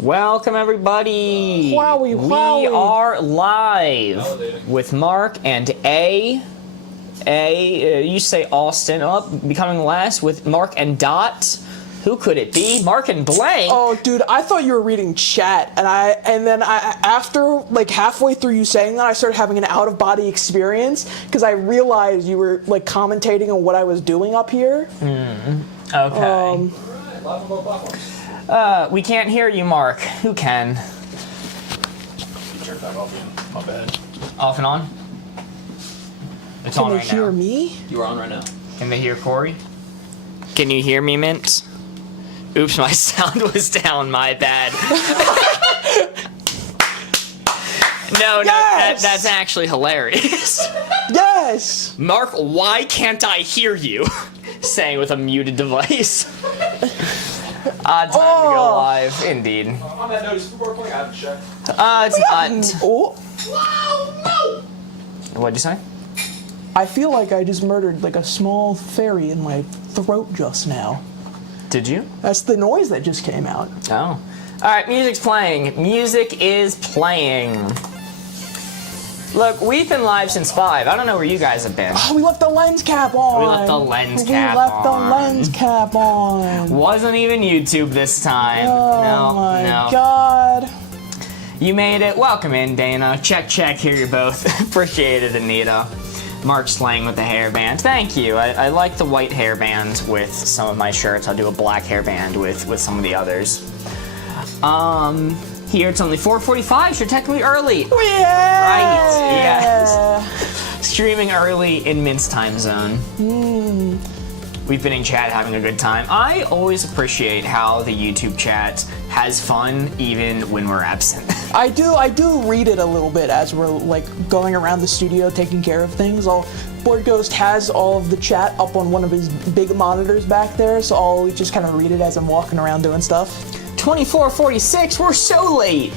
Welcome everybody. Wowie, wowie. We are live with Mark and you say Austin becoming last with Mark and Dot. Who could it be? Mark and Blank. Oh, dude, I thought you were reading chat, and then after like halfway through you saying that, I started having an out-of-body experience because I realized you were like commentating on what I was doing up here. Okay. We can't hear you, Mark. Who can? Turn back off again. My bad. Off and on? It's Can on they right hear now. me? You are on right now. Can Can they hear Corey? Can you hear me, Mint? Oops, my sound was down. My bad. No, Yes! that's actually hilarious. Yes! Mark, why can't I hear you? Saying with a muted device. Time to go live, indeed. On that note, is the board playing? I haven't checked. It's not. Oh, What'd you say? I feel like I just murdered like a small fairy in my throat just now. Did you? That's the noise that just came out. Oh. Alright, music's playing. Music is playing. Look, we've been live since 5. I don't know where you guys have been. Oh, we left the lens cap on. We left the lens cap We left the on. lens cap on. Wasn't even YouTube this time. Oh no, my no. god. You made it. Welcome in, Dana. Check, check. Here you're both. Appreciate it, Anita. Mark slang with the hairband. Thank you. I like the white hairband with some of my shirts. I'll do a black hairband with some of the others. Here it's only 4:45, so technically early. Yeah. Right, yes. Streaming early in Mint's time zone. We've been in chat having a good time. I always appreciate how the YouTube chat has fun even when we're absent. I do read it a little bit as we're like going around the studio taking care of things. Board Ghost has all of the chat up on one of his big monitors back there, so I'll just kind of read it as I'm walking around doing stuff. 24:46, we're so late.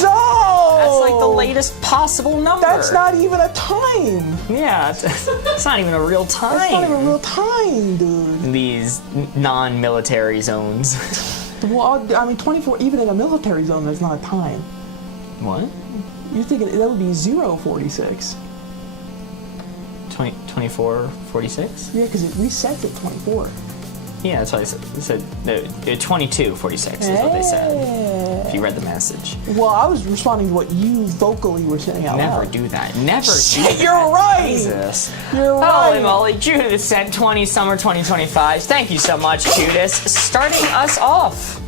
No! That's like the latest possible number. That's not even a time. Yeah, it's not even a real time. That's not even a real time, dude. These non-military zones. Well, I mean, 24, even in a military zone, that's not a time. What? You're thinking that would be 0:46. 24:46? Yeah, because it resets at 24. Yeah, that's what I said. It said no, 22:46 is what they said. If you read the message. Well, I was responding to what you vocally were saying out Never loud. do that. Never do Shit, that. you're right. Jesus. You're Holy right. moly. Judith sent 20 summer 2025. Thank you so much, Judith. Starting us off.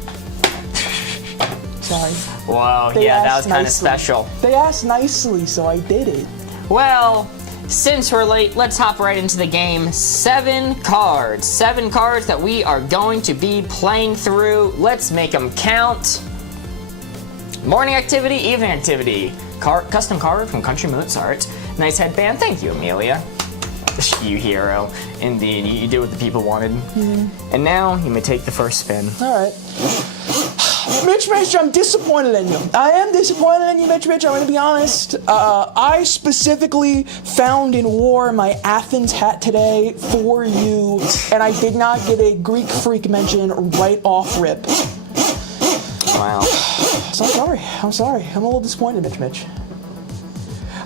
Sorry. Whoa, They yeah, that asked was kind of nicely. special. They asked nicely, so I did it. Well, since we're late, let's hop right into the game. 7 cards. 7 cards that we are going to be playing through. Let's make them count. Morning activity, evening activity. Custom card from Country Mozart. Nice headband. Thank you, Amelia. You hero. Indeed, you do what the people wanted. And now, you may take the first spin. All right. Mitch, I'm disappointed in you. I am disappointed in you, Mitch. I'm going to be honest. I specifically found and wore my Athens hat today for you, and I did not get a Greek freak mention right off rip. Wow. So I'm sorry. I'm a little disappointed, Mitch.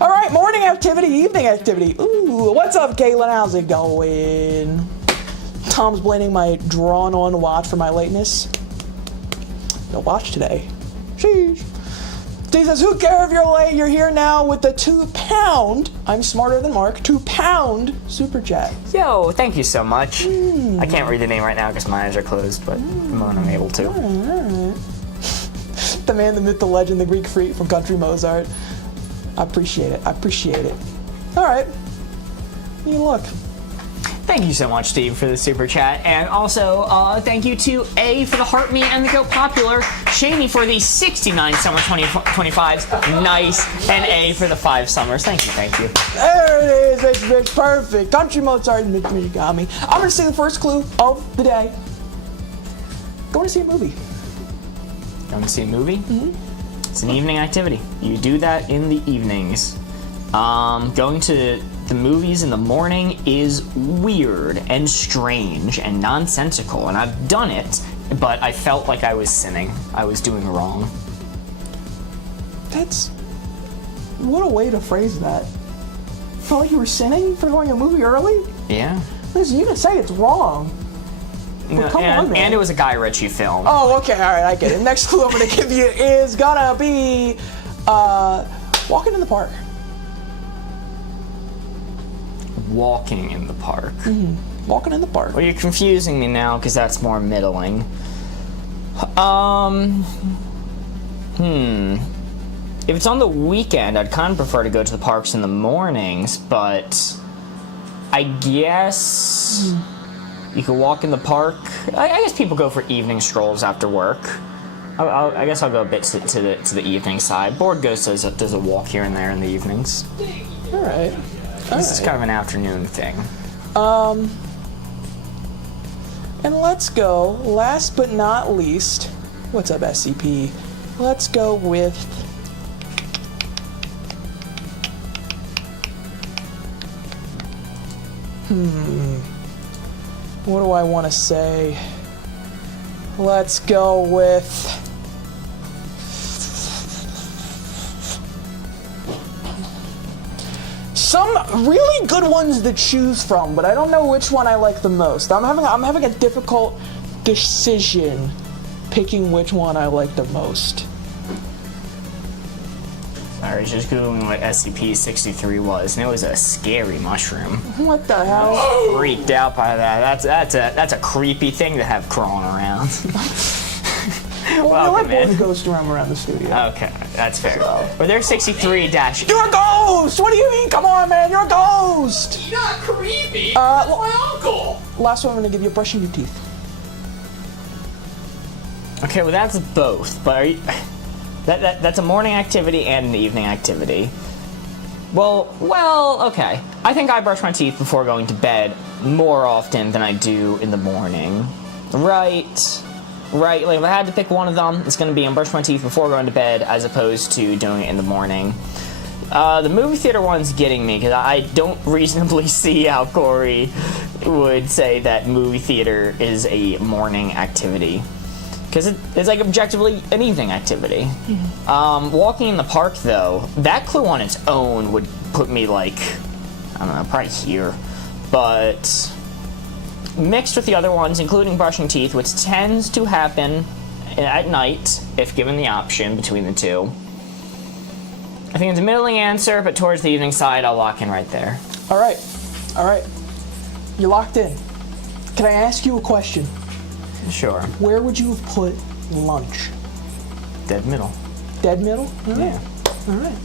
All right, morning activity, evening activity. Ooh, what's up, Caitlin? How's it going? Tom's blaming my drawn-on watch for my lateness. No watch today. Sheesh. Steve says, who cares if you're late? You're here now with the £2, I'm smarter than Mark, £2 super chat. Yo, thank you so much. I can't read the name right now because my eyes are closed, but when I'm able to. Alright. The man, the myth, the legend, the Greek freak from Country Mozart. I appreciate it. All right. You look. Thank you so much, Steve, for the super chat. And also, thank you to A for the heart me and the go popular, Shaney for the 69 summer 2025s, nice, and A for the 5 summers. Thank you. There it is. It's perfect. Country Mozart and Mitch got me. I'm going to say the first clue of the day. Going to see a movie. Going to see a movie? It's an evening activity. You do that in the evenings. Going to the movies in the morning is weird and strange and nonsensical, and I've done it but I felt like I was sinning. I was doing wrong. That's... What a way to phrase that. Felt like you were sinning for going a movie early? Yeah. Listen, you can say it's wrong. No, come on, man. And it was a Guy Ritchie film. Oh, okay, alright, I get it. Next clue I'm gonna give you is gonna be walking in the park. Walking in the park. Walking in the park. Well, you're confusing me now because that's more middling. If it's on the weekend, I'd kind of prefer to go to the parks in the mornings, but I guess you could walk in the park. I guess people go for evening strolls after work. I guess I'll go a bit to the evening side. BOARDGAMES does a walk here and there in the evenings. All right. This is kind of an afternoon thing. And let's go, last but not least, what's up, SCP? Let's go with... What do I want to say? Let's go with... Some really good ones to choose from, but I don't know which one I like the most. I'm having a difficult decision picking which one I like the most. I was just googling what SCP-63 was, and it was a scary mushroom. What the hell? Freaked out by that. That's a creepy thing to have crawling around. Well, Welcome we let in. ghosts around the studio. Okay, that's fair. But there's 63 dash. You're a ghost! What do you mean? Come on, man, you're a ghost! You're not creepy. That's my uncle. Last one I'm gonna give you, brushing your teeth. Okay, well that's both, but are you, that's a morning activity and an evening activity. Well, okay. I think I brush my teeth before going to bed more often than I do in the morning. Right, like if I had to pick one of them, it's gonna be I'm brushing my teeth before going to bed as opposed to doing it in the morning. The movie theater one's getting me because I don't reasonably see how Corey would say that movie theater is a morning activity. Because it's like objectively an evening activity. Walking in the park, though, that clue on its own would put me like, I don't know, probably here. But mixed with the other ones, including brushing teeth, which tends to happen at night, if given the option between the two. I think it's a middling answer, but towards the evening side, I'll lock in right there. All right. You're locked in. Can I ask you a question? Sure. Where would you have put lunch? Dead middle. Dead middle? All right. Yeah. All right.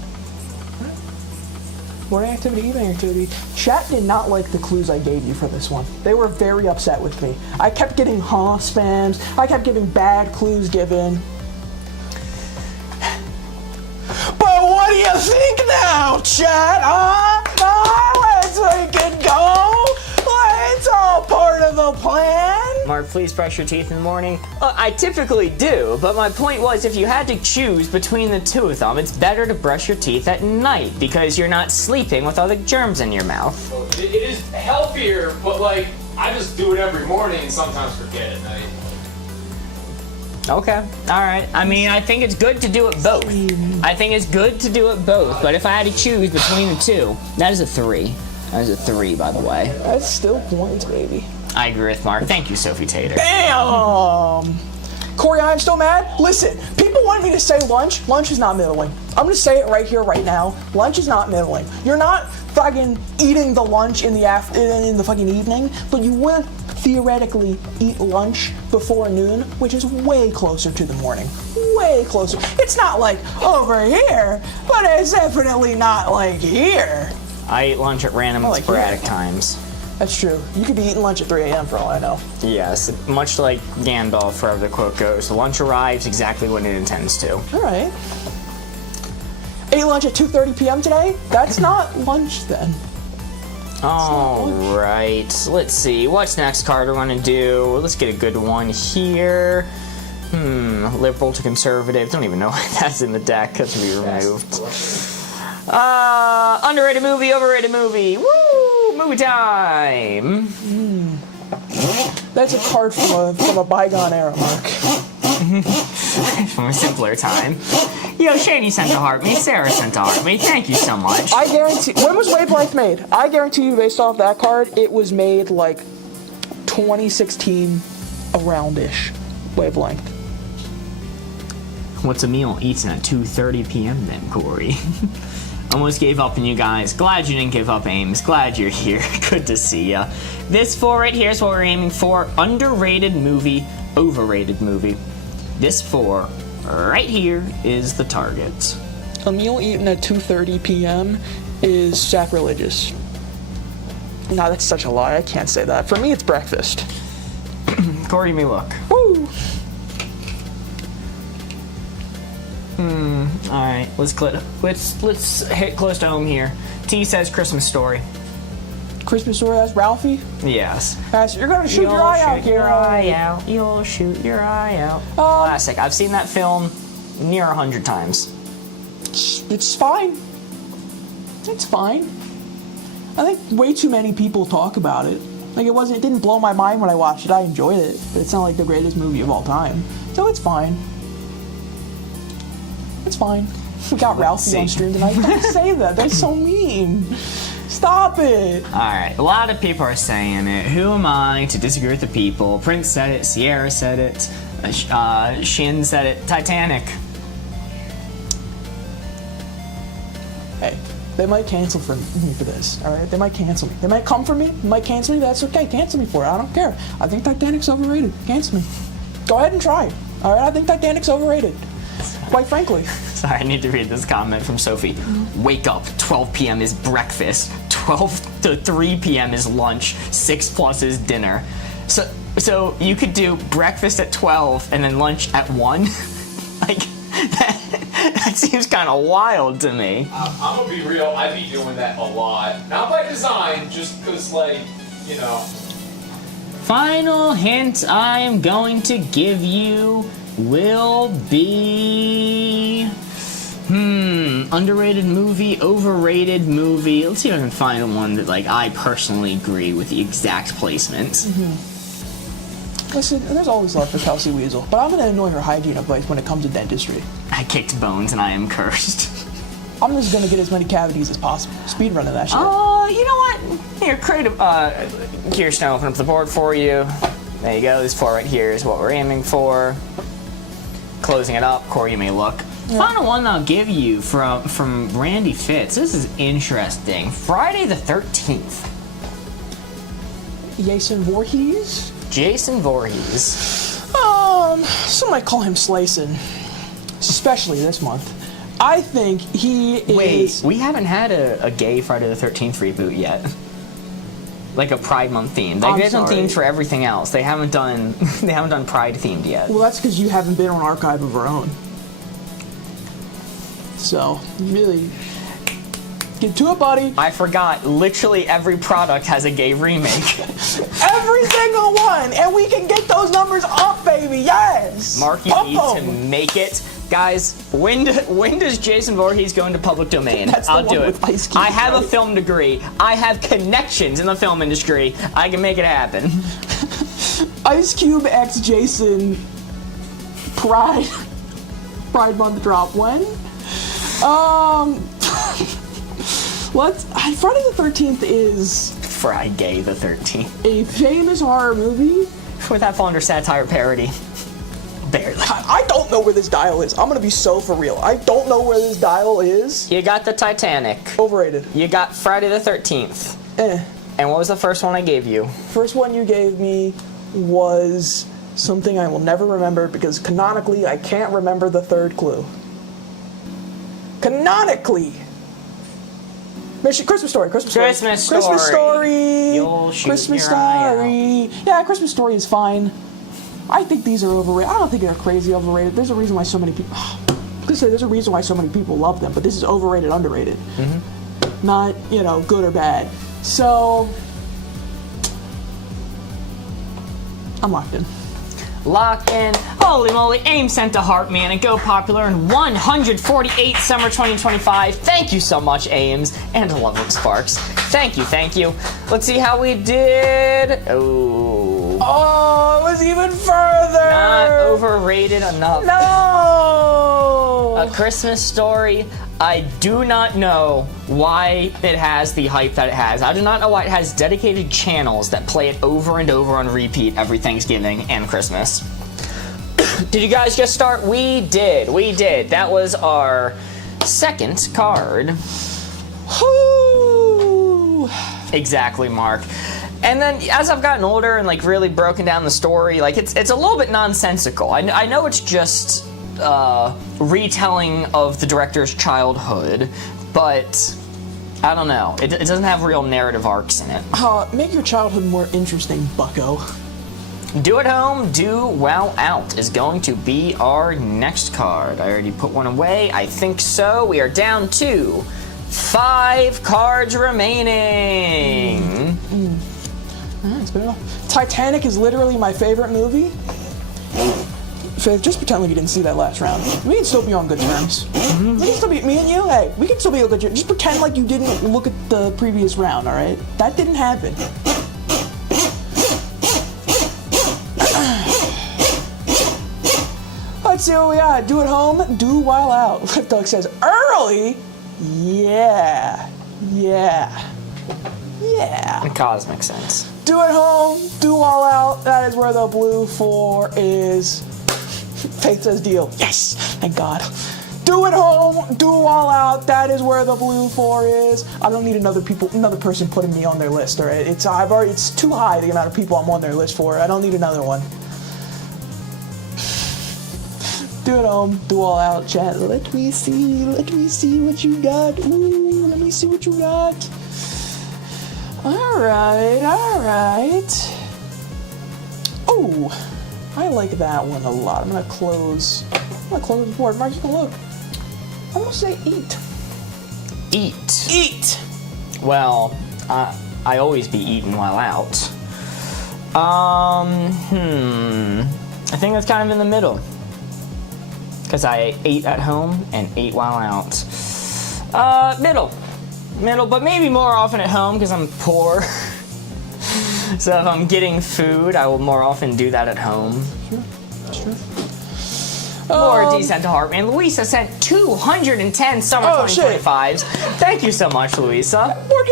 Morning activity, evening activity. Chat did not like the clues I gave you for this one. They were very upset with me. I kept getting spams. I kept getting bad clues given. But what do you think now, chat? Let's make it go. It's all part of the plan. Mark, please brush your teeth in the morning. I typically do, but my point was if you had to choose between the two of them, it's better to brush your teeth at night because you're not sleeping with all the germs in your mouth. It is healthier, but like, I just do it every morning and sometimes forget at night. Okay, alright. I mean, I think it's good to do it both. But if I had to choose between the two, that is a 3. That is a 3, by the way. That's still points, baby. I agree with Mark. Thank you, Sophie Tater. Damn! Corey, I'm still mad. Listen, people want me to say lunch. Lunch is not middling. I'm gonna say it right here, right now. Lunch is not middling. You're not fucking eating the lunch in the fucking evening, but you would theoretically eat lunch before noon, which is way closer to the morning. Way closer. It's not like over here, but it's definitely not like here. I eat lunch at random and sporadic times. That's true. You could be eating lunch at 3 a.m. for all I know. Yes, much like Gandalf, forever the quote goes, lunch arrives exactly when it intends to. All right. Ate lunch at 2:30 p.m. today? That's not lunch then. All right, let's see. What's next card we're going to do? Let's get a good one here. Liberal to conservative. Don't even know why that's in the deck. That should be removed. Underrated movie, overrated movie. Woo! Movie time! That's a card from a bygone era, Mark. From a simpler time. Yo, Shady sent to heart me. Sarah sent to heart me. Thank you so much. I guarantee. When was Wavelength made? I guarantee you, based off that card, it was made like 2016, around-ish. Wavelength. What's a meal eaten at 2:30 p.m. then, Corey? Almost gave up on you guys. Glad you didn't give up, Ames. Glad you're here. Good to see ya. This 4 right here is what we're aiming for. Underrated movie, overrated movie. This 4 right here is the target. A meal eaten at 2:30 p.m. is sacrilegious. No, that's such a lie. I can't say that. For me, it's breakfast. Corey, may look. Woo! All right, let's hit close to home here. T says Christmas Story. Christmas Story, that's Ralphie? Yes. You're gonna shoot your eye out, your eye out. You'll shoot your eye out. Classic. I've seen that film near 100 times. It's fine. It's fine. I think way too many people talk about it. Like it didn't blow my mind when I watched it. I enjoyed it, but it's not like the greatest movie of all time. So it's fine. It's fine. We got Ralphie on stream tonight. Don't say that. That's so mean. Stop it. Alright, a lot of people are saying it. Who am I to disagree with the people? Prince said it, Sierra said it, Shin said it, Titanic. Hey, they might cancel me for this, alright? They might cancel me. They might come for me, they might cancel me, that's okay. Cancel me for it, I don't care. I think Titanic's overrated. Cancel me. Go ahead and try. Alright, I think Titanic's overrated. Quite frankly. Sorry, I need to read this comment from Sophie. Wake up, 12 p.m. is breakfast, 12 to 3 p.m. is lunch, 6 plus is dinner. So you could do breakfast at 12 and then lunch at 1? Like, that seems kind of wild to me. I'm gonna be real, I'd be doing that a lot. Not by design, just because, like, you know. Final hint I am going to give you will be... underrated movie, overrated movie. Let's see if I can find one that, like, I personally agree with the exact placement. Listen, there's always love for Kelsey Weasel, but I'm gonna annoy her hygiene advice when it comes to dentistry. I kicked bones and I am cursed. I'm just gonna get as many cavities as possible. Speedrunning that shit. You know what? Here, creative, Kirsten, open up the board for you. There you go, this 4 right here is what we're aiming for. Closing it up, Corey, you may look. Yeah. Final one I'll give you from Randy Fitz. This is interesting. Friday the 13th. Jason Voorhees? Jason Voorhees. Some might call him Slayson. Especially this month. I think he is... Wait, we haven't had a gay Friday the 13th reboot yet. Like a Pride Month theme. They've done themes for everything else. They haven't done Pride themed yet. Well, that's because you haven't been on Archive of Our Own. So, really, get to it, buddy. I forgot. Literally every product has a gay remake. Every single one, and we can get those numbers up, baby. Yes. Mark, you need to make it. Guys, when does Jason Voorhees go into public domain? I'll do it. I have a film degree. I have connections in the film industry. I can make it happen. Ice Cube x Jason Pride Month drop when? Friday the 13th is Friday the 13th. A famous horror movie. Would that fall under satire parody? Barely. I don't know where this dial is. I'm gonna be so for real. I don't know where this dial is. You got the Titanic. Overrated. You got Friday the 13th. And what was the first one I gave you? First one you gave me was something I will never remember because canonically I can't remember the third clue. Canonically! Christmas Story. You'll shoot Christmas your eye Story. Yeah, Christmas Story is fine. I think these are overrated. I don't think they're crazy overrated. There's a reason why so many people... there's a reason why so many people love them, but this is overrated, underrated. Not, good or bad. So... I'm locked in. Locked in. Holy moly, AIM sent a heart, man, and go popular in 148 summer 2025. Thank you so much, AIMs, and Loveland Sparks. Thank you. Let's see how we did. Oh, Oh, it was even further. Not overrated enough. No. A Christmas Story. I do not know why it has the hype that it has. I do not know why it has dedicated channels that play it over and over on repeat every Thanksgiving and Christmas. Did you guys just start? We did. We did. That was our second card. Whoo. Exactly, Mark. And then as I've gotten older and like really broken down the story, like it's a little bit nonsensical. I know it's just retelling of the director's childhood, but I don't know. It doesn't have real narrative arcs in it. Make your childhood more interesting, bucko. Do at home, do well out is going to be our next card. I already put one away. I think so. We are down to 5 cards remaining. It's been enough. Titanic is literally my favorite movie. Faith, just pretend like you didn't see that last round. We can still be on good terms. We can still be, me and you, hey, we can still be on good terms. Just pretend like you didn't look at the previous round, alright? That didn't happen. Let's see what we got. Do at home, do while out. Lip Dog says, early? Yeah. Yeah. Yeah. In cosmic sense. Do at home, do while out. That is where the blue 4 is. Faith says deal. Yes, thank God. Do at home, do while out. That is where the blue 4 is. I don't need another person putting me on their list. All right, it's too high the amount of people I'm on their list for. I don't need another one. Do at home, do all out, chat. Let me see what you got. Ooh, let me see what you got. All right. Oh, I like that one a lot. I'm gonna close the board. Mark, you can look. I'm gonna say eat. Eat. Well, I always be eating while out. I think that's kind of in the middle. Because I ate at home and ate while out. Middle, but maybe more often at home because I'm poor. So if I'm getting food, I will more often do that at home. Sure, that's true. More decent to heart, man. Louisa sent 210 summer 2025s. Thank you so much, Louisa. Where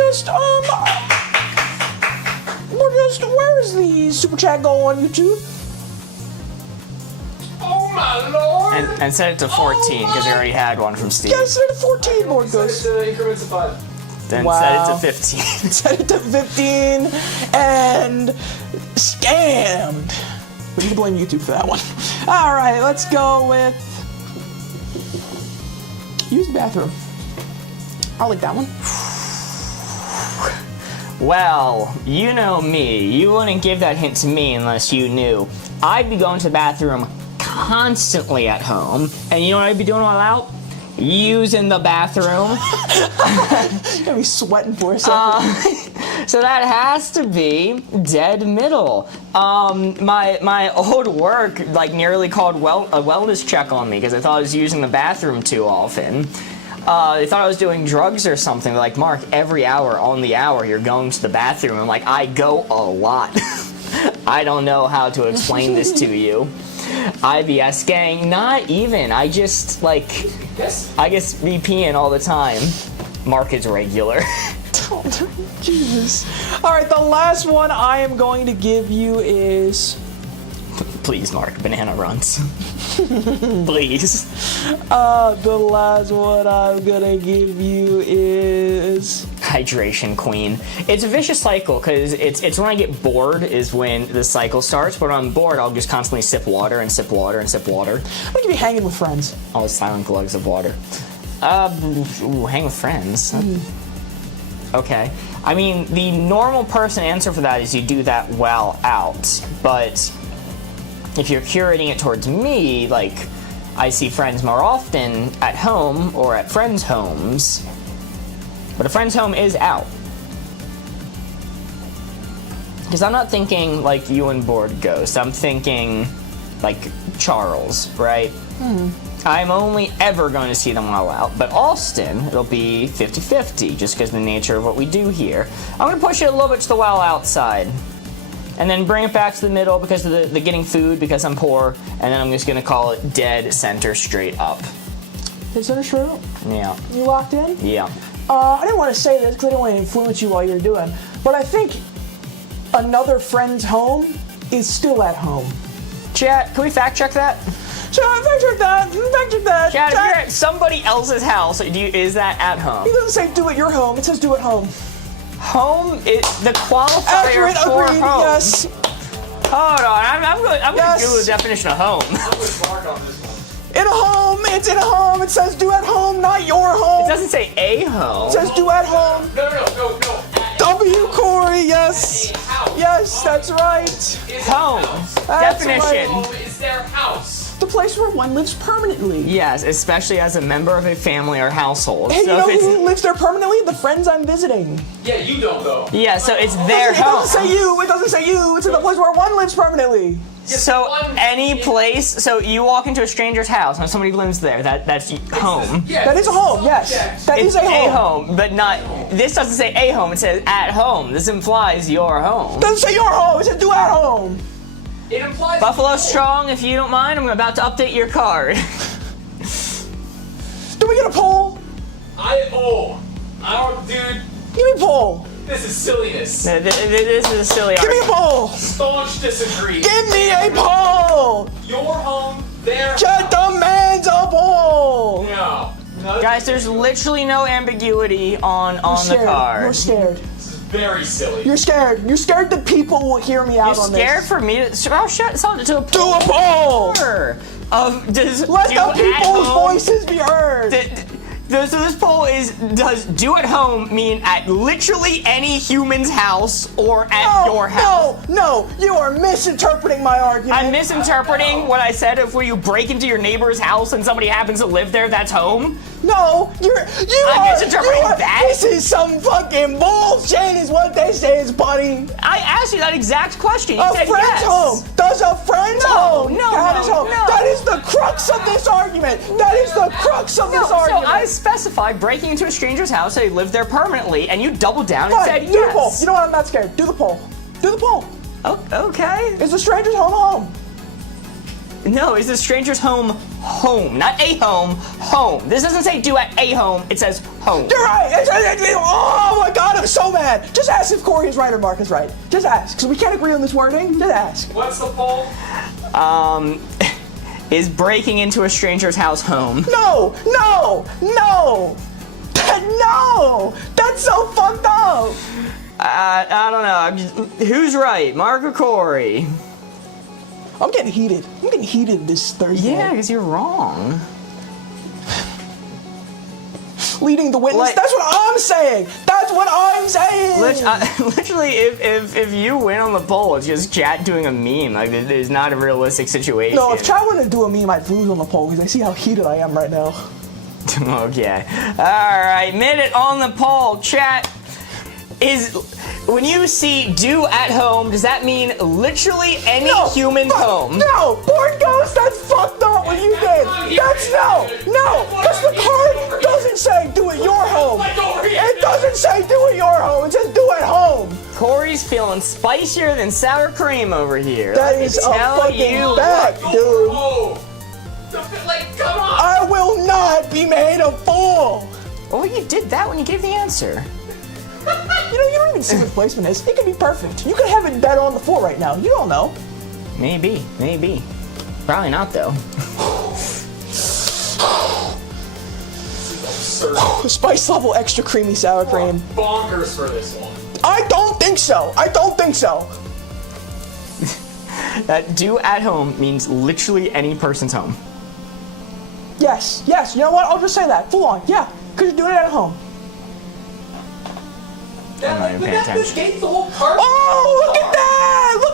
is the super chat go on YouTube? Oh my lord! And set it to 14 because we already had one from Steve. Yeah, set it to 14, Boardgos. Set it to increments of 5. Then Wow. set it to 15. Set it to 15 and scammed. We can blame YouTube for that one. All right, let's go with use the bathroom. I like that one. Well, you know me. You wouldn't give that hint to me unless you knew. I'd be going to the bathroom constantly at home. And you know what I'd be doing while out? Using the bathroom. You're gonna be sweating for a second. So that has to be dead middle. My old work like nearly called a wellness check on me because I thought I was using the bathroom too often. They thought I was doing drugs or something. They're like, Mark, every hour on the hour you're going to the bathroom. I'm like, I go a lot. I don't know how to explain this to you. IBS gang, not even. I just like, Yes. I guess be peeing all the time. Mark is regular. Jesus. All right, the last one I am going to give you is. Please, Mark, banana runs. Please. The last one I'm gonna give you is. Hydration queen. It's a vicious cycle because it's when I get bored is when the cycle starts. But when I'm bored, I'll just constantly sip water and sip water and sip water. I'm gonna be hanging with friends. All the silent glugs of water. Hang with friends. Okay. I mean, the normal person answer for that is you do that while out. But if you're curating it towards me, like, I see friends more often at home or at friends' homes. But a friend's home is out. Because I'm not thinking like you and Board Ghost. I'm thinking like Charles, right? I'm only ever going to see them while out. But Austin, it'll be 50-50 just because of the nature of what we do here. I'm going to push it a little bit to the while outside. And then bring it back to the middle because of the getting food because I'm poor. And then I'm just gonna call it dead center straight up. Is that true? Yeah. You locked in? Yeah. I didn't want to say this because I didn't want to influence you while you're doing, but I think another friend's home is still at home. Chat, can we fact check that? Chat, fact check that. Fact check that. Chat, if you're at somebody else's house, is that at home? It doesn't say do at your home. It says do at home. Home is the qualifier Accurate, for agreed, home. yes. Hold on, I'm going to Google the definition of home. I'm with Mark on this one. In a home, it's in a home. It says do at home, not your home. It doesn't say a home. It says do at home. No. W. Corey, yes. A house. Yes, that's right. Is Home. a house. That's Definition. Home is their house. The place where one lives permanently. Yes, especially as a member of a family or household. Hey, So you know if who lives there permanently? The friends I'm visiting. Yeah, you don't though. yeah, so it's their It home. doesn't say you. It doesn't say you. It's in the place where one lives permanently. So any place, so you walk into a stranger's house and somebody lives there, that's home. Yeah, That is a home, yes. That It's is a home. but not, this doesn't say a home, it says at home. This implies your home. It doesn't say your home. It says do at home. It implies Buffalo Strong, if you don't mind, I'm about to update your card. Do we get a poll? I don't, dude. Give me a poll. This is silliness. This is a silly Give me a argument. poll. Staunch disagree. Give me a poll. Your home, their Chat demands a poll. No. Guys, there's literally no ambiguity on the Scared. card. You're scared. This is very silly. You're scared. You're scared that people will hear me out You're on scared this. for me to shut something to a Do a poll. of does Let do the at people's home- voices be heard. So this poll is, does do at home mean at literally any human's house or at your house? No, you are misinterpreting my argument. I'm misinterpreting what I said. If you break into your neighbor's house and somebody happens to live there, that's home. No, I'm misinterpreting that. This is some fucking bullshit, is what this is, buddy. I asked you that exact question. You A said friend's yes. home. Does a friend's home count as home? no. That is the crux of this argument. That is the crux of this So argument. I specified breaking into a stranger's house, they live there permanently, and you doubled down and Fine, said do the poll. yes. You know what? I'm not scared. Do the poll. Do the poll. Oh, okay. Is the stranger's home a home? No, is the stranger's home home? Not a home. This doesn't say do at a home, it says home. You're right. Oh my god, I'm so mad. Just ask if Corey is right or Mark is right. Just ask, because we can't agree on this wording. Just ask. What's the poll? Is breaking into a stranger's house home? No. No. That's so fucked up. I don't know. Who's right, Mark or Corey? I'm getting heated. This Thursday. Yeah, because you're wrong. Leading the witness. Like- That's what I'm saying. Literally, if you win on the poll, it's just chat doing a meme. Like, it is not a realistic situation. No, if Chad wanted to do a meme, I'd lose on the poll because I see how heated I am right now. Okay. Alright, minute on the poll. Chat, when you see do at home, does that mean literally any human's home? No, Board Ghost, that's fucked up what you did. That's no, because the card doesn't say do it your home. It doesn't say do it your home. It says do it home. Corey's feeling spicier than sour cream over here. That Let me is a tell fucking you. fact, dude. Oh. Like, come on. I will not be made a fool. Oh, you did that when you gave the answer. You don't even see what placement is. It could be perfect. You could have it better on the floor right now. You don't know. Maybe. Probably not, though. Absurd. Spice level extra creamy sour cream. Bonkers for this one. I don't think so. That do at home means literally any person's home. Yes. You know what? I'll just say that. Full on. Yeah. Because you're doing it at home. I'm not even paying That attention. negates the whole part. Oh, look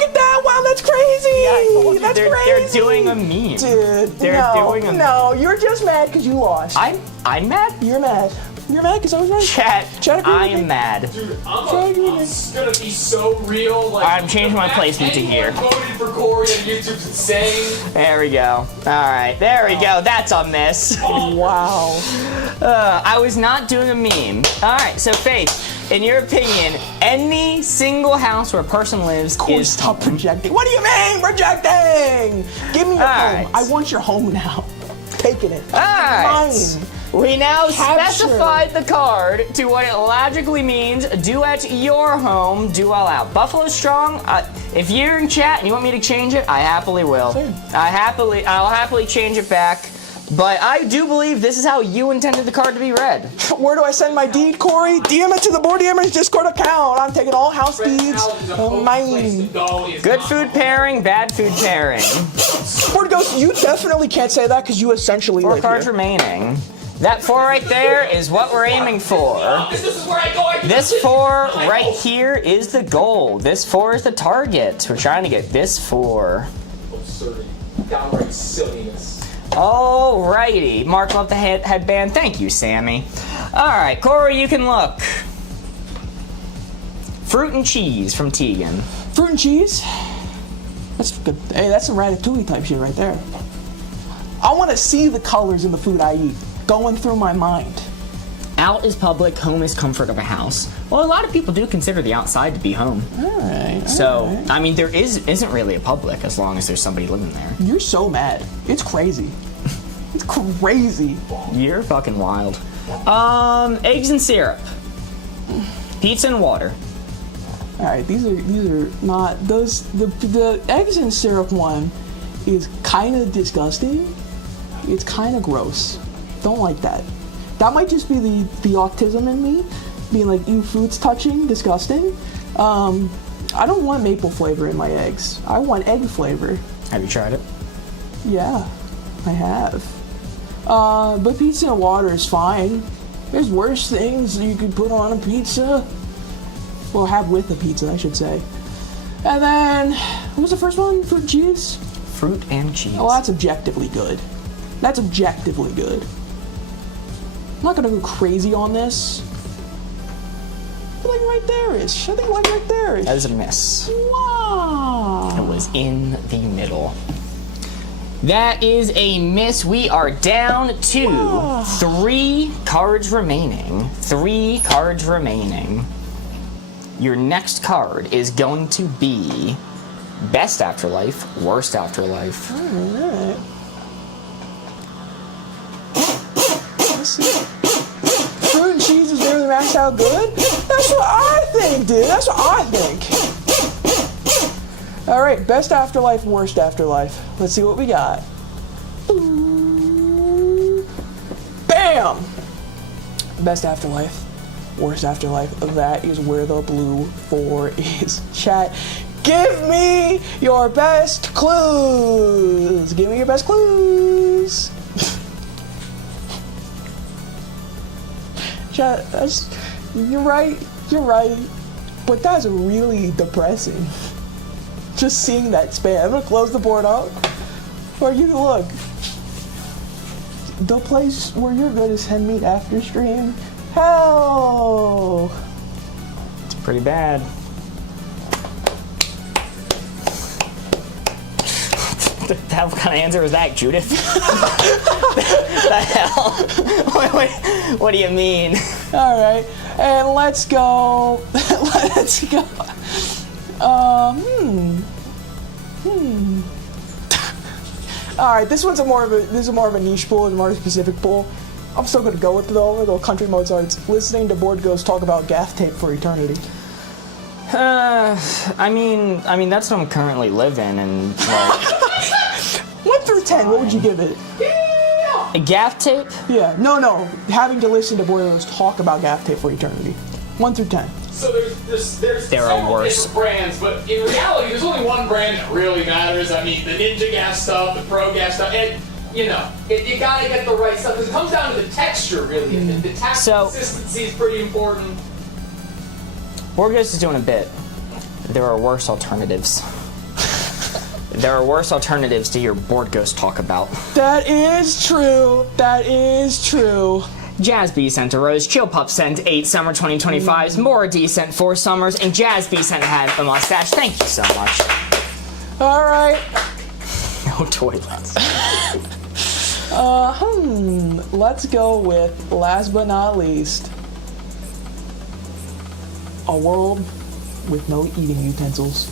at that! Wow, that's crazy! I told you, That's they're crazy! doing a meme. Dude, They're doing a no, you're just mad because you lost. I'm mad? You're mad. You're mad because I was right. Chat, agree I with me. am mad. Dude, I'm gonna be so real. Like, I'm changing my placement to here. Anyone voted for Corey on YouTube's insane. There we go. Alright, there we go. That's a miss. Wow. I was not doing a meme. Alright, so Faith, in your opinion, any single house where a person lives is Stop projecting. What do you mean projecting? Give me your All home. I want your home now. Taking it. All right. Mine. We now Capture. specified the card to what it logically means. Do at your home, do all out. Buffalo Strong, if you're in chat and you want me to change it, I happily will. Same. I'll happily change it back. But I do believe this is how you intended the card to be read. Where do I send my deed, Corey? DM it to the Boardgamers Discord account. I'm taking all house deeds. Mine. Good food pairing, bad food pairing. Board Ghost, you definitely can't say that because you essentially 4 live cards here. remaining. That 4 right there is what we're aiming for. This is where I go. This 4 right here is the goal. This 4 is the target. We're trying to get this 4. Absurdity. Downright silliness. Alrighty. Mark love the headband. Thank you, Sammy. Alright, Corey, you can look. Fruit and cheese from Tegan. Fruit and cheese? That's good. Hey, that's some ratatouille type shit right there. I want to see the colors in the food I eat going through my mind. Out is public, home is comfort of a house. Well, a lot of people do consider the outside to be home. Alright. So, I mean, there isn't really a public as long as there's somebody living there. You're so mad. It's crazy. It's crazy. You're fucking wild. Eggs and syrup. Pizza and water. Alright, these are not those. The eggs and syrup one is kind of disgusting. It's kind of gross. Don't like that. That might just be the autism in me, being like, ew, food's touching, disgusting. I don't want maple flavor in my eggs. I want egg flavor. Have you tried it? Yeah, I have. But pizza and water is fine. There's worse things you could put on a pizza. Well, have with a pizza, I should say. And then, what was the first one? Fruit and cheese? Fruit and cheese. Oh, that's objectively good. That's objectively good. I'm not gonna go crazy on this. But like right there-ish. I think like right there-ish. That is a miss. Wow. It was in the middle. That is a miss. We are down to 3 cards remaining. 3 cards remaining. Your next card is going to be Best Afterlife, Worst Afterlife. Alright. Let's see. Fruit and cheese is nearly maxed out good? That's what I think, dude. That's what I think. Alright, Best Afterlife, Worst Afterlife. Let's see what we got. Bam! Best Afterlife, Worst Afterlife. That is where the blue 4 is. Chat, give me your best clues. Give me your best clues. Chat, you're right. But that's really depressing. Just seeing that spam. I'm gonna close the board up. Where you look. The place where you're gonna send me after stream. Hell! It's pretty bad. What kind of answer was that, Judith? The hell? What do you mean? Alright, and let's go. Let's go. Alright, this is more of a niche pool and more of a specific pool. I'm still gonna go with it though. I'm gonna go Country Mozart's listening to Board Ghost talk about gaff tape for eternity. I mean that's what I'm currently living, and like 1 through 10, what would you give it? a gaff tape. Yeah, no, having to listen to Board Ghost talk about gaff tape for eternity. 1 through 10. So there's There are several worse different brands, but in reality, there's only one brand that really matters. I mean, the Ninja Gas stuff, the Pro Gas stuff, and you gotta get the right stuff because it comes down to the texture, really. And the consistency is pretty important. Boardghost is doing a bit. There are worse alternatives. There are worse alternatives to your Boardghost talk about. That is true. That is true. Jazz B sent a rose, Chill Pup sent 8 summer 2025s, Mora D sent 4 summers, and Jazz B sent had a mustache. Thank you so much. All right. No toilets. Let's go with last but not least. A world with no eating utensils.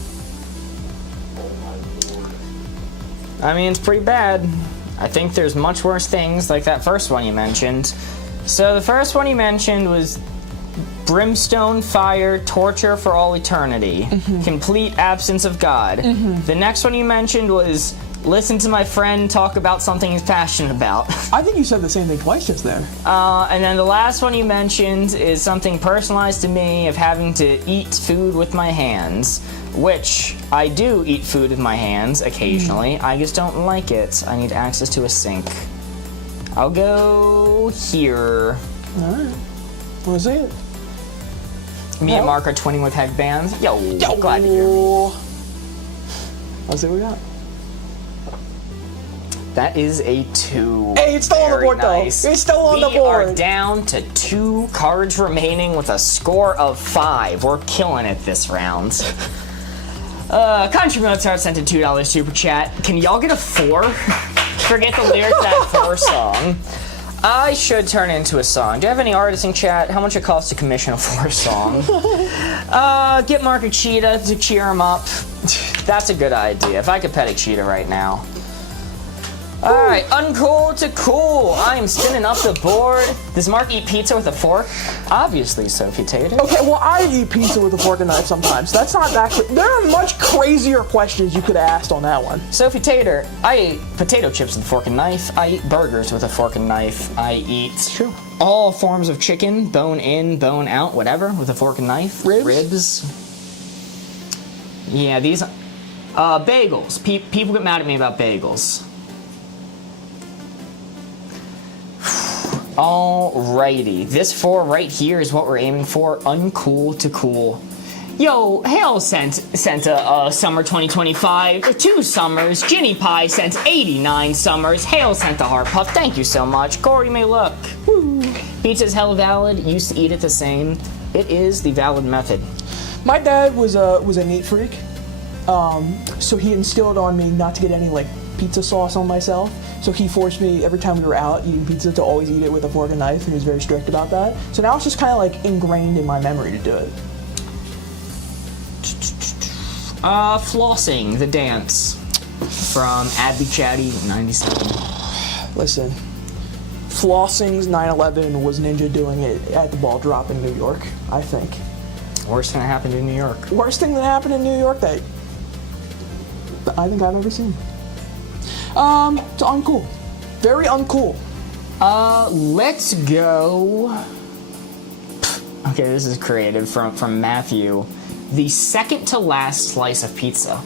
I mean, it's pretty bad. I think there's much worse things, like that first one you mentioned. So the first one you mentioned was brimstone, fire, torture for all eternity, complete absence of God. The next one you mentioned was listen to my friend talk about something he's passionate about. I think you said the same thing twice just there. And then the last one you mentioned is something personalized to me of having to eat food with my hands, which I do eat food with my hands occasionally. I just don't like it. I need access to a sink. I'll go here. All right. Want to see it? Me and Mark are twinning with headbands. Yo, glad to hear. Let's see what we got. That is a 2. Hey, it's still on the board, nice. though. It's still on the board. We are down to 2 cards remaining with a score of 5. We're killing it this round. Country Mozart sent a $2 super chat. Can y'all get a 4? Forget the lyrics of that 4 song. I should turn into a song. Do you have any artists in chat? How much it costs to commission a 4 song? Get Mark a cheetah to cheer him up. That's a good idea. If I could pet a cheetah right now. Alright, uncool to cool. I am spinning up the board. Does Mark eat pizza with a fork? Obviously, Sophie Tater. Okay, well, I eat pizza with a fork and knife sometimes. That's not that. There are much crazier questions you could have asked on that one. Sophie Tater, I eat potato chips with a fork and knife. I eat burgers with a fork and knife. I eat all forms of chicken, bone in, bone out, whatever, with a fork and knife. Ribs? Yeah, these bagels. People get mad at me about bagels. Alrighty, this 4 right here is what we're aiming for. Uncool to cool. Yo, Hale sent a summer 2025, 2 summers. Ginny Pie sent 89 summers. Hale sent the heart puff. Thank you so much. Corey may look. Woo. Pizza's hella valid. Used to eat it the same. It is the valid method. My dad was a neat freak, so he instilled on me not to get any like pizza sauce on myself. So he forced me every time we were out eating pizza to always eat it with a fork and knife, and he was very strict about that. So now it's just kind of like ingrained in my memory to do it. Flossing, the dance from Abby Chatty 97. Listen, Flossing's 9/11 was Ninja doing it at the ball drop in New York, I think. Worst thing that happened in New York. Worst thing that happened in New York that I think I've ever seen. It's uncool. Very uncool. Let's go. Okay, this is creative from Matthew. The second to last slice of pizza.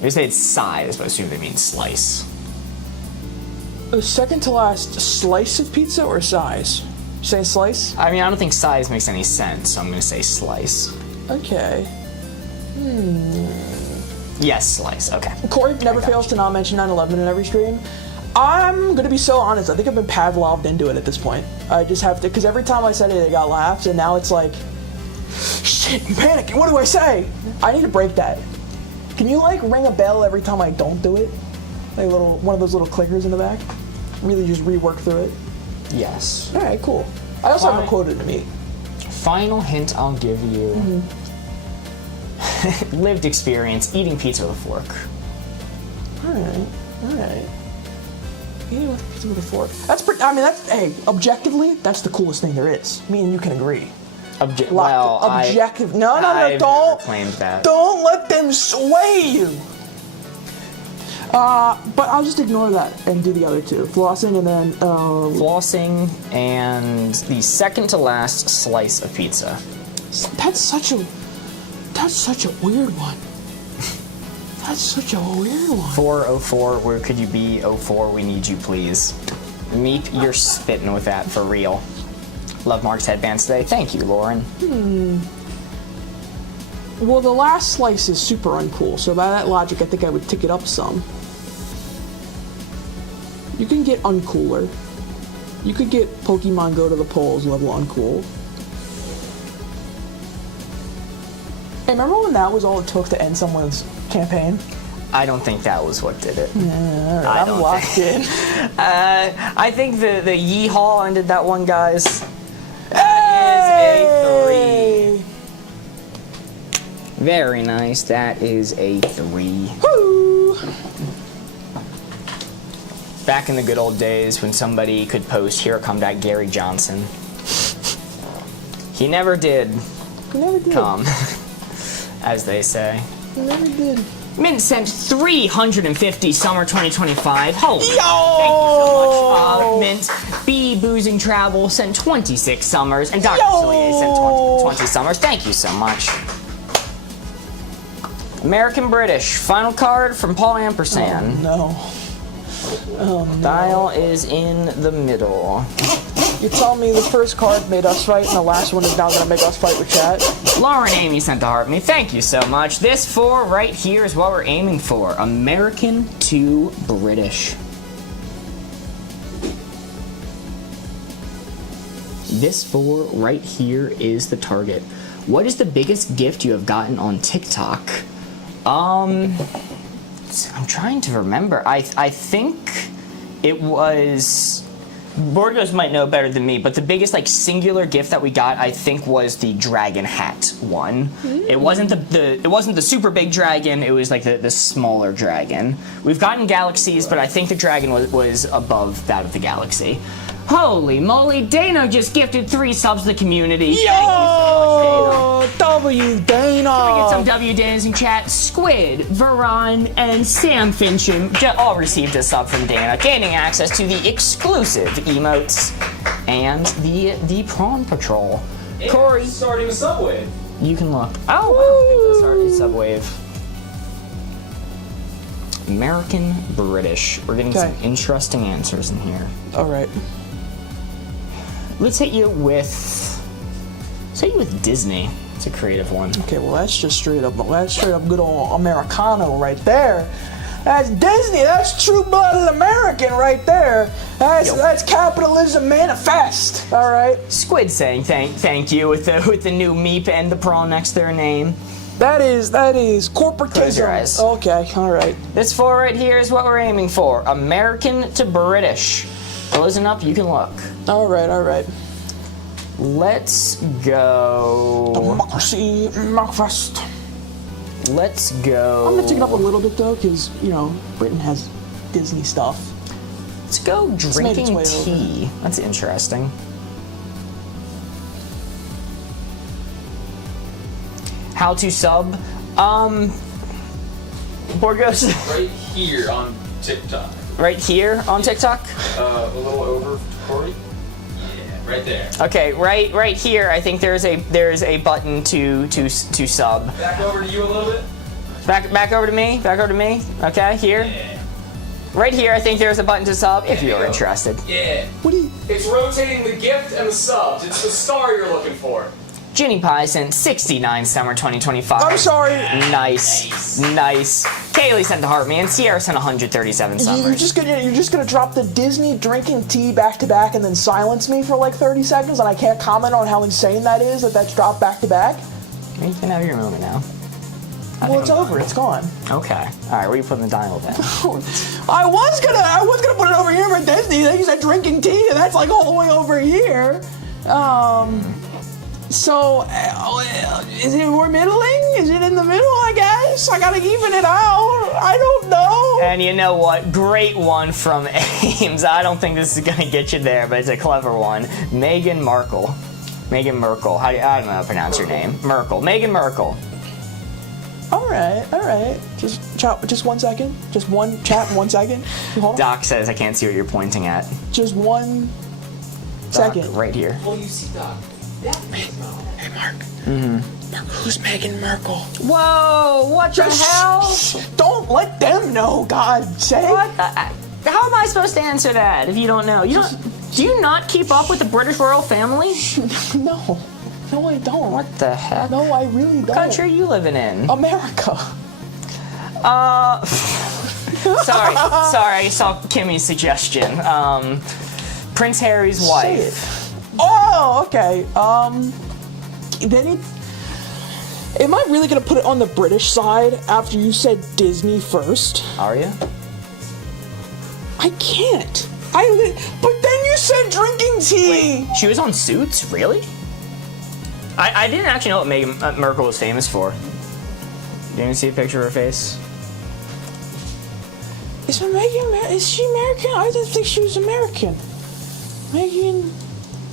They say it's size, but I assume they mean slice. The second to last slice of pizza or size? You saying slice? I mean, I don't think size makes any sense, so I'm gonna say slice. Okay. Yes, slice. Okay. Corey never fails to not mention 9/11 in every stream. I'm gonna be so honest. I think I've been Pavloved into it at this point. I just have to, because every time I said it, I got laughs, and now it's like, shit, I'm panicking. What do I say? I need to break that. Can you like ring a bell every time I don't do it? Like one of those little clickers in the back. Really just rework through it. Yes. All right, cool. I also have a quota to meet. Final hint I'll give you. Lived experience, eating pizza with a fork. Alright. Eating pizza with a fork. That's pretty, I mean, hey, objectively, that's the coolest thing there is. Me and you can agree. Objective. No, I've don't. Never claimed that. Don't let them sway you. But I'll just ignore that and do the other 2. Flossing and then, Flossing and the second to last slice of pizza. That's such a weird one. That's such a weird one. 404, where could you be? 04, we need you, please. Meep, you're spitting with that for real. Love Mark's headbands today. Thank you, Lauren. Well, the last slice is super uncool, so by that logic, I think I would tick it up some. You can get uncooler. You could get Pokemon Go to the polls level uncool. Hey, remember when that was all it took to end someone's campaign? I don't think that was what did it. Yeah, I'm locked in. I think the yeehaw ended that one, guys. Hey! That is a 3. Very nice. That is a 3. Woo! Back in the good old days when somebody could post, "Here come that Gary Johnson." He never did You never did. come, as they say. You never did. Mint sent 350 summer 2025. Holy, Yo! thank you so much, Mint. B Boozing Travel sent 26 summers, and Dr. Cillier sent 20 summers. Thank you so much. American British, final card from Paul Ampersand. No. Oh, no. Dial is in the middle. You tell me the first card made us fight and the last one is now going to make us fight with chat? Lauren Amy sent to heart me. Thank you so much. This 4 right here is what we're aiming for. American to British. This 4 right here is the target. What is the biggest gift you have gotten on TikTok? I'm trying to remember. I think it was... Boardgamers might know better than me, but the biggest singular gift that we got, I think, was the dragon hat one. It wasn't the super big dragon. It was the smaller dragon. We've gotten galaxies, but I think the dragon was above that of the galaxy. Holy moly! Dano just gifted 3 subs to the community. Yo! W Dana! Get some W Danas in chat. Squid, Veron, and Sam Fincham all received a sub from Dana, gaining access to the exclusive emotes and the Prawn Patrol. And Corey, starting a subwave. you can look. Oh, sorry, Subwave. American, British. We're getting some interesting answers in here. All right. Let's hit you with Disney. It's a creative one. Okay, well that's straight up good old Americano right there. That's Disney. That's true-blooded American right there. That's capitalism manifest. All right. Squid saying thank you with the new meep and the prawn next to their name. That is corporatism. Close your eyes. Okay, all right. This 4 right here is what we're aiming for. American to British. Closing up, you can look. All right. Let's go. Democracy, Macfest. Let's go. I'm gonna take it up a little bit though, because Britain has Disney stuff. Let's go drinking tea. That's interesting. How to sub? Borgos. Right here on TikTok. Right here on TikTok? A little over Corey. Yeah, right there. Okay, right here. I think there's a button to sub. Back over to you a little bit. Back over to me. Okay, here. Yeah. Right here, I think there's a button to sub if you're interested. Yeah. What do you? It's rotating the gift and the subs. It's the star you're looking for. Ginny Pie sent 69 summer 2025. I'm sorry. Nice. Kaylee sent the heart me, and Sierra sent 137 summers. You're just gonna drop the Disney drinking tea back to back and then silence me for 30 seconds, and I can't comment on how insane that is that's dropped back to back. You can have your moment now. Well, it's over. It's gone. Okay. All right. Where are you putting the dial down? I was gonna put it over here for Disney. They said drinking tea, and that's all the way over here. So, is it more middling? Is it in the middle, I guess? I gotta even it out. I don't know. And you know what? Great one from Ames. I don't think this is going to get you there, but it's a clever one. Meghan Markle. I don't know how to pronounce your name. Merkel. Meghan Merkel. All right. Just 1 second. Just one chat, 1 second. Hold on. Doc says I can't see what you're pointing at. Just 1 Doc, second. right here. Oh, you see Doc. Hey, Mark. Mark, who's Meghan Merkel? Whoa! What the hell? Don't let them know, God's sake. What? How am I supposed to answer that if you don't know? Do you not keep up with the British royal family? No, I don't. What the heck? No, I really don't. What country are you living in? America. Sorry, I saw Kimmy's suggestion. Prince Harry's wife. Say it. Oh, okay. Am I really gonna put it on the British side after you said Disney first? Are you? I can't. But then you said drinking tea. She was on Suits? Really? I didn't actually know what Meghan Merkel was famous for. You didn't see a picture of her face? Is she American? I didn't think she was American. Megan.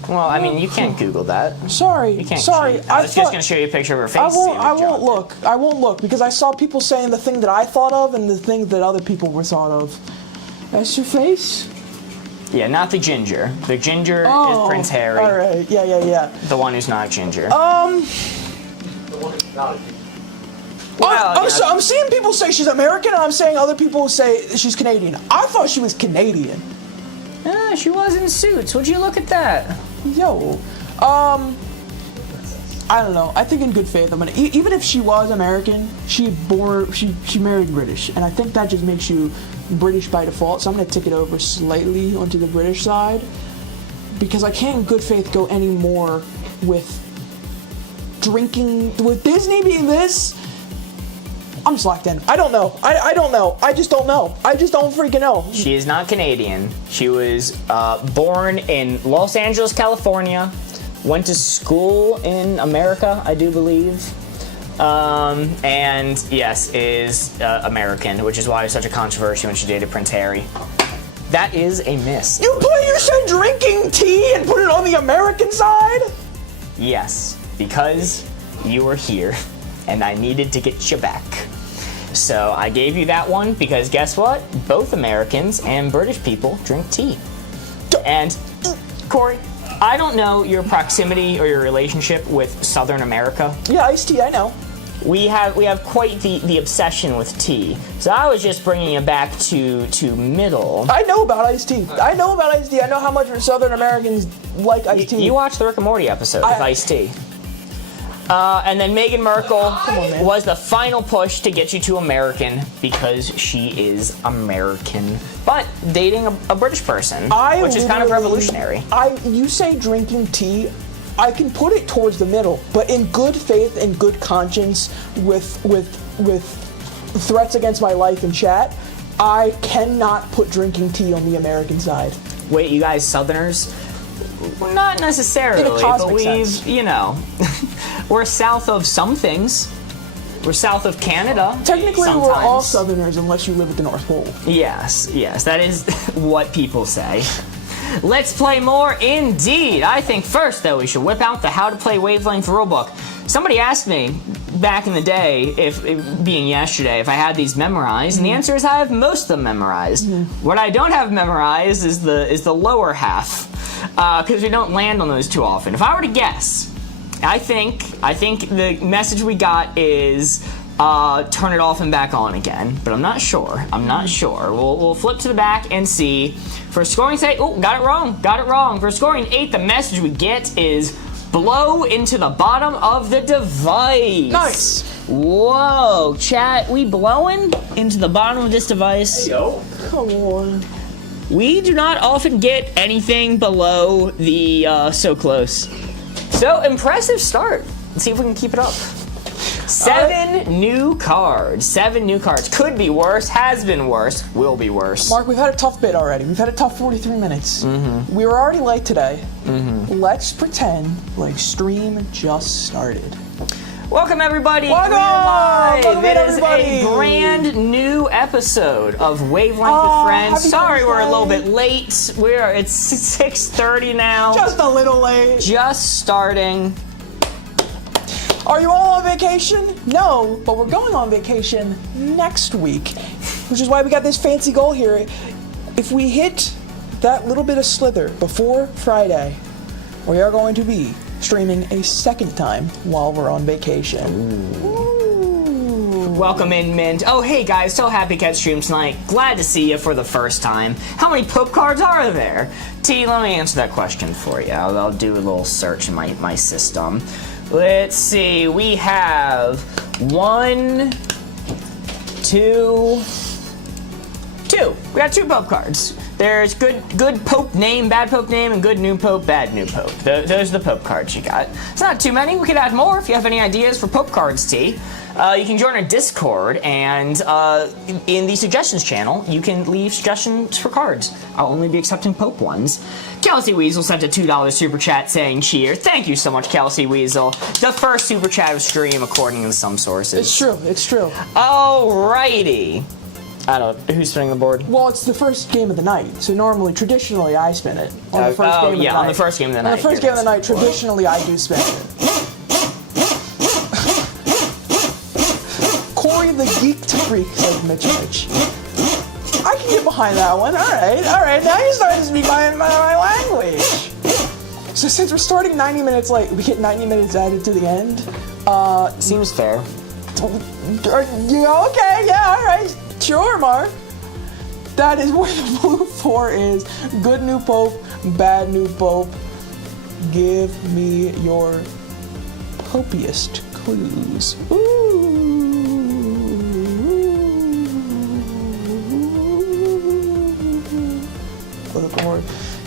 Well, I mean, you can't Google that. Sorry. You can't Sorry. cheat. I was just going to show you a picture of her face. I won't look. I won't look because I saw people saying the thing that I thought of and the thing that other people were thought of. That's your face? Yeah, not the ginger. The ginger is Prince Harry. All right. Yeah. The one who's not ginger. The one who's not a ginger. Well, I'm seeing people say she's American, and I'm saying other people say she's Canadian. I thought she was Canadian. Yeah, she was in Suits. Would you look at that? Yo, I don't know. I think in good faith, I'm gonna. Even if she was American, she married British, and I think that just makes you British by default. So I'm gonna tick it over slightly onto the British side because I can't in good faith go any more with drinking with Disney being this. I'm just locked in. I don't know. I don't know. I just don't know. I just don't freaking know. She is not Canadian. She was born in Los Angeles, California. Went to school in America, I do believe. And yes, is American, which is why it's such a controversy when she dated Prince Harry. That is a miss. You said drinking tea and put it on the American side? Yes, because you were here and I needed to get you back. So I gave you that one because guess what? Both Americans and British people drink tea. And Corey, I don't know your proximity or your relationship with Southern America. Yeah, iced tea, I know. We have quite the obsession with tea. So I was just bringing you back to middle. I know about iced tea. I know how much Southern Americans like iced tea. You watched the Rick and Morty episode with iced tea. And then Meghan Markle was the final push to get you to American because she is American, but dating a British person, which is kind of revolutionary. You say drinking tea, I can put it towards the middle, but in good faith and good conscience, with threats against my life in chat, I cannot put drinking tea on the American side. Wait, you guys Southerners? Not necessarily, but sense. We're south of some things. We're south of Canada. Technically, sometimes. we're all Southerners unless you live at the North Pole. Yes, that is what people say. Let's play more indeed. I think first, though, we should whip out the How to Play Wavelength rulebook. Somebody asked me back in the day, being yesterday, if I had these memorized, and the answer is I have most of them memorized. What I don't have memorized is the lower half, because we don't land on those too often. If I were to guess, I think the message we got is turn it off and back on again, but I'm not sure. We'll flip to the back and see. For scoring 8, got it wrong. For scoring 8, the message we get is blow into the bottom of the device. Nice. Whoa, chat, we blowing into the bottom of this device? Hey, yo. Come on. We do not often get anything below the so close. So, impressive start. Let's see if we can keep it up. 7 new cards. Could be worse, has been worse, will be worse. Mark, we've had a tough bit already. We've had a tough 43 minutes. We were already late today. Let's pretend like stream just started. Welcome, everybody. Welcome. We are live. Welcome It in, is everybody. a brand new episode of Wavelength with Friends. happy Sorry we're a little birthday. bit late. It's 6:30 now. Just a little late. Just starting. Are you all on vacation? No, but we're going on vacation next week, which is why we got this fancy goal here. If we hit that little bit of slither before Friday, we are going to be streaming a second time while we're on vacation. Ooh. Welcome in, Mint. Oh, hey guys, so happy to catch stream tonight. Glad to see you for the first time. How many Pope cards are there? T, let me answer that question for you. I'll do a little search in my system. Let's see, we have 1, 2. We got 2 Pope cards. There's good Pope name, bad Pope name, and good new Pope, bad new Pope. Those are the Pope cards you got. It's not too many. We could add more if you have any ideas for Pope cards, T. You can join our Discord, and in the suggestions channel, you can leave suggestions for cards. I'll only be accepting Pope ones. Kelsey Weasel sent a $2 super chat saying cheer. Thank you so much, Kelsey Weasel. The first super chat of stream, according to some sources. It's true. It's true. Alrighty. I don't know. Who's spinning the board? Well, it's the first game of the night, so traditionally, I spin it. On the first game of the night. On the first game of the night. On the first game of the night, traditionally, I do spin it. Corey the Geeked Freak, says Mitch. I can get behind that one. All right. Now you're starting to speak my language. So since we're starting 90 minutes late, we get 90 minutes added to the end. Seems fair. Okay, yeah, all right. Sure, Mark. That is where the blue 4 is. Good new Pope, bad new Pope. Give me your popiest clues.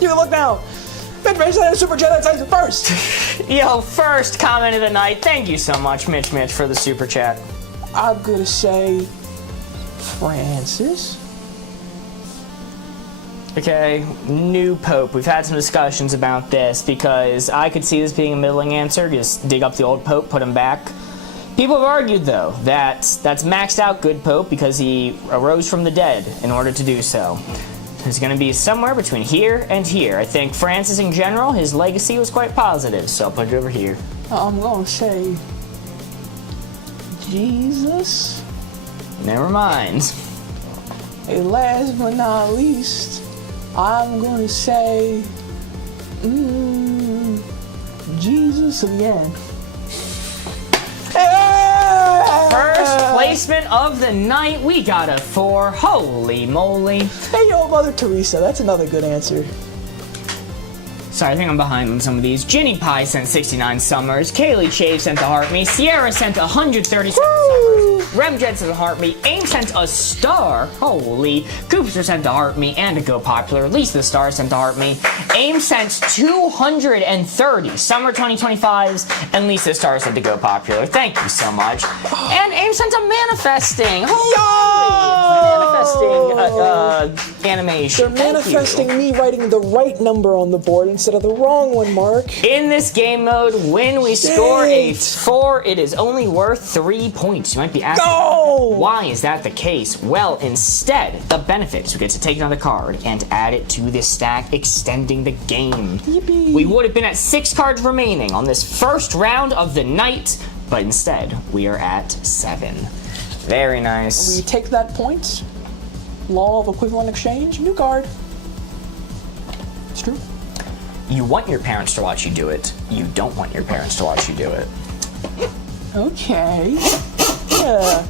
You can look now. Mitch sent a super chat that says first. Yo, first comment of the night. Thank you so much, Mitch, for the super chat. I'm gonna say Francis. Okay, new Pope. We've had some discussions about this because I could see this being a middling answer. Just dig up the old Pope, put him back. People have argued, though, that that's maxed out good Pope because he arose from the dead in order to do so. He's going to be somewhere between here and here. I think Francis, in general, his legacy was quite positive, so I'll put it over here. I'm going to say Jesus. Never mind. And last but not least, I'm going to say Jesus again. First placement of the night, we got a 4. Holy moly. Hey, yo, Mother Teresa. That's another good answer. Sorry, I think I'm behind on some of these. Ginny Pie sent 69 summers. Kaylee Shave sent a heart me. Sierra sent 137 summers. Remjet sent a heart me. Aim sent a star. Holy. Coopster sent a heart me and a go popular. Lisa the Star sent a heart me. Aim sent 230 summer 2025s, and Lisa the Star sent a go popular. Thank you so much. And Aim sent a manifesting. Holy. Manifesting animation. They're manifesting me writing the right number on the board instead of the wrong one, Mark. In this game mode, when we score a 4, it is only worth 3 points. You might be asking, why is that the case? Well, instead, the benefit is we get to take another card and add it to this stack, extending the game. Yippee. We would have been at 6 cards remaining on this first round of the night, but instead, we are at 7. Very nice. We take that point. Law of equivalent exchange. New card. It's true. You want your parents to watch you do it. You don't want your parents to watch you do it. Okay. Yeah.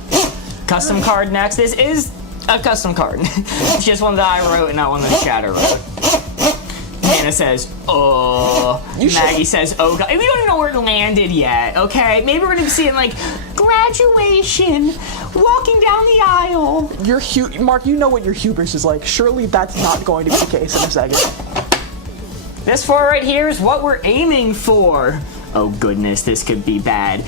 Custom card next. This is a custom card. It's just one that I wrote and not one that Shatter wrote. Hannah says, oh. Maggie says, oh God. We don't even know where it landed yet, okay? Maybe we're gonna be seeing like graduation, walking down the aisle. Mark, you know what your hubris is like. Surely that's not going to be the case in a second. This 4 right here is what we're aiming for. Oh goodness, this could be bad.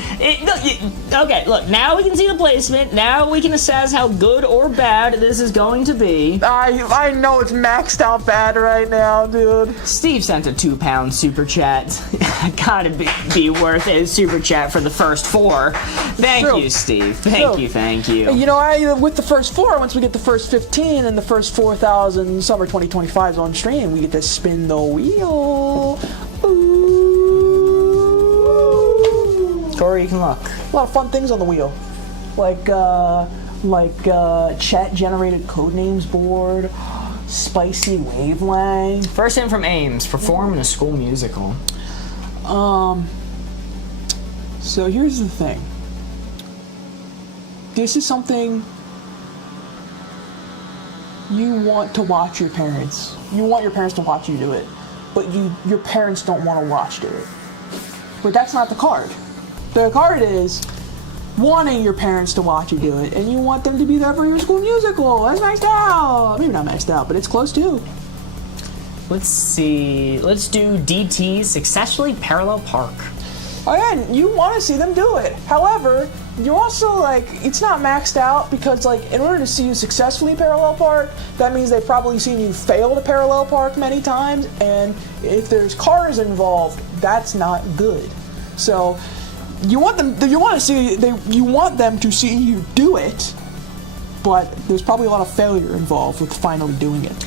Okay, look, now we can see the placement. Now we can assess how good or bad this is going to be. I know it's maxed out bad right now, dude. Steve sent a £2 super chat. Gotta be worth a super chat for the first 4. Thank you, Steve. Thank you. You know, with the first 4, once we get the first 15 and the first 4,000 summer 2025s on stream, we get to spin the wheel. Corey, you can look. A lot of fun things on the wheel, like chat-generated Codenames board, spicy wavelength. First in from Ames, perform in a school musical. So here's the thing. This is something you want to watch your parents. You want your parents to watch you do it, but your parents don't want to watch do it. But that's not the card. The card is wanting your parents to watch you do it, and you want them to be there for your school musical. That's maxed out. Maybe not maxed out, but it's close to. Let's see. Let's do DT successfully parallel park. Again, you want to see them do it. However, you also, like, it's not maxed out because, like, in order to see you successfully parallel park, that means they've probably seen you fail to parallel park many times, and if there's cars involved, that's not good. So, you want them to see you do it, but there's probably a lot of failure involved with finally doing it.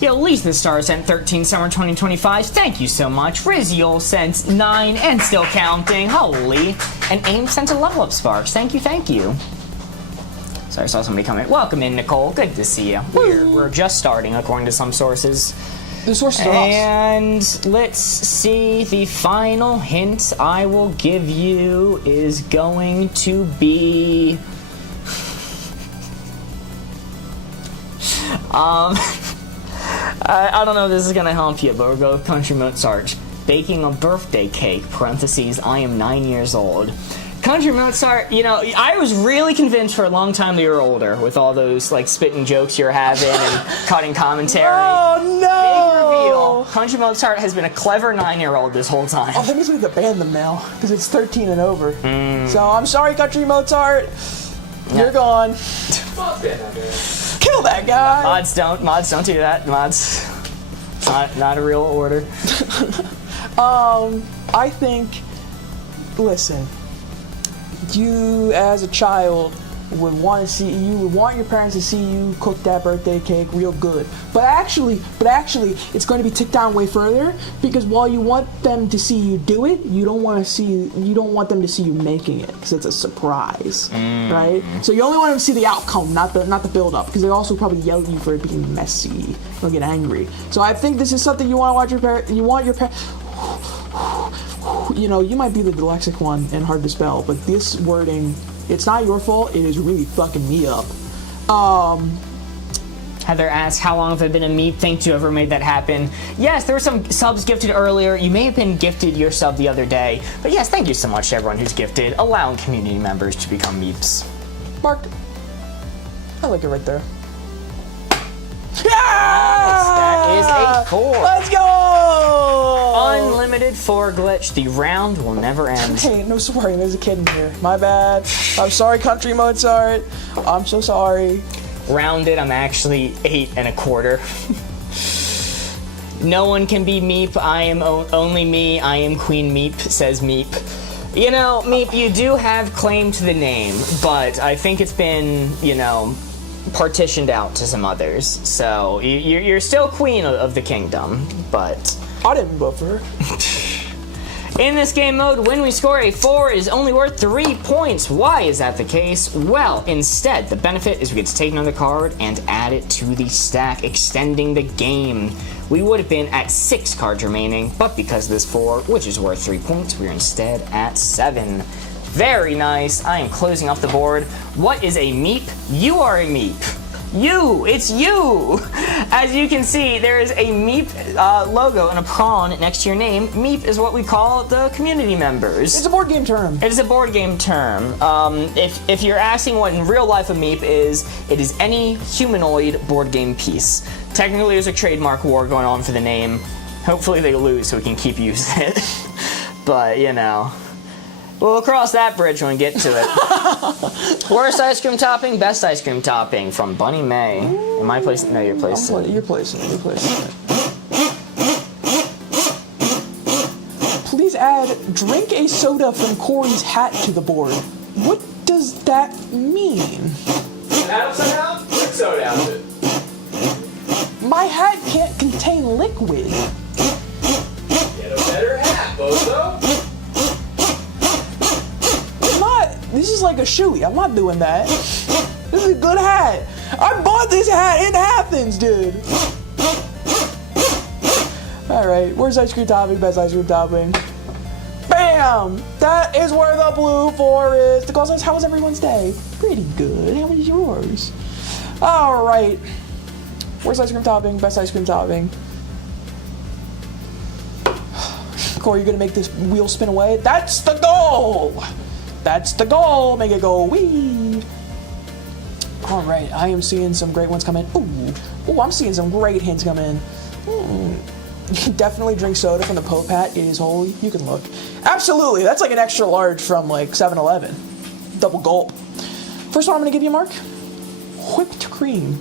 Yeah, Lisa the Star sent 13 summer 2025. Thank you so much. Riziol sent 9 and still counting. Holy. And Aim sent a level up Sparks. Thank you, thank you. Sorry, I saw somebody come in. Welcome in, Nicole. Good to see you. We're just starting, according to some sources. The sources are us. And let's see. The final hint I will give you is going to be... I don't know if this is gonna help you, but we'll go with Country Mozart. Baking a birthday cake, parentheses, I am 9 years old. Country Mozart, you know, I was really convinced for a long time that you were older with all those, like, spitting jokes you're having and cutting commentary. Oh, no! Big reveal. Country Mozart has been a clever 9-year-old this whole time. I think it's going to ban them now, because it's 13 and over. So, I'm sorry, Country Mozart. You're gone. Kill that guy! Mods don't do that. Mods, it's not a real order. I think, listen, you as a child would want your parents to see you cook that birthday cake real good. But actually, it's going to be ticked down way further because while you want them to see you do it, you don't want them to see you making it because it's a surprise, right? So you only want them to see the outcome, not the build up, because they also probably yell at you for it being messy. They'll get angry. So I think this is something you want to watch your parents. You want your parents. You know, you might be the dyslexic one and hard to spell, but this wording, it's not your fault. It is really fucking me up. Heather asks, how long have I been a meep? Thanks to whoever made that happen. Yes, there were some subs gifted earlier. You may have been gifted your sub the other day. But yes, thank you so much to everyone who's gifted, allowing community members to become meeps. Mark, I like it right there. Nice, that is a 4. Let's go! Unlimited 4 glitch. The round will never end. Hey, no sorry, there's a kid in here. My bad. I'm sorry, Country Mozart. I'm so sorry. Rounded, I'm actually 8 1/4. No one can be Meep. I am only me. I am Queen Meep, says Meep. You know, Meep, you do have claim to the name, but I think it's been, you know, partitioned out to some others. So you're still queen of the kingdom, but... I didn't vote for her. In this game mode, when we score a 4, it is only worth 3 points. Why is that the case? Well, instead, the benefit is we get to take another card and add it to the stack, extending the game. We would have been at 6 cards remaining, but because of this 4, which is worth 3 points, we're instead at 7. Very nice. I am closing off the board. What is a meep? You are a meep. You! It's you! As you can see, there is a Meep logo and a prawn next to your name. Meep is what we call the community members. It's a board game term. It is a board game term. If you're asking what in real life a Meep is, it is any humanoid board game piece. Technically, there's a trademark war going on for the name. Hopefully they lose so we can keep using it. But, you know... We'll cross that bridge when we get to it. Worst ice cream topping, best ice cream topping from Bunny May. Am I placing? No, you're placing it. You're placing it. Please add drink a soda from Corey's hat to the board. What does that mean? Hat upside down? Drink soda out of it. My hat can't contain liquid. Get a better hat, bozo. This is like a shoey. I'm not doing that. This is a good hat. I bought this hat in Athens, dude. Alright, where's ice cream topping? Best ice cream topping. Bam! That is where the blue forest. The call says, how was everyone's day? Pretty good. How was yours? Alright. Where's ice cream topping? Best ice cream topping. Corey, you're gonna make this wheel spin away? That's the goal! That's the goal! Make it go wee! Alright, I am seeing some great ones come in. Ooh, I'm seeing some great hints come in. Definitely drink soda from the Pope hat. It is holy. You can look. Absolutely. That's like an extra large from like 7-Eleven. Double gulp. First one I'm going to give you, Mark. Whipped cream.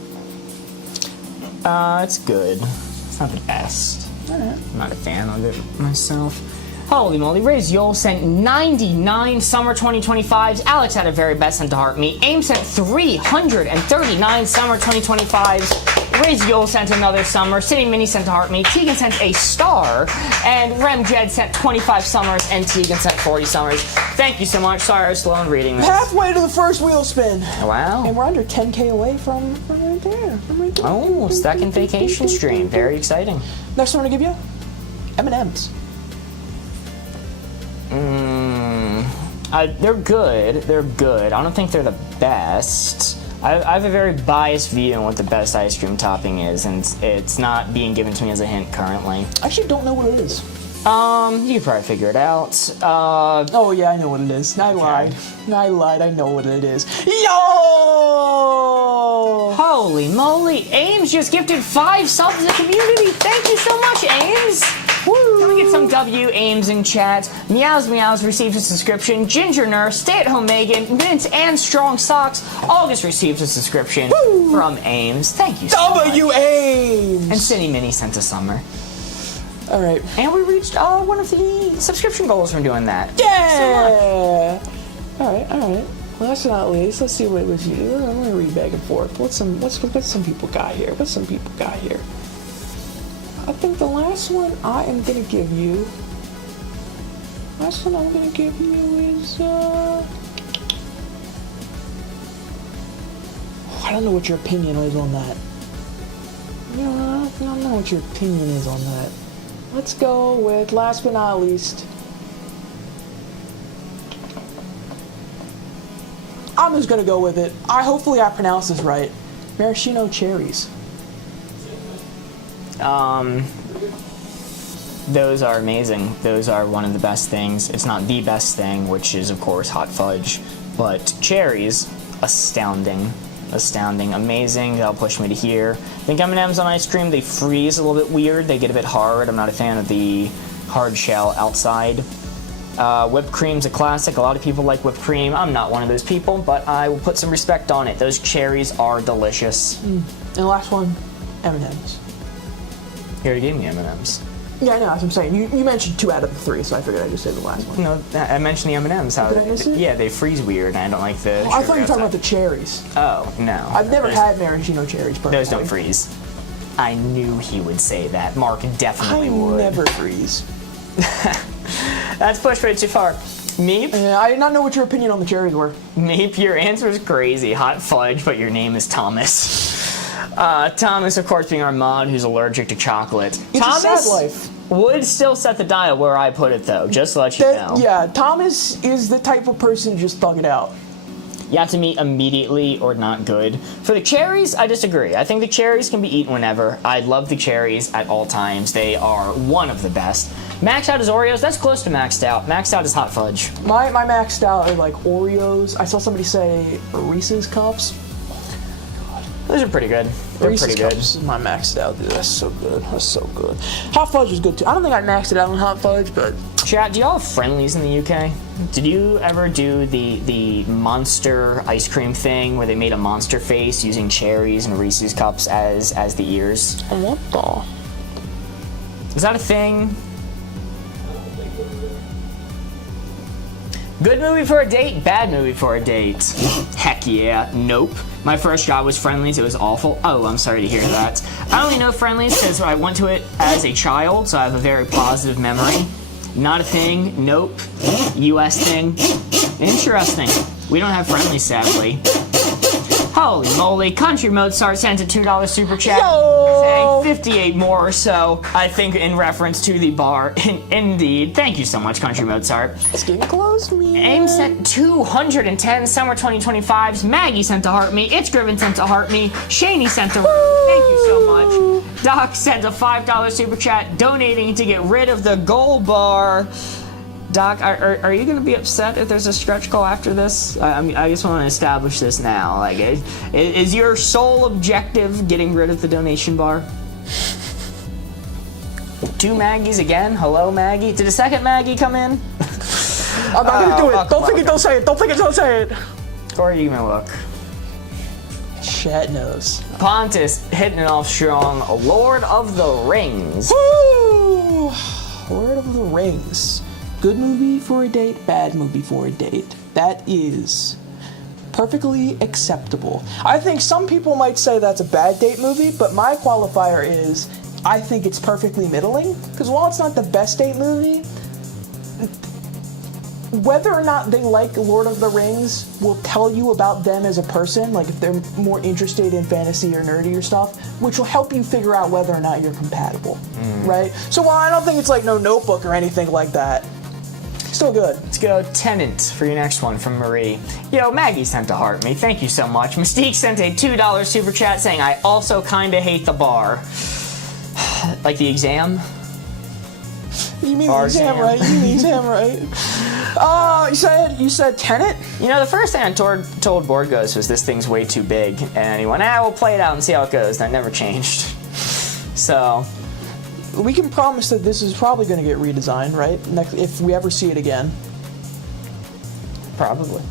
It's good. It's not the best. Alright. I'm not a fan of it myself. Holy moly, Riz Yole sent 99 Summer 2025s. Alex had a very best sent to Heart Me. Aim sent 339 Summer 2025s. Riz Yole sent another Summer. City Mini sent to Heart Me. Tegan sent a star. And Rem Jed sent 25 Summers. And Tegan sent 40 Summers. Thank you so much. Sorry I was slow in reading this. Halfway to the first wheel spin. Wow. And we're under 10K away from right there. From right there. Oh, second vacation stream. Very exciting. Next one I'm going to give you. M&M's. They're good. They're good. I don't think they're the best. I have a very biased view on what the best ice cream topping is, and it's not being given to me as a hint currently. I actually don't know what it is. You can probably figure it out. Oh yeah, I know what it is. I lied. I know what it is. Yo! Holy moly! Ames just gifted 5 subs to the community. Thank you so much, Ames. Woo. Can we get some W Ames in chat? Meows received a subscription. Ginger Nurse, Stay at Home Megan, Mint, and Strong Socks all just received a subscription from Ames. Thank you so much. W Ames! And City Mini sent a summer. All right. And we reached one of the subscription goals from doing that. Yeah! All right. Well, last but not least, let's see what was you. I'm gonna read back and forth. What's some people got here? I think the last one I'm gonna give you is I don't know what your opinion is on that. I don't know what your opinion is on that. Let's go with last but not least. I'm just gonna go with it. Hopefully I pronounce this right. Maraschino cherries. Those are amazing. Those are one of the best things. It's not the best thing, which is of course hot fudge, but cherries, astounding, amazing. That'll push me to here. I think M&M's on ice cream, they freeze a little bit weird. They get a bit hard. I'm not a fan of the hard shell outside. Whipped cream's a classic. A lot of people like whipped cream. I'm not one of those people, but I will put some respect on it. Those cherries are delicious. And the last one, M&M's. You already gave me M&M's. Yeah, I know, that's what I'm saying. You mentioned 2 out of the 3, so I figured I'd just say the last one. No, I mentioned the M&M's. How Did I miss it? Yeah, they freeze weird, and I don't like the I thought you were talking about the cherries. Oh, no. I've never had maraschino cherries, personally. Those don't freeze. I knew he would say that. Mark definitely would. I never freeze. That's pushed way too far. Meep? I did not know what your opinion on the cherries were. Meep, your answer is crazy. Hot fudge, but your name is Thomas. Thomas, of course, being our mod who's allergic to chocolate. It's Thomas a sad life. would still set the dial where I put it, though, just to let you know. Yeah, Thomas is the type of person to just thug it out. You have to meet immediately or not good. For the cherries, I disagree. I think the cherries can be eaten whenever. I love the cherries at all times. They are one of the best. Maxed out is Oreos. That's close to maxed out. Maxed out is hot fudge. My maxed out are like Oreos. I saw somebody say Reese's Cups. Those are pretty good. They're Reese's pretty good. Cups is my maxed out, dude. That's so good. Hot fudge is good too. I don't think I maxed it out on hot fudge, but Chat, do y'all have friendlies in the UK? Did you ever do the monster ice cream thing where they made a monster face using cherries and Reese's Cups as the ears? what the? Is that a thing? Good movie for a date, bad movie for a date. Heck yeah, nope. My first job was Friendlies, it was awful. Oh, I'm sorry to hear that. I only know Friendlies because I went to it as a child, so I have a very positive memory. Not a thing, nope. US thing, interesting. We don't have Friendlies, sadly. Holy moly, Country Mozart sent a $2 super chat. Yo! Saying 58 more or so, I think in reference to the bar. Indeed. Thank you so much, Country Mozart. It's getting close, man. Aim sent 210 Summer 2025s. Maggie sent to Heart Me. It's Driven sent to Heart Me. Shaney sent to Heart Me. Thank you so much. Doc sent a $5 super chat donating to get rid of the gold bar. Doc, are you going to be upset if there's a stretch goal after this? I just want to establish this now. Like, is your sole objective getting rid of the donation bar? 2 Maggies again. Hello, Maggie. Did a second Maggie come in? I'm not gonna do it. Don't think it, don't say it. Don't think it, don't say it. Corey, you may look. Shat knows. Pontus hitting it off strong. Lord of the Rings. Woo! Lord of the Rings. Good movie for a date, bad movie for a date. That is perfectly acceptable. I think some people might say that's a bad date movie, but my qualifier is I think it's perfectly middling. Because while it's not the best date movie, whether or not they like Lord of the Rings will tell you about them as a person, like if they're more interested in fantasy or nerdy or stuff, which will help you figure out whether or not you're compatible, right? So while I don't think it's like no Notebook or anything like that, still good. Let's go Tenant for your next one from Marie. Yo, Maggie sent to heart me. Thank you so much. Mystique sent a $2 super chat saying, I also kinda hate the bar. Like the exam? You mean the exam, right? You mean the exam, right? You said Tenet? You know, the first thing I told Board Goes was this thing's way too big, and he went, we'll play it out and see how it goes, and that never changed. So, we can promise that this is probably going to get redesigned, right? If we ever see it again. probably.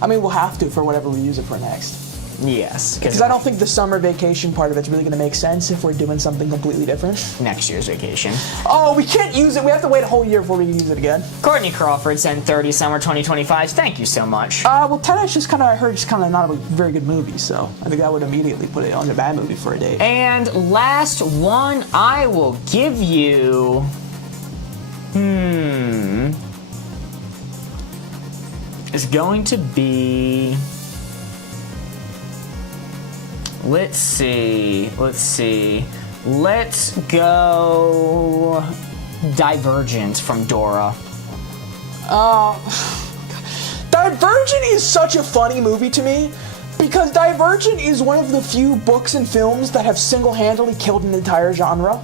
I mean, we'll have to for whatever we use it for next. Yes. Because I don't think the summer vacation part of it's really going to make sense if we're doing something completely different. Next year's vacation. Oh, we can't use it. We have to wait a whole year before we can use it again. Courtney Crawford sent 30 summer 2025. Thank you so much. Well, Tenet's just kind of, I heard it's kind of not a very good movie, so I think I would immediately put it on the bad movie for a date. And last one I will give you... is going to be... Let's see. Let's go Divergent from Dora. Divergent is such a funny movie to me because Divergent is one of the few books and films that have single-handedly killed an entire genre.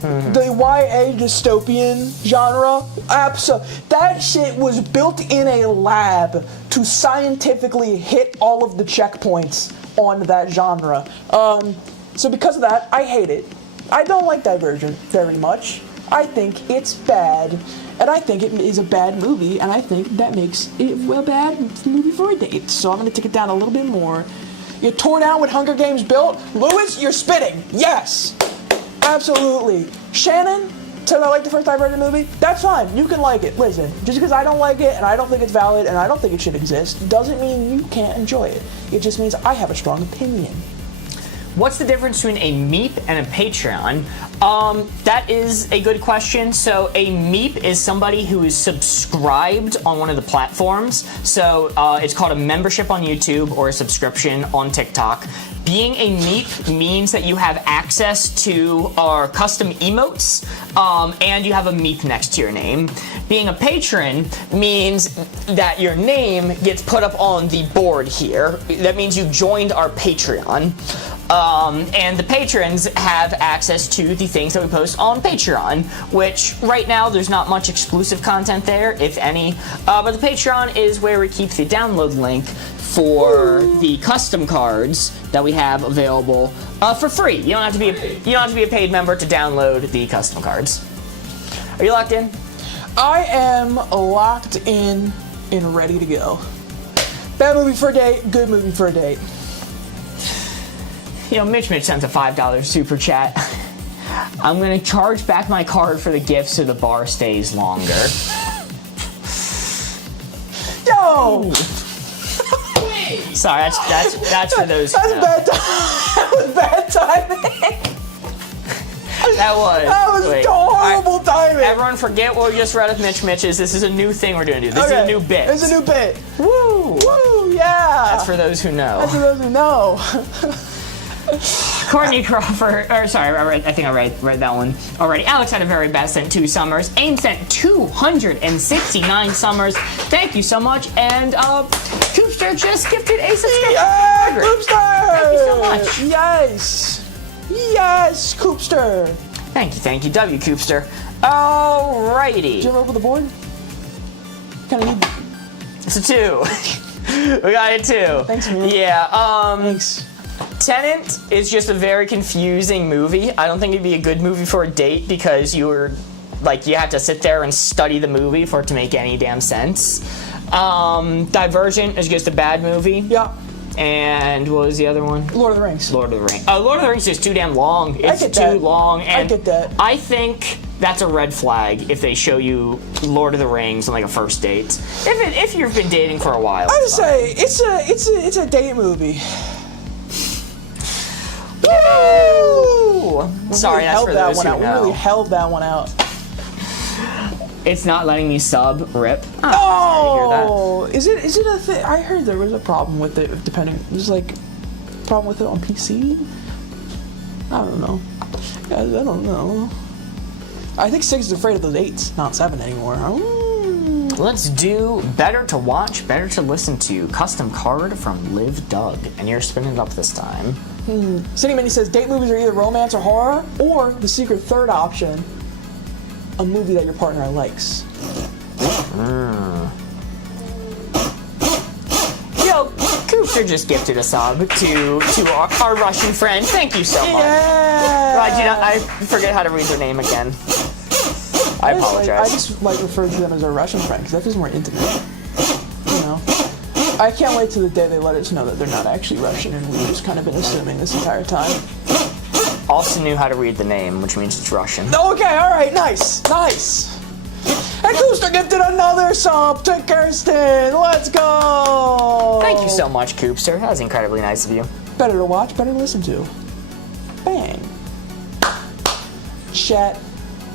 The YA dystopian genre, that shit was built in a lab to scientifically hit all of the checkpoints on that genre. So because of that, I hate it. I don't like Divergent very much. I think it's bad, and I think it is a bad movie, and I think that makes it a bad movie for a date. So I'm gonna take it down a little bit more. You tore down what Hunger Games built? Lewis, you're spitting. Yes. Absolutely. Shannon said I like the first Divergent movie. That's fine. You can like it. Listen, just because I don't like it and I don't think it's valid and I don't think it should exist doesn't mean you can't enjoy it. It just means I have a strong opinion. What's the difference between a Meep and a Patreon? That is a good question. So a Meep is somebody who is subscribed on one of the platforms. So it's called a membership on YouTube or a subscription on TikTok. Being a Meep means that you have access to our custom emotes, and you have a Meep next to your name. Being a patron means that your name gets put up on the board here. That means you joined our Patreon. And the patrons have access to the things that we post on Patreon, which right now there's not much exclusive content there, if any. But the Patreon is where we keep the download link for the custom cards that we have available for free. You don't have to be a paid member to download the custom cards. Are you locked in? I am locked in and ready to go. Bad movie for a date, good movie for a date. You know, Mitch sent a $5 super chat. I'm gonna charge back my card for the gift so the bar stays longer. Yo! Sorry, that's for those. That's bad time. That was bad timing. That was horrible timing. Everyone forget what we just read of Mitch's. This is a new thing we're doing. This is a new bit. It's a new bit. Woo! Woo, yeah. That's for those who know. That's for those who know. Courtney Crawford, or sorry, I think I read that one already. Alex had a very bad sent 2 summers. Aim sent 269 summers. Thank you so much. And Coopster just gifted a subscription. Yeah, Coopster! Thank you so much. Yes, Coopster. Thank you, W Coopster. Alrighty. Did you ever open the board? Kind of need. It's a 2. We got a 2. Thanks, man. Yeah. Thanks. Tenet is just a very confusing movie. I don't think it'd be a good movie for a date because you have to sit there and study the movie for it to make any damn sense. Divergent is just a bad movie. Yeah. And what was the other one? Lord of the Rings. Lord of the Rings. Lord of the Rings is too damn long. It's too long. And I get that. I think that's a red flag if they show you Lord of the Rings on like a first date. If you've been dating for a while. I would say it's a date movie. Woo! Sorry, that's for those who know. We really held that one out. It's not letting me sub. Rip. Oh, is it a thing? I heard there was a problem with it. There's like a problem with it on PC. I don't know. Guys, I don't know. I think 6 is afraid of those 8s, not 7 anymore. Let's do better to watch, better to listen to. Custom card from Liv Doug, and you're spinning it up this time. City Mini says date movies are either romance or horror, or the secret third option, a movie that your partner likes. Yo, Cooper just gifted a sub to our Russian friend. Thank you so much. Yeah. I forget how to read their name again. I apologize. I just refer to them as our Russian friend because that feels more intimate. You know. I can't wait till the day they let us know that they're not actually Russian and we've just kind of been assuming this entire time. Also knew how to read the name, which means it's Russian. Okay, alright, nice. And Cooster gifted another sub to Kirsten. Let's go! Thank you so much, Coopster. That was incredibly nice of you. Better to watch, better to listen to. Bang. Chat,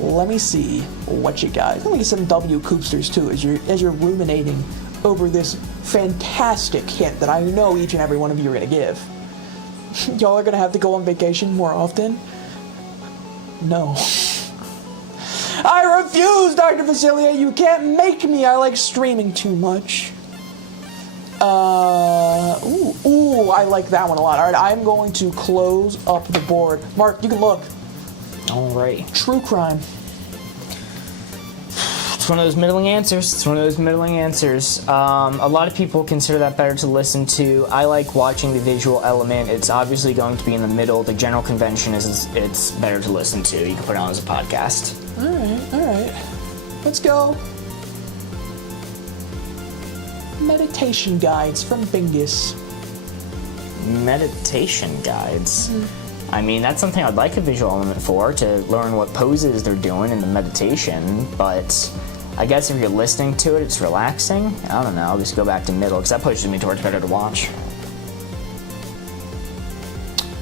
let me see what you got. Let me get some W Coopsters too as you're ruminating over this fantastic hint that I know each and every one of you are going to give. Y'all are going to have to go on vacation more often? No. I refuse, Dr. Vasilia. You can't make me. I like streaming too much. Ooh, I like that one a lot. All right, I'm going to close up the board. Mark, you can look. All right. True crime. It's one of those middling answers. A lot of people consider that better to listen to. I like watching the visual element. It's obviously going to be in the middle. The general convention is it's better to listen to. You can put it on as a podcast. All right. Let's go. Meditation guides from Bingus. Meditation guides? I mean, that's something I'd like a visual element for, to learn what poses they're doing in the meditation, but I guess if you're listening to it, it's relaxing. I don't know, I'll just go back to middle, because that pushes me towards better to watch.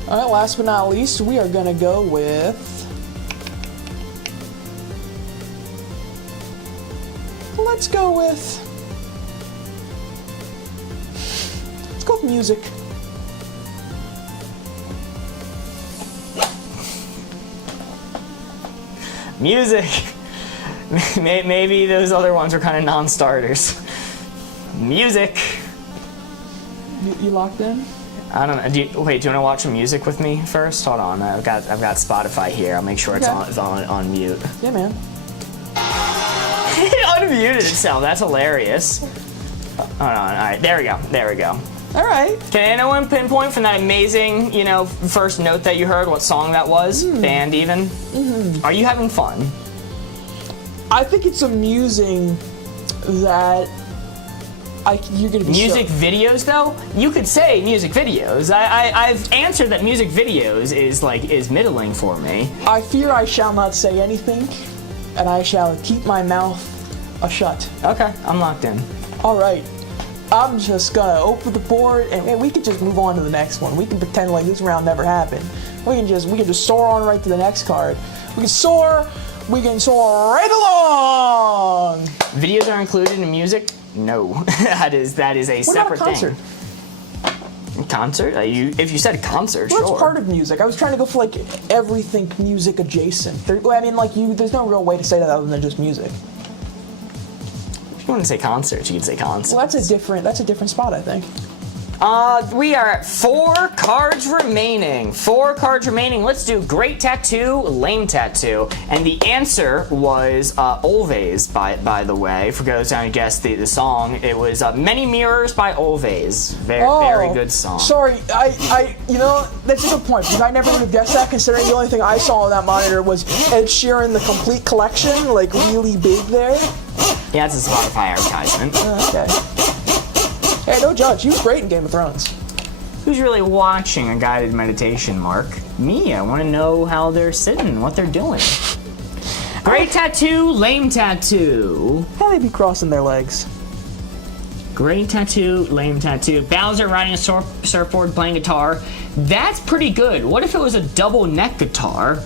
Alright, last but not least, we are gonna go with... Let's go with music. Music! Maybe those other ones are kind of non-starters. Music! You locked in? I don't know. Do you want to watch some music with me first? Hold on. I've got Spotify here. I'll make sure it's on mute. Yeah, man. It unmuted itself. That's hilarious. Hold on. All right. There we go. All right. Can anyone pinpoint from that amazing, first note that you heard what song that was? Band even? Mm-hmm. Are you having fun? I think it's amusing that you're gonna be music videos though. You could say music videos. I've answered that music videos is middling for me. I fear I shall not say anything, and I shall keep my mouth shut. Okay, I'm locked in. All right. I'm just gonna open the board, and we can just move on to the next one. We can pretend like this round never happened. We can just soar on right to the next card. We can soar right along. Videos are included in music? No, that is a separate concert? thing. Concert? If you said concert, well, sure. That's part of music. I was trying to go for everything music adjacent. There's no real way to say that other than just music. If you want to say concerts, you can say concerts. Well, that's a different spot, I think. We are at 4 cards remaining. 4 cards remaining. Let's do great tattoo, lame tattoo. And the answer was Always, by the way. For those who guessed the song, it was Many Mirrors by Always. Very good song. Sorry, you know, that's a good point, because I never would have guessed that, considering the only thing I saw on that monitor was Ed Sheeran, the complete collection, like really big there. Yeah, it's a Spotify advertisement. Okay. Hey, don't judge. He was great in Game of Thrones. Who's really watching a guided meditation, Mark? Me. I want to know how they're sitting, what they're doing. Great tattoo, lame tattoo. How they be crossing their legs? Great tattoo, lame tattoo. Bowser riding a surfboard playing guitar. That's pretty good. What if it was a double neck guitar?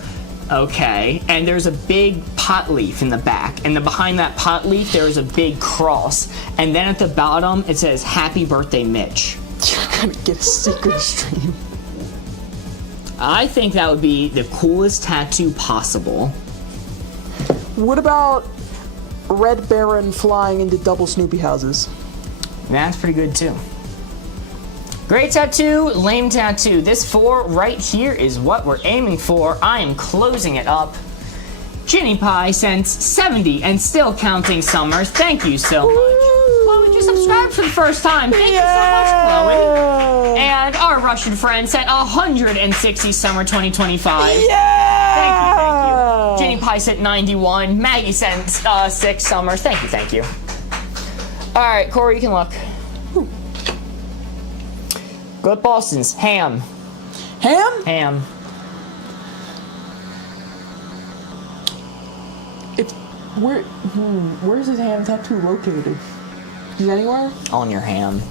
Okay, and there's a big pot leaf in the back, and then behind that pot leaf there's a big cross, and then at the bottom it says "Happy Birthday, Mitch." You're gonna get a secret stream. I think that would be the coolest tattoo possible. What about Red Baron flying into double Snoopy houses? That's pretty good too. Great tattoo, lame tattoo. This 4 right here is what we're aiming for. I am closing it up. Ginny Pie sent 70 and still counting summers. Thank you so much. Chloe just subscribed for the first time. Thank you so much, Chloe. And our Russian friend sent 160 summer 2025. Yeah! Thank you. Ginny Pie sent 91. Maggie sent 6 summers. Thank you. All right, Corey, you can look. Good Boston's. Ham. Ham? Ham. Where's his ham tattoo located? Is it anywhere? On your ham.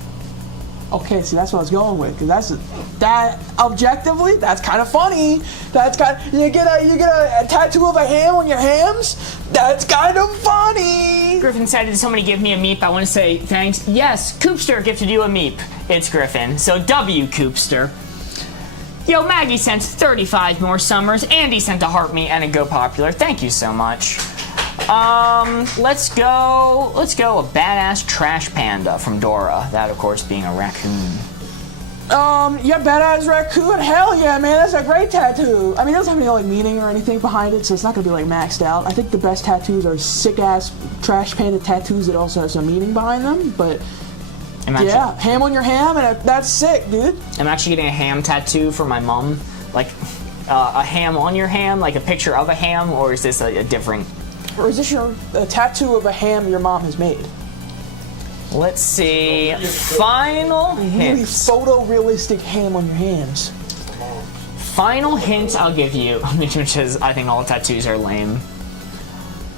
Okay, see, that's what I was going with, because that objectively, that's kind of funny. That's kind of, you get a tattoo of a ham on your hams. That's kind of funny. Griffin said, "Did somebody give me a meep?" I want to say thanks. Yes, Coopster gifted you a meep. It's Griffin. So W, Coopster. Yo, Maggie sent 35 more summers. Andy sent a heart me and a go popular. Thank you so much. Let's go a badass trash panda from Dora. That, of course, being a raccoon. Yeah, badass raccoon. Hell yeah, man, that's a great tattoo. I mean, it doesn't have any like meaning or anything behind it, so it's not gonna be like maxed out. I think the best tattoos are sick ass trash panda tattoos that also have some meaning behind them. But yeah, ham on your ham, and that's sick, dude. I'm actually getting a ham tattoo for my mom. Like a ham on your ham, like a picture of a ham, or is this a different? Or is this a tattoo of a ham your mom has made? Let's see. Final really photorealistic ham on your hams. Final hint I'll give you, which is I think all tattoos are lame.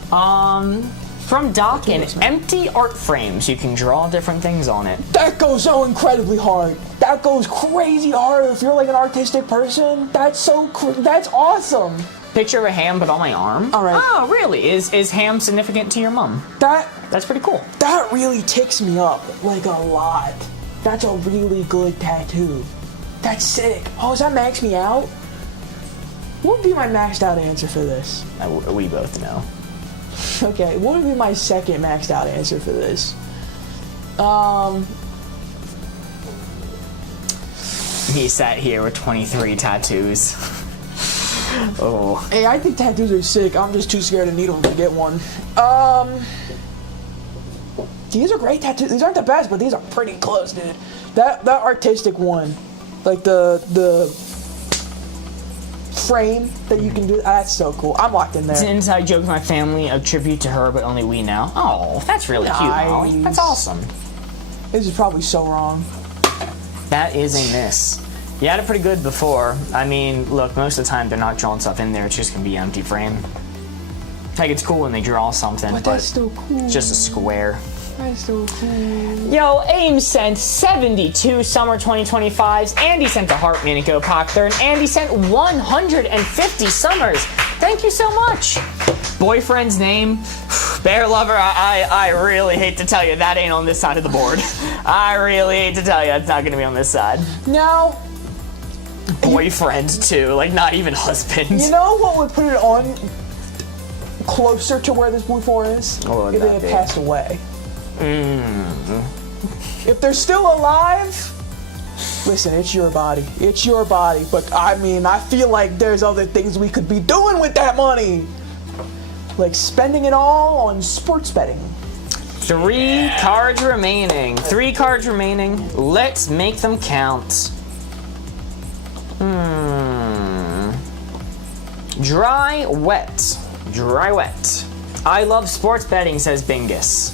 From Doc, in empty art frames, you can draw different things on it. That goes so incredibly hard. That goes crazy hard. If you're like an artistic person, that's awesome. Picture of a ham, but on my arm. All right. Oh, really? Is ham significant to your mom? That's pretty cool. That really ticks me up like a lot. That's a really good tattoo. That's sick. Oh, does that max me out? What would be my maxed out answer for this? We both know. Okay, what would be my second maxed out answer for this? He sat here with 23 tattoos. Oh. Hey, I think tattoos are sick. I'm just too scared of needles to get one. These are great tattoos. These aren't the best, but these are pretty close, dude. That artistic one, like the frame that you can do, that's so cool. I'm locked in there. It's an inside joke with my family, a tribute to her, but only we know. Oh, that's really cute, Molly. That's awesome. This is probably so wrong. That is a miss. You had it pretty good before. I mean, look, most of the time they're not drawing stuff in there. It's just gonna be empty frame. Like, it's cool when they draw something, but that's still cool. It's just a square. That's still cool. Yo, Aim sent 72 summer 2025s. Andy sent the heart me and go popular, and Andy sent 150 summers. Thank you so much. Boyfriend's name, Bear Lover. I really hate to tell you that ain't on this side of the board. I really hate to tell you it's not gonna be on this side. Now. Boyfriend too, like not even husband. You know what would put it on closer to where this Blue 4 is? What would if they that had be? passed away. If they're still alive, Listen, it's your body. It's your body. But I mean, I feel like there's other things we could be doing with that money. Like spending it all on sports betting. 3 cards remaining. 3 cards remaining. Let's make them count. Dry, wet. Dry, wet. I love sports betting, says Bingus.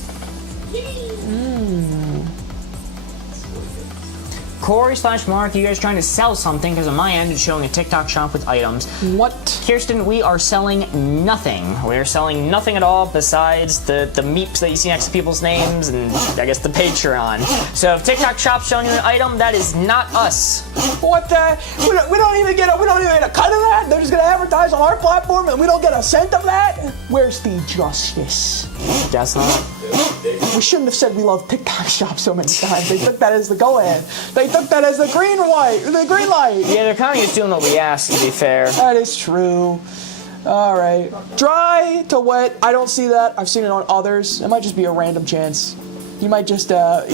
Corey/Mark, you guys trying to sell something? Because on my end, it's showing a TikTok shop with items. What? Kirsten, we are selling nothing. We are selling nothing at all besides the meeps that you see next to people's names and I guess the Patreon. So if TikTok shop's showing you an item, that is not us. What the? We don't even get a cut of that? They're just gonna advertise on our platform and we don't get a cent of that? Where's the justice? Guess not. We shouldn't have said we love TikTok shop so many times. They took that as the go-ahead. They took that as the green light. Yeah, they're kind of just doing what we asked, to be fair. That is true. All right. Dry to wet. I don't see that. I've seen it on others. It might just be a random chance. You might just unlucky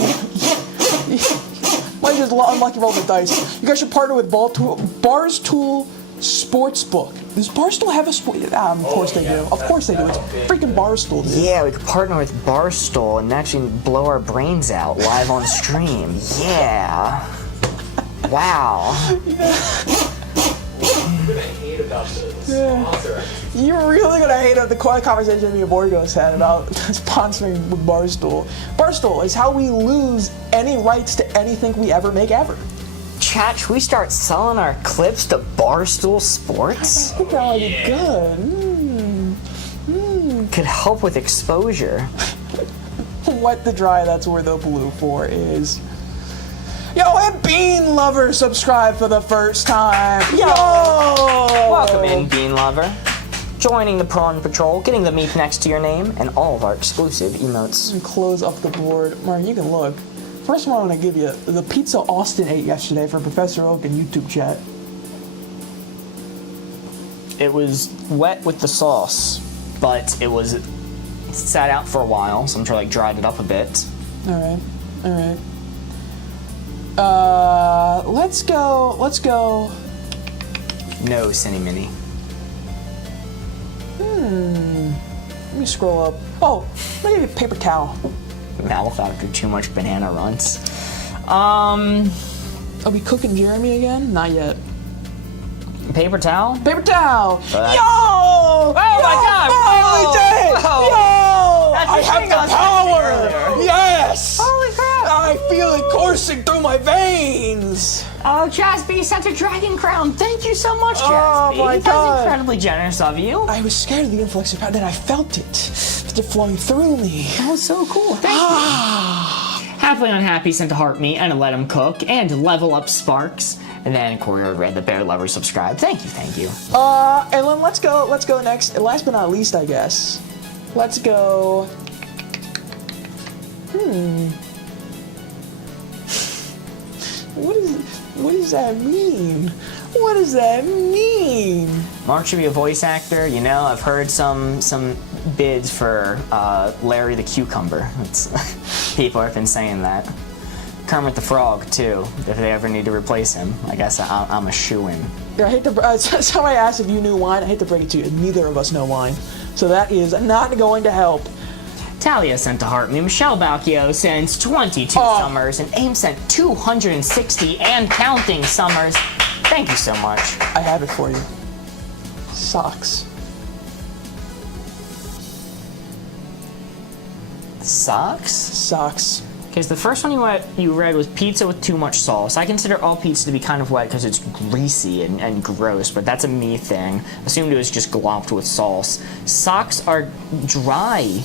roll the dice. You guys should partner with Barstool Sportsbook. Does Barstool have a sport? Of course they do. Of course they do. It's freaking Barstool, dude. Yeah, we could partner with Barstool and actually blow our brains out live on stream. Yeah. Wow. You're really gonna hate the conversation me and Boardgamers had about sponsoring with Barstool. Barstool is how we lose any rights to anything we ever make ever. Chat, should we start selling our clips to Barstool Sports? I think that would be good. Could help with exposure. Wet to dry, that's where the blue 4 is. Yo, and Bean Lover subscribed for the first time. Yo! Welcome in, Bean Lover. Joining the Prawn Patrol, getting the meat next to your name, and all of our exclusive emotes. And close up the board. Mark, you can look. First one I'm going to give you, the pizza Austin ate yesterday from Professor Oak in YouTube chat. It was wet with the sauce, but it sat out for a while, so I'm sure like dried it up a bit. Alright. Let's go. No, Cinny Mini. Let me scroll up. Oh, let me give you a paper towel. Mouth after too much banana runs. Are we cooking Jeremy again? Not yet. Paper towel? Paper towel! Yo! Oh my God! Holy shit! Whoa. Yo! That's I the have thing the I was power! mentioning earlier. Yes! Holy crap! I feel it coursing through my veins! Oh, Jasby sent a dragon crown. Thank you so much, Jasby. Oh my God. That's incredibly generous of you. I was scared of the influx of power, then I felt it. It flowing through me. That was so cool. Thank you. Happily Unhappy sent a heart me and a let him cook and level up Sparks. And then Corey read the Bear Lover subscribe. Thank you. And then let's go next. And last but not least, I guess. Let's go. What does that mean? What does that mean? Mark should be a voice actor. You know, I've heard some bids for Larry the Cucumber. People have been saying that. Kermit the Frog, too, if they ever need to replace him. I guess I'm a shoo-in. I hate to. Somebody asked if you knew wine. I hate to break it to you. Neither of us know wine. So that is not going to help. Talia sent a heart me. Michelle Balcchio sends 22 summers. And Aim sent 260 and counting summers. Thank you so much. I have it for you. Socks. Socks? Socks. Because the first one you read was pizza with too much sauce. I consider all pizza to be kind of wet because it's greasy and gross, but that's a me thing. Assumed it was just glopped with sauce. Socks are dry.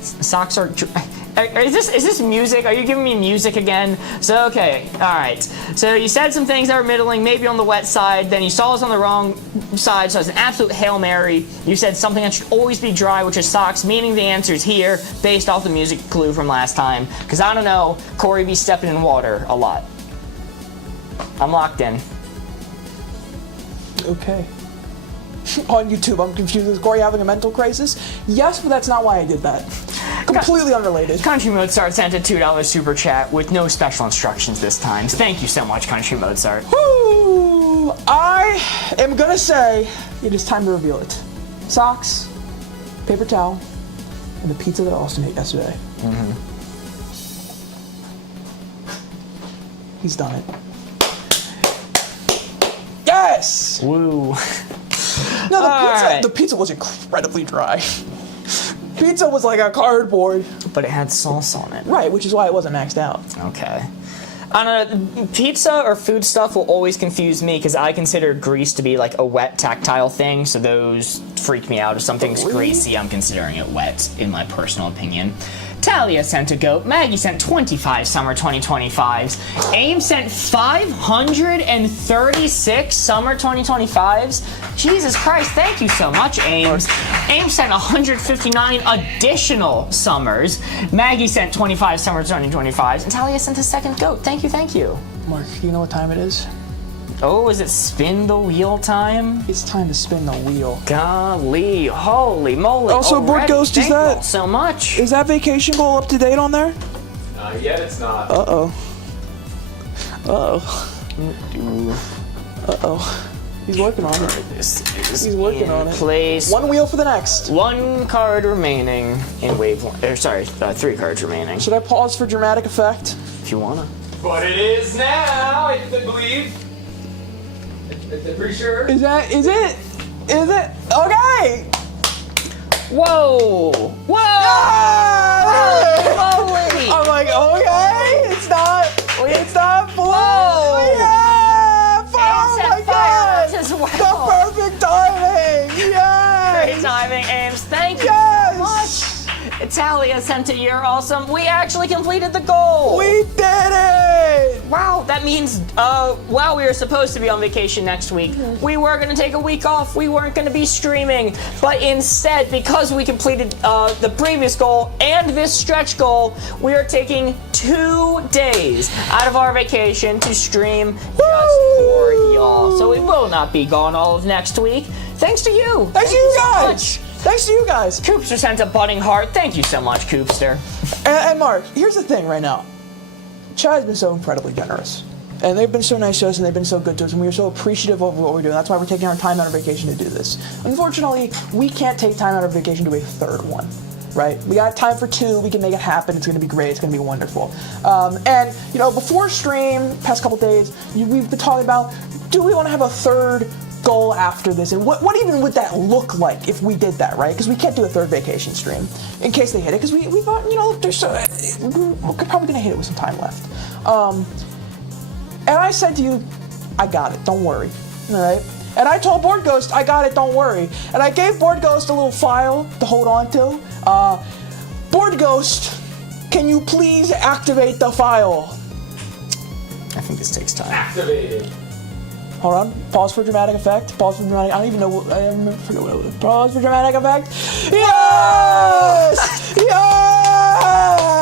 Socks are dry. Is this music? Are you giving me music again? So, okay, alright. So you said some things that were middling, maybe on the wet side, then you saw us on the wrong side, so it's an absolute Hail Mary. You said something that should always be dry, which is socks, meaning the answer's here, based off the music clue from last time. Because I don't know, Corey be stepping in water a lot. I'm locked in. Okay. on YouTube. I'm confused. Is Corey having a mental crisis? Yes, but that's not why I did that. Completely unrelated. Country Mozart sent a $2 super chat with no special instructions this time. Thank you so much, Country Mozart. Woo! I am gonna say it is time to reveal it. Socks, paper towel, and the pizza that Austin ate yesterday. He's done it. Yes! Woo. No, Alright. the pizza was incredibly dry. Pizza was like a cardboard. But it had sauce on it. Right, which is why it wasn't maxed out. Okay. I don't know, pizza or food stuff will always confuse me because I consider grease to be like a wet tactile thing, so those freak me out. If something's greasy, I'm considering it wet, in my personal opinion. Talia sent a goat, Maggie sent 25 summer 2025s, Aim sent 536 summer 2025s. Jesus Christ, thank you so much, Ames. Aim sent 159 additional summers. Maggie sent 25 summer 2025s, and Talia sent a second goat. Thank you, thank you. Mark, you know what time it is? Oh, is it spin the wheel time? It's time to spin the wheel. Golly, holy moly. Also, Board Ghost, Thank is you that all so much? Is that vacation goal up to date on there? Not yet, it's not. Uh-oh. Uh-oh. Uh-oh. He's working on it. He's working on it. Place. One wheel for the next. One card remaining in wave one. Sorry, 3 cards remaining. Should I pause for dramatic effect? If you wanna. But it is now, I believe. I'm pretty sure. Is it? Okay! Whoa! Whoa! Ah! Holy! I'm like, okay, it's not full. Whoa! Yeah! Oh Aim my set god! fireworks as The well. perfect timing! Yes! Great timing, Ames. Thank you Yes! so much. Italia sent a year awesome. We actually completed the goal. We did it! Wow, that means while we were supposed to be on vacation next week, we were going to take a week off. We weren't going to be streaming. But instead, because we completed the previous goal and this stretch goal, we are taking 2 days out of our vacation to stream just for y'all. So we will not be gone all of next week. Thanks to you. Thanks to you guys! Thanks to you guys! Coopster sent a budding heart. Thank you so much, Coopster. And Mark, here's the thing right now. Chad's been so incredibly generous. And they've been so nice to us and they've been so good to us and we are so appreciative of what we're doing. That's why we're taking our time out of vacation to do this. Unfortunately, we can't take time out of vacation to do a third one, right? We got time for 2, we can make it happen, it's gonna be great, it's gonna be wonderful. And, you know, before stream, past couple days, we've been talking about, do we wanna have a third goal after this, and what even would that look like if we did that, right? Because we can't do a third vacation stream in case they hit it, because we thought, you know, we're probably gonna hit it with some time left. And I said to you, I got it, don't worry, all right? And I told Board Ghost, I got it, don't worry. And I gave Board Ghost a little file to hold on to. Board Ghost, can you please activate the file? I think this takes time. Activated. Hold on. Pause for dramatic effect. Pause for dramatic. I don't even know. I forget what it was. Pause for dramatic effect. Yes! Yes!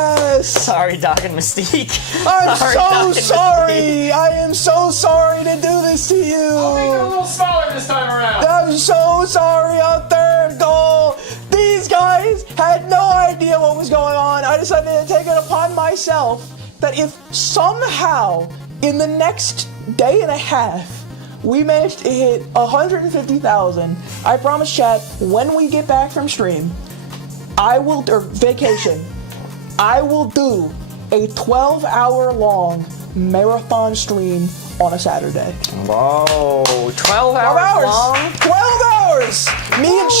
Sorry, Doc and Mystique. I'm Sorry, so Doc and sorry. I am so sorry to do this to I'll make it a you. little smaller this time around. I'm so sorry. A third goal. These guys had no idea what was going on. I decided to take it upon myself that if somehow in the next day and a half we managed to hit 150,000. I promise, chat, when we get back from stream, or vacation, I will do a 12-hour-long marathon stream on a Saturday. Whoa, 12 12 hours hours! long? 12 hours! Me and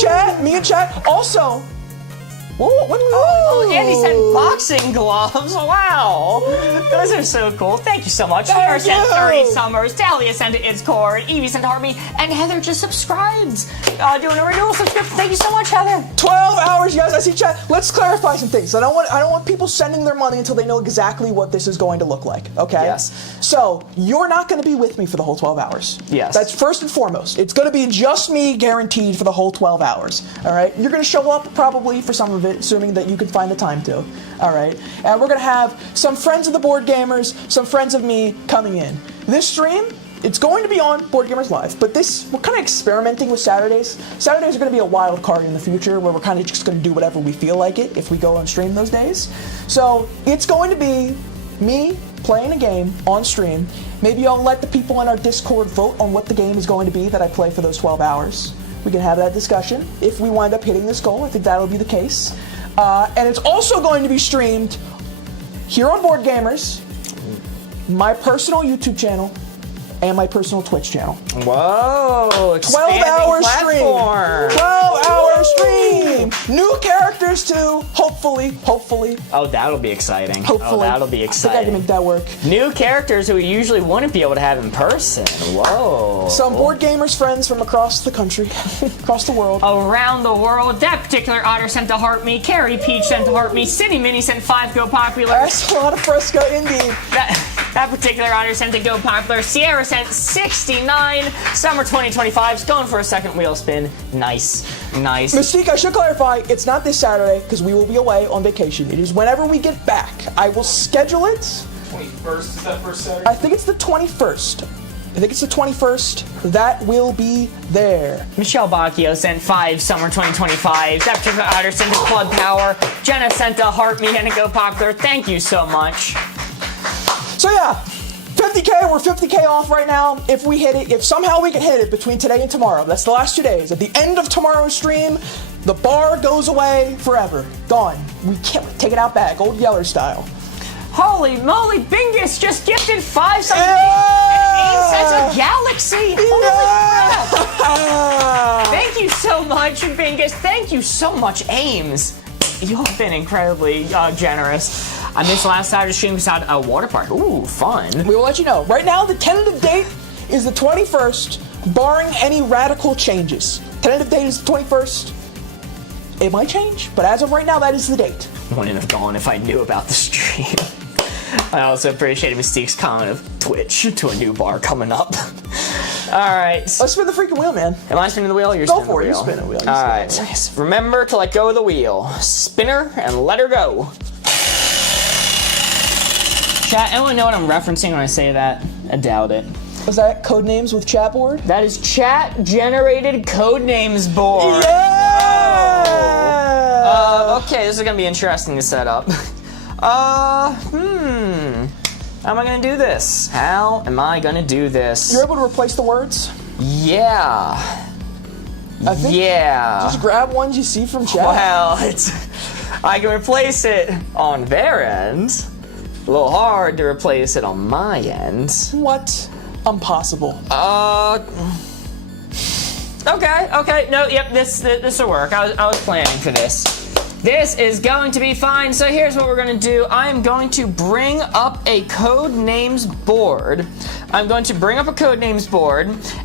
chat. Also, what do we Oh, Andy sent boxing gloves. Wow. Those are so cool. Thank you so much. Sarah sent 30 summers. Talia sent it, It's Cord. Evie sent Harmony. And Heather just subscribes. Doing a renewal subscription. Thank you so much, Heather. 12 hours, you guys. I see chat. Let's clarify some things. I don't want people sending their money until they know exactly what this is going to look like. Okay? Yes. So you're not going to be with me for the whole 12 hours. Yes. That's first and foremost. It's going to be just me guaranteed for the whole 12 hours. All right? You're going to show up probably for some of it, assuming that you can find the time to. All right? And we're going to have some friends of the Board Gamers, some friends of me coming in. This stream, It's going to be on Boardgamers Live, but we're kind of experimenting with Saturdays. Saturdays are going to be a wild card in the future where we're kind of just going to do whatever we feel like it if we go on stream those days. So it's going to be me playing a game on stream. Maybe I'll let the people in our Discord vote on what the game is going to be that I play for those 12 hours. We can have that discussion. If we wind up hitting this goal, I think that'll be the case. And it's also going to be streamed here on Boardgamers, my personal YouTube channel, and my personal Twitch channel. Whoa, 12-hour platform. stream. 12-hour stream. New characters too. Hopefully. Oh, that'll be exciting. Hopefully. Oh, that'll be I exciting. think I can make that work. New characters who we usually wouldn't be able to have in person. Whoa. Some Boardgamers friends from across the country, across the world. Around the world. That particular otter sent to heart me. Carrie Peach sent to heart me. City Mini sent 5 go popular. That's a lot of fresco indeed. That particular otter sent to go popular. Sierra sent 69. Summer 2025 is going for a second wheel spin. Nice. Mystique, I should clarify, it's not this Saturday because we will be away on vacation. It is whenever we get back. I will schedule it. 21st is that first Saturday? I think it's the 21st. That will be there. Michelle Bacchio sent 5 Summer 2025. That particular otter sent to Club Power. Jenna sent to Heart Me and to Go Popular. Thank you so much. So yeah, 50K, we're 50K off right now. If we hit it, if somehow we can hit it between today and tomorrow, that's the last 2 days. At the end of tomorrow's stream, the bar goes away forever. Gone. We kill it. Take it out back, old Yeller style. Holy moly, Bingus just gifted 5 something. Yeah! And 8 cents a galaxy. Holy crap. Thank you so much, Bingus. Thank you so much, Ames. You've been incredibly generous. I missed last Saturday's stream because I had a water park. Ooh, fun. We will let you know. Right now, the tentative date is the 21st, barring any radical changes. Tentative date is the 21st. It might change, but as of right now, that is the date. Wouldn't have gone if I knew about the stream. I also appreciated Mystique's comment of Twitch to a new bar coming up. All right. Let's spin the freaking wheel, man. Am I spinning the wheel? You're Go spinning the for it. wheel. You spin the wheel. All right. Remember to let go of the wheel. Spinner and let her go. Chat, anyone know what I'm referencing when I say that? I doubt it. Was that Codenames with chat board? That is chat-generated Codenames board. Yeah! Okay, this is gonna be interesting to set up. How am I gonna do this? How am I gonna do this? You're able to replace the words? Yeah. I think just grab ones you see from chat. Well, I can replace it on their end. A little hard to replace it on my end. What? Impossible. Okay. No, yep, this will work. I was planning for this. This is going to be fine. So here's what we're gonna do. I'm going to bring up a Codenames board.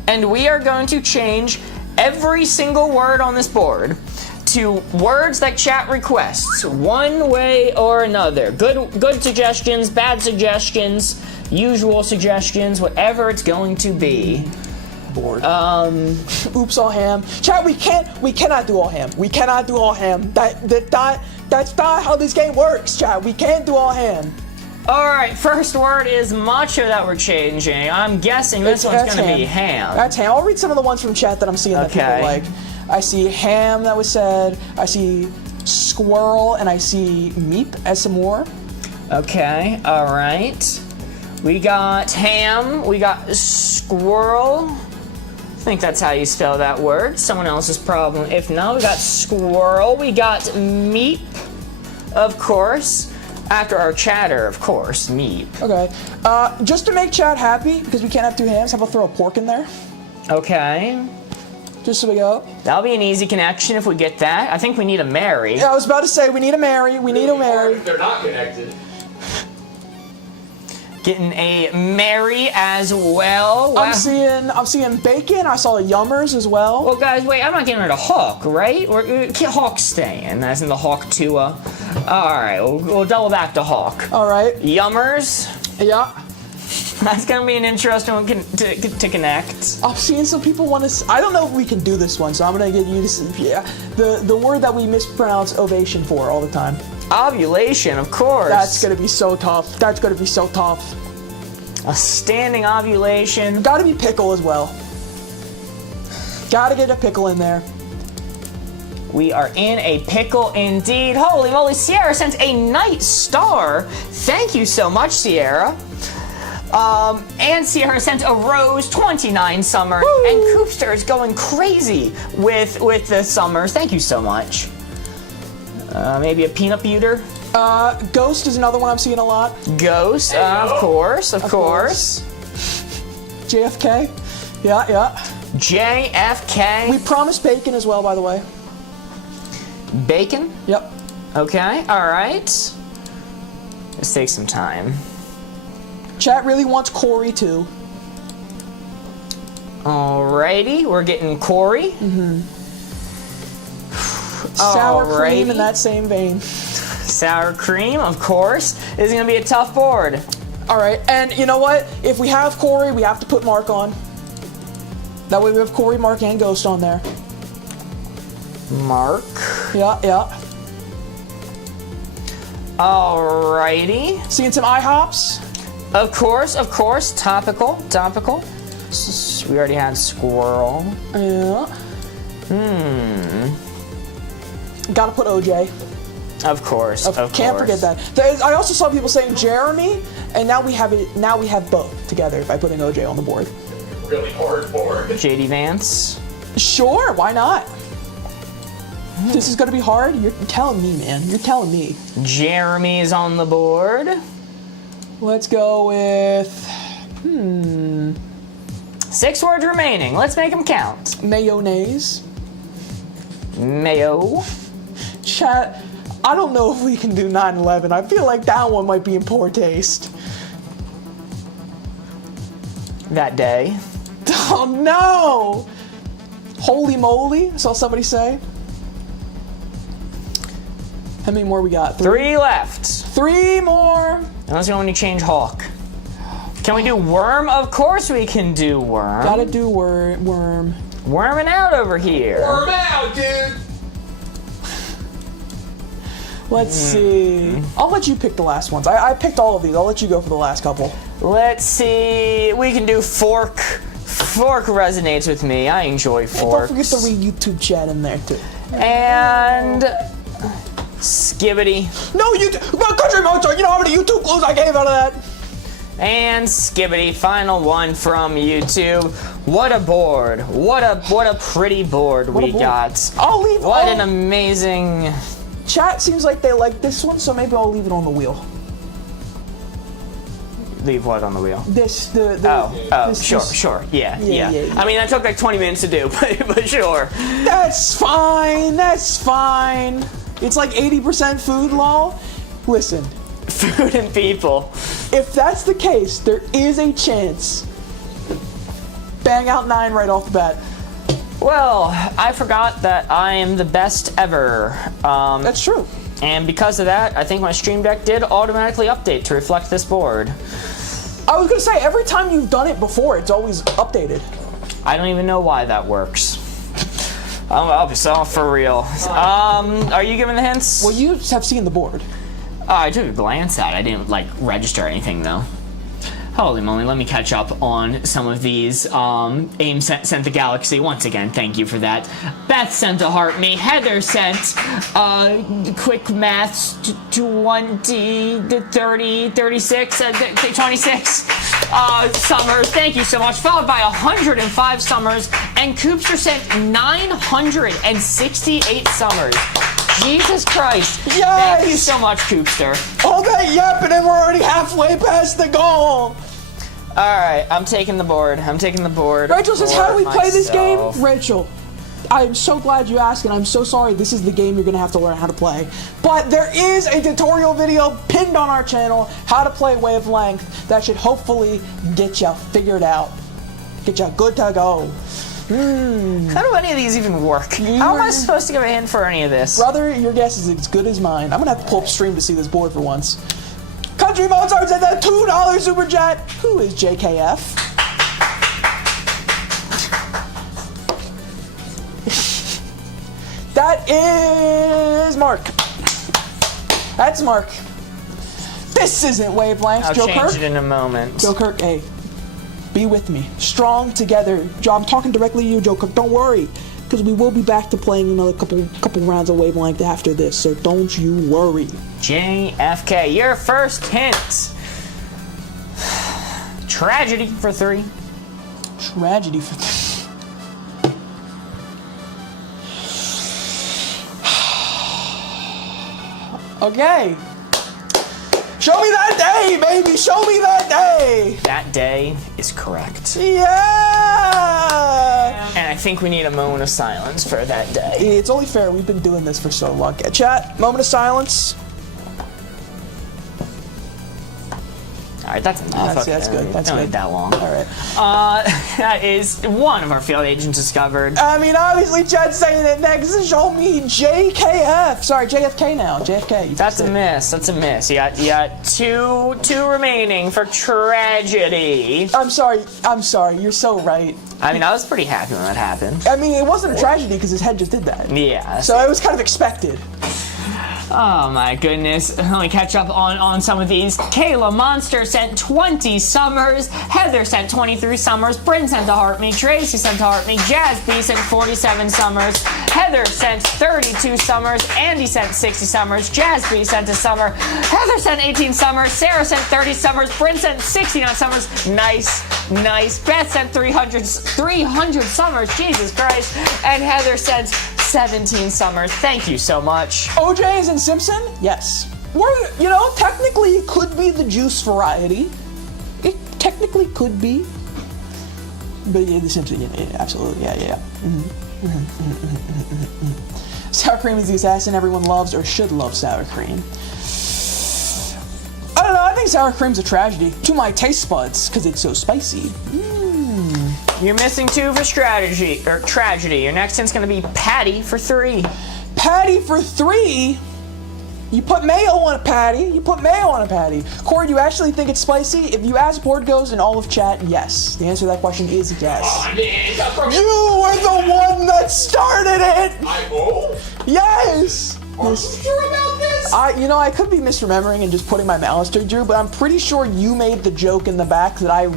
And we are going to change every single word on this board to words that chat requests, one way or another. Good suggestions, bad suggestions, usual suggestions, whatever it's going to be. Board. Oops, all ham. Chat, we cannot do all ham. We cannot do all ham. That's not how this game works, chat. We can't do all ham. All right, first word is macho that we're changing. I'm guessing this one's gonna be ham. That's ham. I'll read some of the ones from chat that I'm seeing that people like. I see ham that was said. I see squirrel, and I see meep as some more. Okay, all right. We got ham. We got squirrel. I think that's how you spell that word. Someone else's problem. If not, we got squirrel. We got meep, of course. After our chatter, of course, meep. Okay. Just to make chat happy, because we can't have 2 hams, how about throw a pork in there? Okay. Just so we go. That'll be an easy connection if we get that. I think we need a Mary. Yeah, I was about to say, we need a Mary. We need a Mary. They're not connected. Getting a Mary as well. Wow. I'm seeing bacon. I saw yummers as well. Well, guys, wait. I'm not getting rid of Hawk, right? Hawk's staying, as in the Hawk Tua. All right, we'll double back to Hawk. All right. Yummers. Yeah. That's gonna be an interesting one to connect. I'm seeing some people want to. I don't know if we can do this one, so I'm gonna get you to see. Yeah. The word that we mispronounce ovation for all the time. Ovulation, of course. That's gonna be so tough. A standing ovulation. Gotta be pickle as well. Gotta get a pickle in there. We are in a pickle indeed. Holy moly, Sierra sent a night star. Thank you so much, Sierra. And Sierra sent a rose, 29 summers. Woo! And Coopster is going crazy with the summers. Thank you so much. Maybe a peanut butter. Ghost is another one I'm seeing a lot. Ghost, of course. JFK. Yeah. JFK. We promised bacon as well, by the way. Bacon? Yep. Okay, alright. Let's take some time. Chat really wants Corey too. Alrighty, we're getting Corey. Sour cream in that same vein. Sour cream, of course. This is gonna be a tough board. Alright, and you know what? If we have Corey, we have to put Mark on. That way we have Corey, Mark, and Ghost on there. Mark. Yeah. Alrighty. Seeing some IHOPs? Of course. Topical. We already had squirrel. Yeah. Gotta put OJ. Of course. Can't forget that. I also saw people saying Jeremy, and now we have it. Now we have both together by putting OJ on the board. Really hard board. JD Vance. Sure, why not? This is gonna be hard. You're telling me, man. You're telling me. Jeremy's on the board. Let's go with 6 words remaining. Let's make them count. mayonnaise. Mayo. Chat. I don't know if we can do 9/11. I feel like that one might be in poor taste. That day. Oh no! Holy moly! Saw somebody say. How many more we got? 3 left. 3 more. Unless you want to change Hawk. Can we do worm? Of course we can do worm. Gotta do worm. Worming out over here. Worm out, dude. Let's see. I'll let you pick the last ones. I picked all of these. I'll let you go for the last couple. Let's see. We can do fork. Fork resonates with me. I enjoy forks. Don't forget to read YouTube chat in there too. And Skibbity. No, Country Mozart. You know how many YouTube clues I gave out of that? And Skibbity. Final one from YouTube. What a board. What a pretty board we got. I'll leave. What an amazing. Chat seems like they like this one, so maybe I'll leave it on the wheel. Leave what on the wheel? Sure. Yeah. Yeah. I mean, that took like 20 minutes to do, but sure. That's fine. It's like 80% food, lol. Listen. Food and people. If that's the case, there is a chance. Bang out 9 right off the bat. Well, I forgot that I am the best ever. That's true. And because of that, I think my Stream Deck did automatically update to reflect this board. I was gonna say, every time you've done it before, it's always updated. I don't even know why that works. I'll be so for real. Are you giving the hints? Well, you have seen the board. I took a glance at it. I didn't like register anything though. Holy moly, let me catch up on some of these. AIM sent the Galaxy. Once again, thank you for that. Beth sent a heart me. Heather sent quick maths 20, 30, 36, 26 summers. Thank you so much. Followed by 105 summers. And Coopster sent 968 summers. Jesus Christ. Yes! Thank you so much, Coopster. All that yapping and we're already halfway past the goal. Alright, I'm taking the board. Rachel says, how do we play this game? Rachel, I'm so glad you asked, and I'm so sorry this is the game you're going to have to learn how to play. But there is a tutorial video pinned on our channel, how to play Wavelength, that should hopefully get you figured out. Get you good to go. How do any of these even work? How am I supposed to give a hint for any of this? Brother, your guess is as good as mine. I'm going to have to pull up stream to see this board for once. Country Mozart said that $2 super chat. Who is JKF? That is Mark. That's Mark. This isn't wavelengths, I'll Joe change Kirk. it in a moment. Joe Kirk, hey, be with me. Strong together. Joe, I'm talking directly to you, Joe Kirk. Don't worry, because we will be back to playing another couple rounds of wavelength after this, so don't you worry. JFK, your first hint. Tragedy for 3. Tragedy for Okay. Show me that day, baby. Show me that day. That day is correct. Yeah. And I think we need a moment of silence for that day. It's only fair. We've been doing this for so long. Chat, moment of silence. All right, that's enough. That's good. That's don't good. need that long. All right. That is one of our field agents discovered. I mean, obviously, Chat's saying it next. Show me JKF. Sorry, JFK now. JFK. That's a miss. That's a miss. You got two remaining for tragedy. I'm sorry. You're so right. I mean, I was pretty happy when that happened. I mean, it wasn't a tragedy because his head just did that. Yeah. So it was kind of expected. Oh my goodness. Let me catch up on some of these. Kayla Monster sent 20 summers. Heather sent 23 summers. Bryn sent a heart me. Tracy sent a heart me. Jazz B sent 47 summers. Heather sent 32 summers. Andy sent 60 summers. Jazz B sent a summer. Heather sent 18 summers. Sarah sent 30 summers. Bryn sent 69 summers. Nice. Beth sent 300 summers. Jesus Christ. And Heather sent 17 summers. Thank you so much. OJ's and Simpson? Yes. Technically it could be the juice variety. It technically could be. But yeah, the Simpson, yeah, absolutely, yeah. Sour cream is the assassin everyone loves or should love sour cream. I don't know, I think sour cream's a tragedy to my taste buds because it's so spicy. You're missing 2 for tragedy. Your next hint's gonna be patty for 3. Patty for 3? You put mayo on a patty. Corey, do you actually think it's spicy? If you ask BoardGoes and all of chat, yes. The answer to that question is yes. Oh, man, You were the one that started it! Yes! Are you sure about this? I could be misremembering and just putting my malice to Drew, but I'm pretty sure you made the joke in the back that I,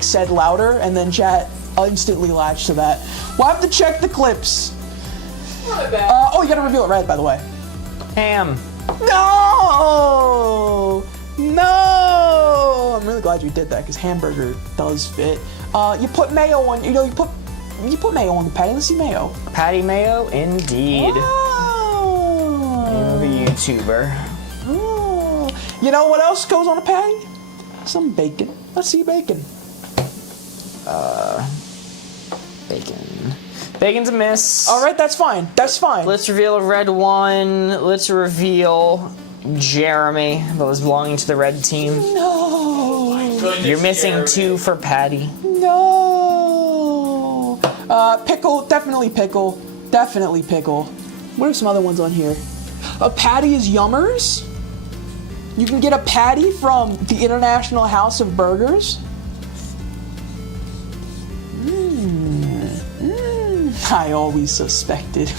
said louder, and then chat instantly latched to that. We'll have to check the clips. Not bad. You gotta reveal it red, by the way. Ham. No! I'm really glad you did that, because hamburger does fit. You put mayo on, you put mayo on the patty. Let's see mayo. Patty mayo, indeed. Wow. You're the YouTuber. Oh. You know what else goes on a patty? Some bacon. Let's see bacon. Bacon. Bacon's a miss. All right, that's fine. Let's reveal a red one. Let's reveal Jeremy, that was belonging to the red team. No. Goodness, You're missing Jeremy. 2 for patty. No. Pickle. Definitely pickle. What are some other ones on here? A patty is yummers. You can get a patty from the International House of Burgers. I always suspected.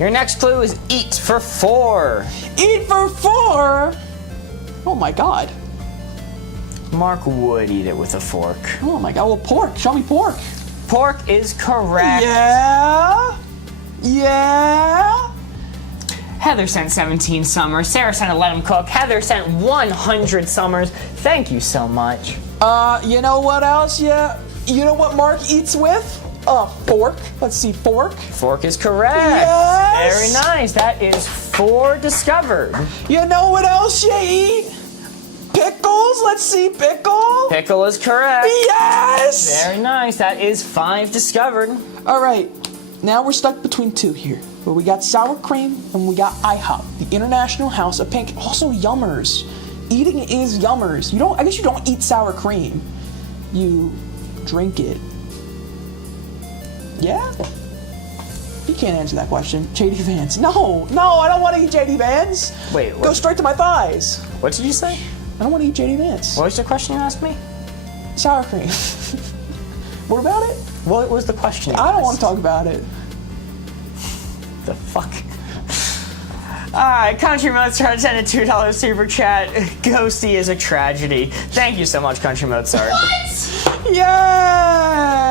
Your next clue is eat for 4. Eat for 4? Oh my god. Mark would eat it with a fork. Oh my god. Well, pork. Show me pork. Pork is correct. Yeah. Heather sent 17 summers. Sarah sent a let 'em cook. Heather sent 100 summers. Thank you so much. You know what else? Yeah. You know what Mark eats with? Fork. Let's see, fork. Fork is correct. Yes. Very nice. That is 4 discovered. You know what else you eat? Pickles. Let's see, pickle. Pickle is correct. Yes. Very nice. That is 5 discovered. All right. Now we're stuck between 2 here. Where we got sour cream and we got IHOP, the International House of Pancakes. Also yummers. Eating is yummers. I guess you don't eat sour cream. You drink it. Yeah? You can't answer that question. JD Vance. No, I don't want to eat JD Vance. Wait, what? Go straight to my thighs. What did you say? I don't want to eat JD Vance. What was the question you asked me? Sour cream. What about it? What was the question? I don't want to talk about it. The fuck? Alright, Country Mozart sent a $2 super chat. Ghosty is a tragedy. Thank you so much, Country Mozart. Yeah!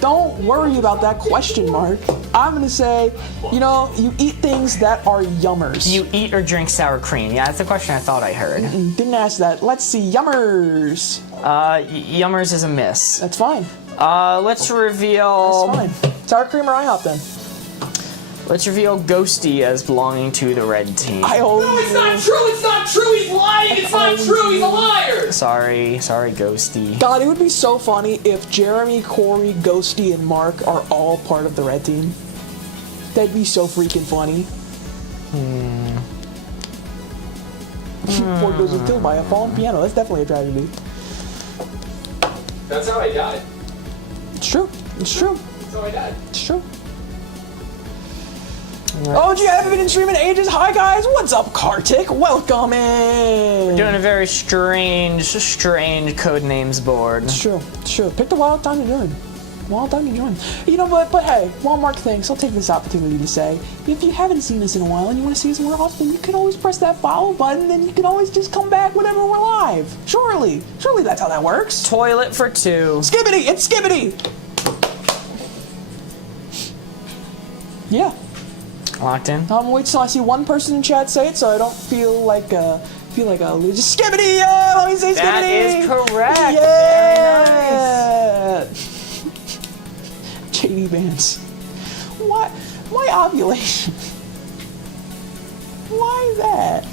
Don't worry about that question mark. I'm gonna say, you know, you eat things that are yummers. You eat or drink sour cream? Yeah, that's the question I thought I heard. Didn't ask that. Let's see, yummers. Yummers is a miss. That's fine. Let's reveal... That's fine. Sour cream or IHOP then? Let's reveal Ghosty as belonging to the red team. No, it's not true! It's not true! He's lying! It's not true! He's a liar! Sorry, Ghosty. God, it would be so funny if Jeremy, Corey, Ghosty, and Mark are all part of the red team. That'd be so freaking funny. Poor goes was killed by a fallen piano. That's definitely a tragedy. That's how I died. It's true. It's true. That's how I died. It's true. Oh, gee, I haven't been in stream in ages. Hi, guys. What's up, Kartik? Welcome in. We're doing a very strange Codenames board. It's true. It's true. Pick the wild time to join. Wild time to join. You know, but hey, while Mark thinks, I'll take this opportunity to say, if you haven't seen us in a while and you want to see us more often, you can always press that follow button, and you can always just come back whenever we're live. Surely that's how that works. Toilet for 2. Skibbity, it's Skibbity. Yeah. Locked in. Wait till I see one person in chat say it, so I don't feel like just Skibbity. Yeah, let me say Skibbity. That is correct. Yeah. Very nice. JD Vance. Why ovulation? Why that?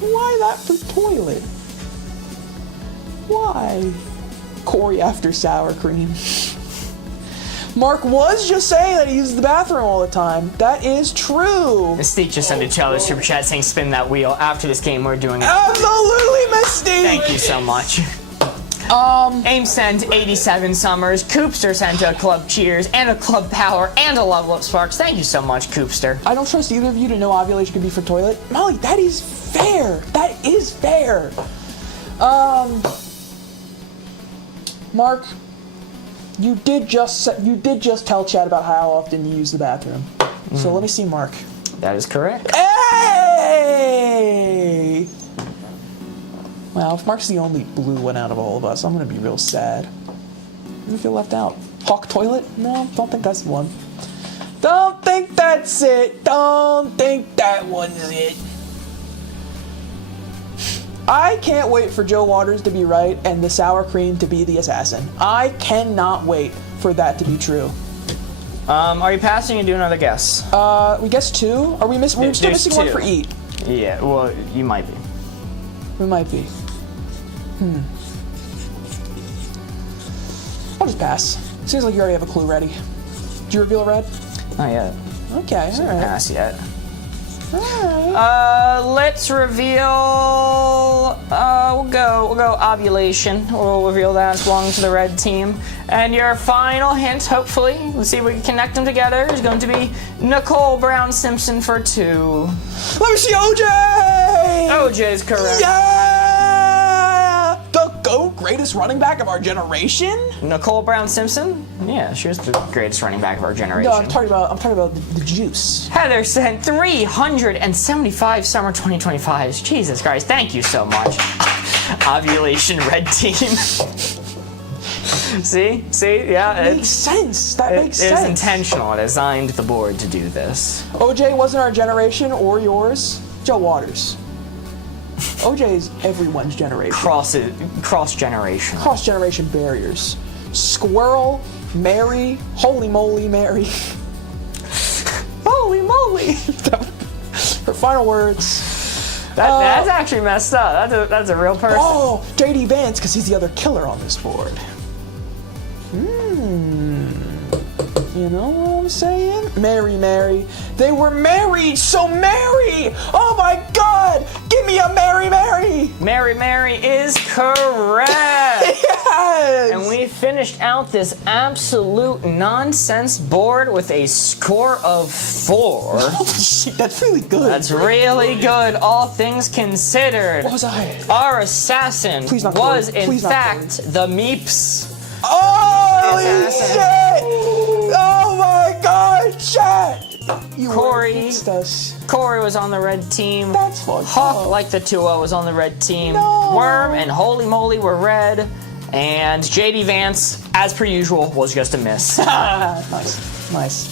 Why that for toilet? Why? Corey after sour cream. Mark was just saying that he uses the bathroom all the time. That is true. Mystique just sent a $2 super chat saying spin that wheel. After this game, we're doing it. Absolutely, Mystique. Thank you so much. Aim sent 87 summers. Coopster sent a club cheers and a club power and a level up sparks. Thank you so much, Coopster. I don't trust either of you to know ovulation could be for toilet. Molly, that is fair. That is fair. Mark, you did just tell chat about how often you use the bathroom. So let me see, Mark. That is correct. Hey! Well, if Mark's the only blue one out of all of us, I'm gonna be real sad. I'm gonna feel left out. Hawk toilet? No, don't think that's the one. Don't think that's it. Don't think that one's it. I can't wait for Joe Waters to be right and the sour cream to be the assassin. I cannot wait for that to be true. Are you passing and do another guess? We guess 2? Are we missing? We're still missing 1 for eat. Yeah, well, you might be. We might be. I'll just pass. Seems like you already have a clue ready. Did you reveal red? Not yet. Okay, alright. Pass yet. Alright. Let's reveal. We'll go ovulation. We'll reveal that as belonging to the red team. And your final hint, hopefully, let's see if we can connect them together, is going to be Nicole Brown Simpson for 2. Let me see OJ! OJ is correct. Yeah! The GOAT greatest running back of our generation? Nicole Brown Simpson? Yeah, she was the greatest running back of our generation. No, I'm talking about the juice. Heather sent 375 summer 2025s. Jesus Christ, thank you so much. Ovulation red team. See, yeah, It makes sense. That makes sense. It is intentional. I designed the board to do this. OJ wasn't our generation or yours. Joe Waters. OJ is everyone's generation. Cross generation. Cross generation barriers. Squirrel, Mary, holy moly, Mary. Holy moly. Her final words. That's actually messed up. That's a real person. Oh, JD Vance, because he's the other killer on this board. You know what I'm saying? Mary. They were married, so Mary! Oh my God! Give me a Mary! Mary is correct! Yes! And we finished out this absolute nonsense board with a score of 4. Holy shit, that's really good. That's really good, all things considered. What was I? Our assassin Please not was, Corey. in Please not fact, the Meeps. Holy Assassin. shit! Oh my God, chat! You Corey. were against us. Corey was on the red team. That's fucked Hawk, up. like the 2-0, was on the red team. No. Worm and Holy Moly were red. And JD Vance, as per usual, was just a miss. Nice.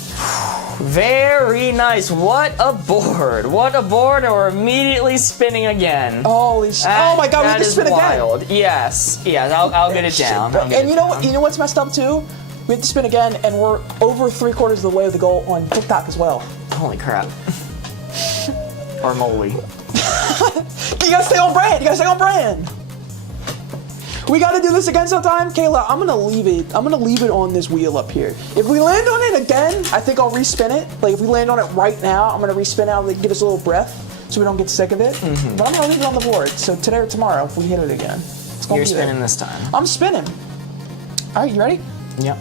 Very nice. What a board. What a board. And we're immediately spinning again. Holy shit. Oh my god, we That have to is spin wild. again. Yes, I'll get it down. I'll get And it you know down. what? You know what's messed up too? We have to spin again, and we're over 3/4 of the way of the goal on TikTok as well. Holy crap. Or moly. You gotta stay on brand. We gotta do this again sometime. Kayla, I'm gonna leave it on this wheel up here. If we land on it again, I think I'll respin it. Like if we land on it right now, I'm gonna respin out and give us a little breath so we don't get sick of it. But I'm gonna leave it on the board. So today or tomorrow, if we hit it again, it's gonna You're be there. spinning this time. I'm spinning. All right, you ready? Yep.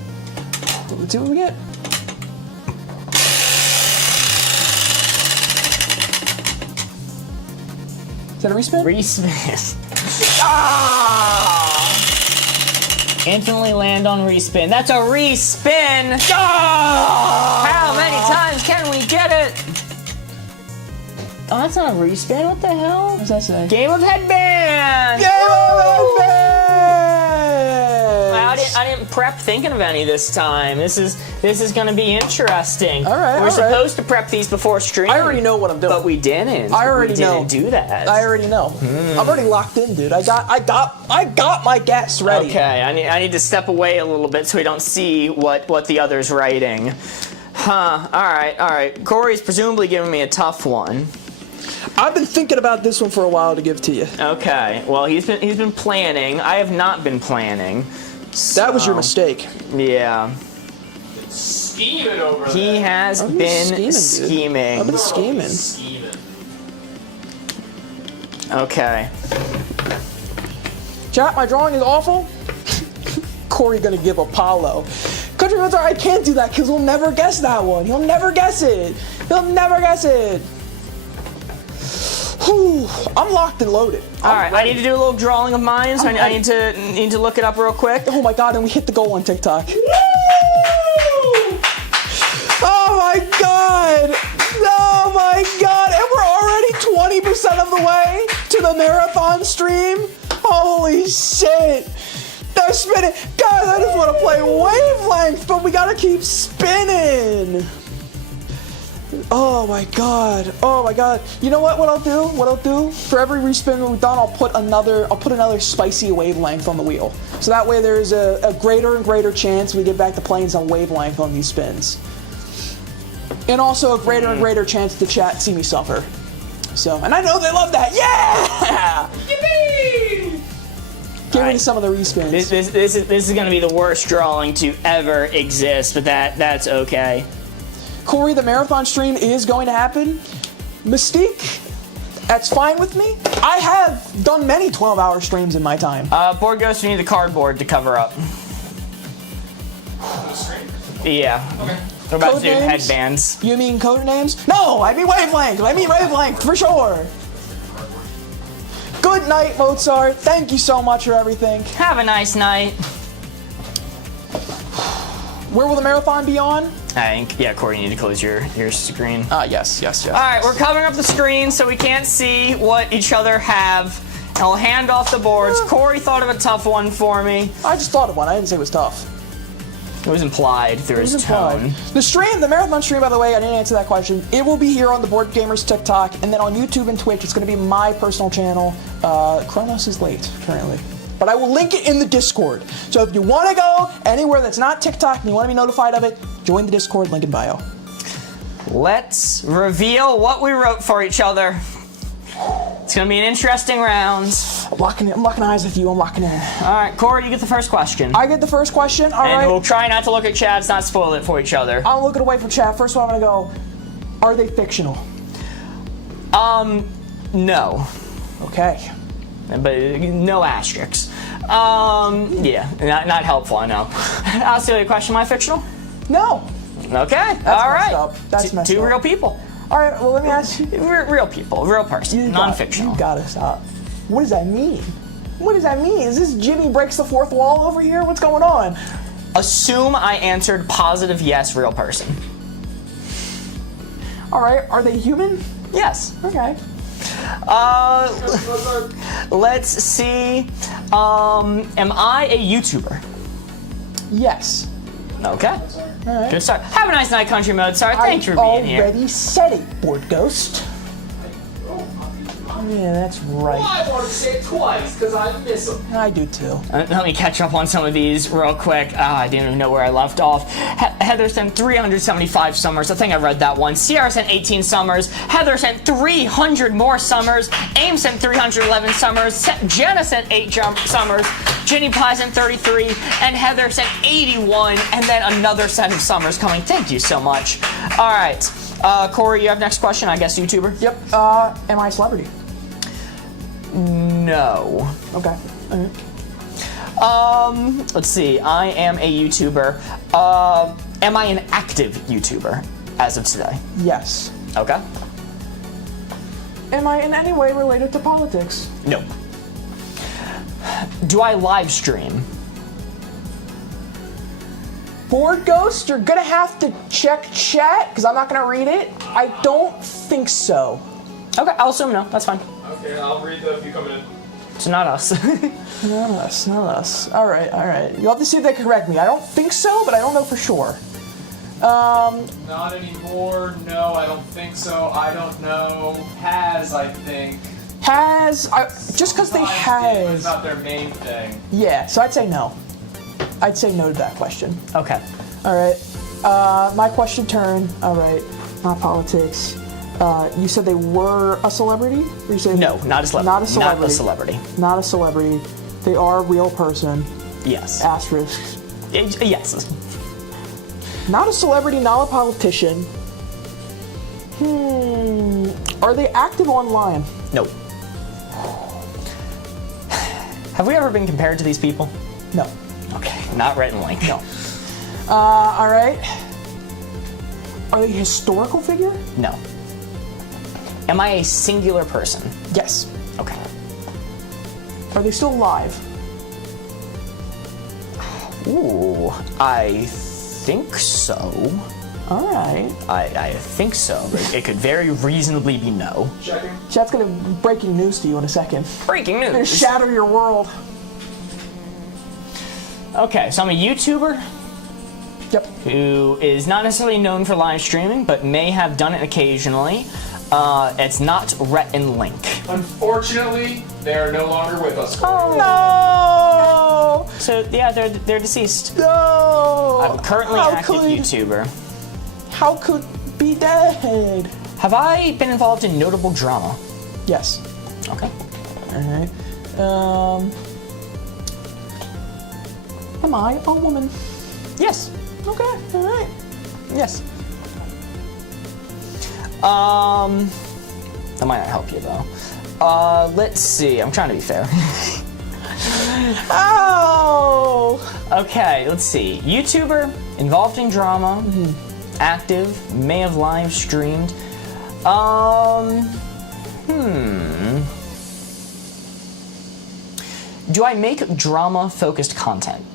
Let's see what we get. Is that a respin? Respin. Ah! Instantly land on respin. That's a respin! Ah! How many times can we get it? Oh, that's not a respin. What the hell? What does that say? Game of Headband! Game of Headband! I didn't prep thinking of any this time. This is going to be interesting. All right, We're supposed to prep these before stream. I already know what I'm doing. But we didn't. I already know. We didn't do that. I already know. I'm already locked in, dude. I got my guess ready. Okay, I need to step away a little bit so we don't see what the other's writing. Huh. All right. Corey's presumably giving me a tough one. I've been thinking about this one for a while to give to you. Okay. Well, he's been planning. I have not been planning. That was your mistake. Yeah. Scheming over there. He has been scheming. I've been scheming. Okay. Chat, my drawing is awful. Corey gonna give Apollo. Country Roads, I can't do that because he'll never guess that one. He'll never guess it. Whew, I'm locked and loaded. All right, I need to do a little drawing of mine, so I need to look it up real quick. Oh my god, and we hit the goal on TikTok. Oh my god! Oh my god! And we're already 20% of the way to the marathon stream? Holy shit! They're spinning! Guys, I just want to play Wavelength, but we gotta keep spinning! Oh my god! Oh my god! You know what I'll do? For every respin that we've done, I'll put another spicy Wavelength on the wheel. So that way there's a greater and greater chance we get back to playing some Wavelength on these spins. And also a greater and greater chance the chat see me suffer. So, and I know they love that. Yeah! Yippee! Give me some of the respins. This is going to be the worst drawing to ever exist, but that's okay. Corey, the marathon stream is going to happen. Mystique, that's fine with me. I have done many 12-hour streams in my time. Board Ghost, we need the cardboard to cover up. Yeah. Okay. We're about to do Codenames? headbands. You mean Codenames? No, I mean Wavelength, for sure. Good night, Mozart. Thank you so much for everything. Have a nice night. Where will the marathon be on? I think, yeah, Corey, you need to close your screen. Yes. All right, we're covering up the screen so we can't see what each other have. And I'll hand off the boards. Corey thought of a tough one for me. I just thought of one. I didn't say it was tough. It was implied through his tone. The marathon stream, by the way, I didn't answer that question. It will be here on the Boardgamers TikTok, and then on YouTube and Twitch, it's going to be my personal channel. Kronos is late, currently. But I will link it in the Discord. So if you want to go anywhere that's not TikTok and you want to be notified of it, join the Discord, link in bio. Let's reveal what we wrote for each other. It's going to be an interesting round. I'm locking eyes with you. I'm locking in. All right, Corey, you get the first question. I get the first question. All right. And we'll try not to look at chats, not spoil it for each other. I'm looking away from chat. First one, I'm going to go, are they fictional? No. Okay. But no asterisks. Yeah, not helpful, I know. I'll steal your question. Am I fictional? No. Okay, That's all messed right. up. That's messed Two up. real people. All right, well, let me ask you. Real people, real person, non-fictional. You gotta stop. What does that mean? What does that mean? Is this Jimmy breaks the fourth wall over here? What's going on? Assume I answered positive yes, real person. All right. Are they human? Yes. Okay. Let's see. Am I a YouTuber? Yes. Okay. All right. Good start. Have a nice night, Country Mode. Sorry, thanks for being here. I already said it, Board Ghost. Yeah, that's right. Well, I wanted to say it twice because I miss him. I do too. Let me catch up on some of these real quick. I didn't even know where I left off. Heather sent 375 summers. I think I read that one. Sierra sent 18 summers. Heather sent 300 more summers. Aim sent 311 summers. Jenna sent 8 summers. Jenny Pie sent 33. And Heather sent 81. And then another set of summers coming. Thank you so much. All right. Corey, you have next question. I guess YouTuber? Yep. Am I a celebrity? No. Okay. All right. Let's see. I am a YouTuber. Am I an active YouTuber as of today? Yes. Okay. Am I in any way related to politics? No. Do I live stream? Board Ghost, you're gonna have to check chat because I'm not gonna read it. I don't think so. Okay, I'll assume no. That's fine. Okay, I'll read the if you come in. It's not us. Not us, not us. All right, all right. You'll have to see if they correct me. I don't think so, but I don't know for sure. Not anymore. No, I don't think so. I don't know. Has, I think. Just because they Sometimes has. It's not their main thing. Yeah, so I'd say no. I'd say no to that question. Okay. All right. My question turn. All right. Not politics. You said they were a celebrity? Or you said No, not a celebrity. Not a celebrity. Not a celebrity. Not a celebrity. They are a real person. Yes. Asterisks. Yes. Not a celebrity, not a politician. Are they active online? No. Have we ever been compared to these people? No. Okay. Not Rhett and Link. No. All right. Are they a historical figure? No. Am I a singular person? Yes. Okay. Are they still alive? Ooh, I think so. All right. I think so, but it could very reasonably be no. Checking. Chat's gonna breaking news to you in a second. Breaking Gonna news. shatter your world. Okay, so I'm a YouTuber Yep. who is not necessarily known for live streaming, but may have done it occasionally. It's not Rhett and Link. Unfortunately, they are no longer with us. No. So yeah, they're deceased. No. I'm currently an active YouTuber. How could be dead? Have I been involved in notable drama? Yes. Okay. All right. Am I a woman? Yes. Okay. All right. Yes. That might not help you though. Let's see. I'm trying to be fair. Oh. Okay, let's see. YouTuber, involved in drama, active, may have live streamed. Do I make drama-focused content?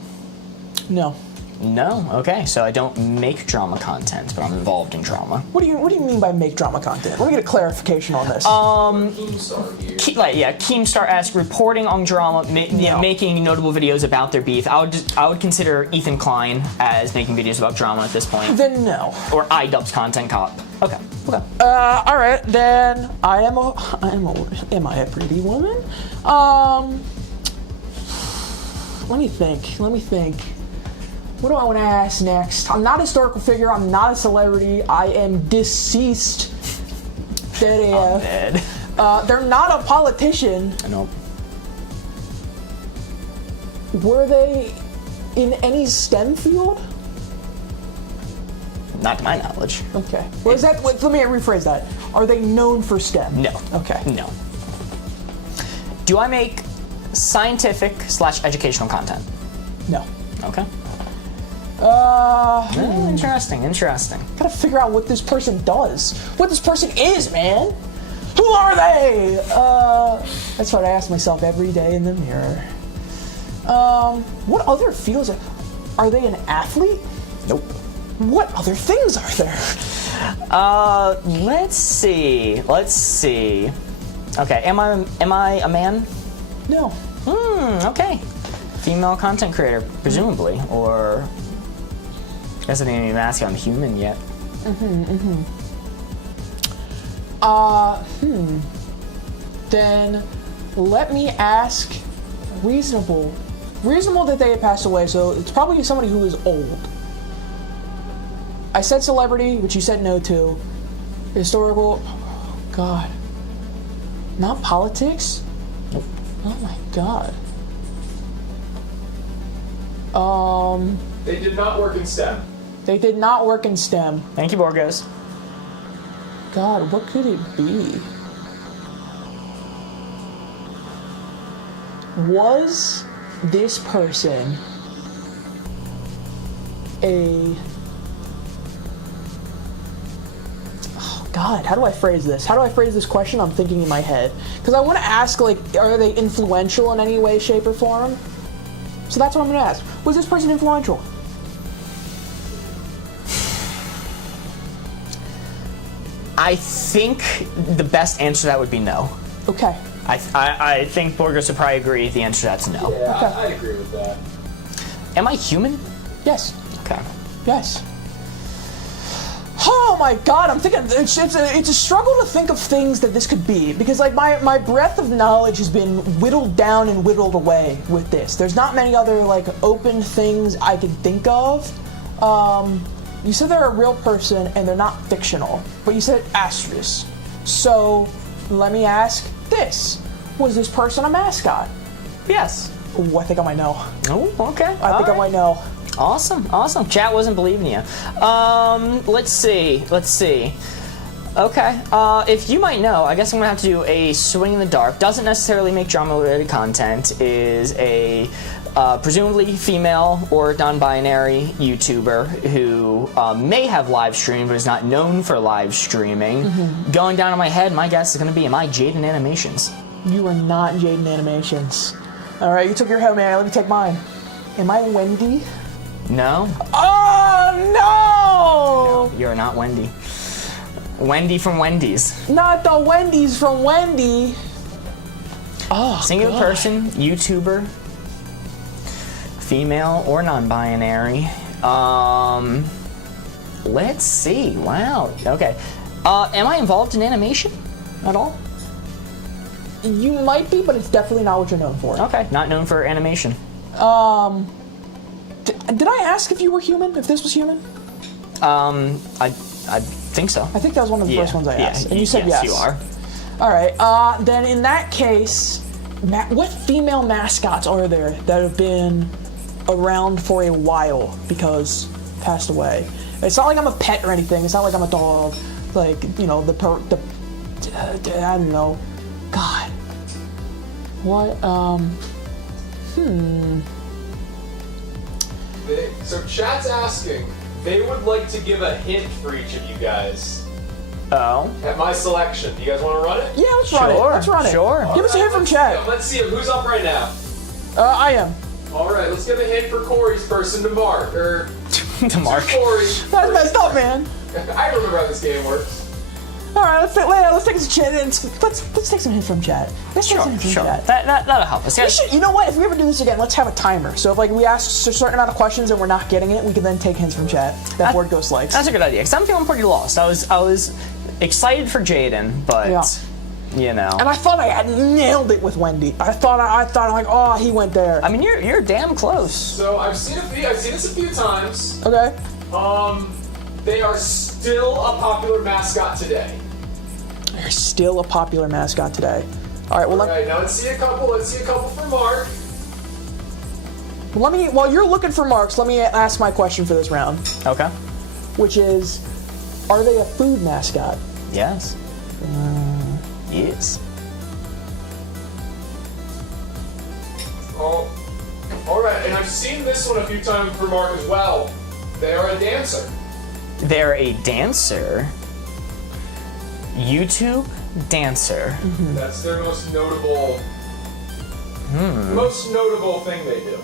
No. No. Okay, so I don't make drama content, but I'm involved in drama. What do you mean by make drama content? Let me get a clarification on this. Keemstar asks, reporting on drama, making notable videos about their beef. I would consider Ethan Klein as making videos about drama at this point. Then no. Or iDubbbz content cop. Okay. Okay. All right. Then am I a pretty woman? Let me think. What do I want to ask next? I'm not a historical figure. I'm not a celebrity. I am deceased. Dead AF. Dead. They're not a politician. Nope. Were they in any STEM field? Not to my knowledge. Okay. Well, let me rephrase that. Are they known for STEM? No. Okay. No. Do I make scientific/educational content? No. Okay. Interesting. Gotta figure out what this person does. What this person is, man. Who are they? That's what I ask myself every day in the mirror. What other fields are they an athlete? Nope. What other things are there? Let's see. Okay, am I a man? No. Okay. Female content creator, presumably, or I guess I didn't even ask you I'm human yet. Then let me ask, reasonable that they had passed away, so it's probably somebody who is old. I said celebrity, which you said no to. Historical, oh God. Not politics? Nope. Oh my God. They did not work in STEM. They did not work in STEM. Thank you, Borgos. God, what could it be? Was this person a... Oh God, how do I phrase this? How do I phrase this question? I'm thinking in my head. Because I want to ask, like, are they influential in any way, shape, or form? So that's what I'm going to ask. Was this person influential? I think the best answer to that would be no. Okay. I think Borgos would probably agree the answer to that's no. Yeah, Okay. I agree with that. Am I human? Yes. Okay. Yes. Oh my God, I'm thinking it's a struggle to think of things that this could be, because like my breadth of knowledge has been whittled down and whittled away with this. There's not many other like open things I can think of. You said they're a real person and they're not fictional, but you said asterisk. So let me ask this: was this person a mascot? Yes. Ooh, I think I might know. Oh, okay. I think I might know. Awesome. Chat wasn't believing you. Let's see. Okay. If you might know, I guess I'm gonna have to do a swing in the dark. Doesn't necessarily make drama-related content. Is a presumably female or non-binary YouTuber who may have live streamed but is not known for live streaming. Going down in my head, my guess is gonna be, am I Jaden Animations? You are not Jaden Animations. All right, you took your home, man. Let me take mine. Am I Wendy? No. Oh no! You're not Wendy. Wendy from Wendy's. Not the Wendy's from Wendy. Oh, Single God. person, YouTuber, female or non-binary. Let's see. Wow. Okay. Am I involved in animation at all? You might be, but it's definitely not what you're known for. Okay. Not known for animation. Did I ask if you were human? If this was human? I think so. I think that was one of the first ones I asked, and you said yes. You are. All right. Then in that case, what female mascots are there that have been around for a while because passed away? It's not like I'm a pet or anything. It's not like I'm a dog. Like, you know, I don't know. God. What? So chat's asking, they would like to give a hint for each of you guys Oh. at my selection. Do you guys want to run it? Yeah, let's run it. Let's run it. Sure. Give us a hint from chat. Let's see who's up right now. I am. All right, let's give a hint for Corey's person to Mark, or To Mark. Corey. That's messed up, man. I remember how this game works. All right, let's take some chat. Let's take some hints from chat. Let's take some hints from Sure. chat. That'll help us. We should, you know what? If we ever do this again, let's have a timer. So if like we ask a certain amount of questions and we're not getting it, we can then take hints from chat. That Board Ghost likes. That's a good idea, because I'm feeling pretty lost. I was excited for Jaden, but you know. And I thought I had nailed it with Wendy. I thought like, oh, he went there. I mean, you're damn close. So I've seen this a few times. Okay. They are still a popular mascot today. They're still a popular mascot today. All right. Well, All right, now let's see a couple for Mark. let me. While you're looking for marks, let me ask my question for this round, Okay. which is, are they a food mascot? Yes. Yes. Oh, all right, and I've seen this one a few times for Mark as well. They are a dancer. They're a dancer. YouTube dancer. That's their most notable thing they do.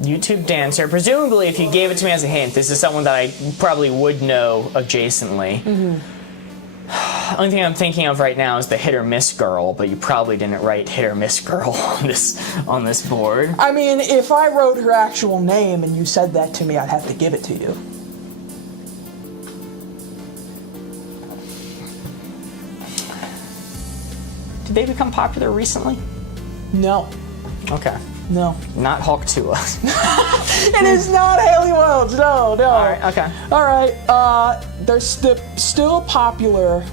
YouTube dancer. Presumably, if you gave it to me as a hint, this is someone that I probably would know adjacently. Only thing I'm thinking of right now is the hit or miss girl, but you probably didn't write hit or miss girl on this board. I mean, if I wrote her actual name and you said that to me, I'd have to give it to you. Did they become popular recently? No. Okay. No. Not Hawk Tua. It is not Haley Welch. No, no. All right. Okay. All right. They're still popular.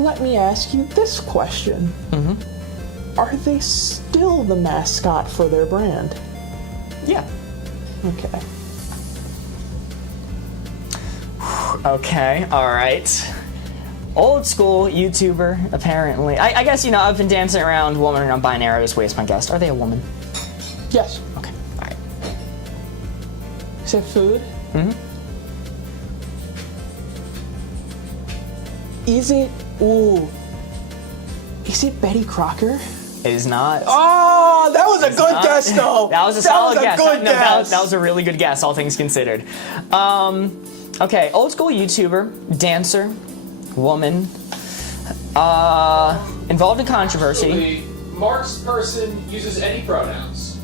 Let me ask you this question. Are they still the mascot for their brand? Yeah. Okay. Okay. All right. Old school YouTuber, apparently. I guess, you know, I've been dancing around woman or non-binary. Just waste my guess. Are they a woman? Yes. Okay. All right. Is it food? Is it? Ooh. Is it Betty Crocker? It is not. Oh, that was a good guess, though. That was a solid guess. Good guess. That was a really good guess, all things considered. Okay, old school YouTuber, dancer, woman, involved in controversy. Actually, Mark's person uses any pronouns.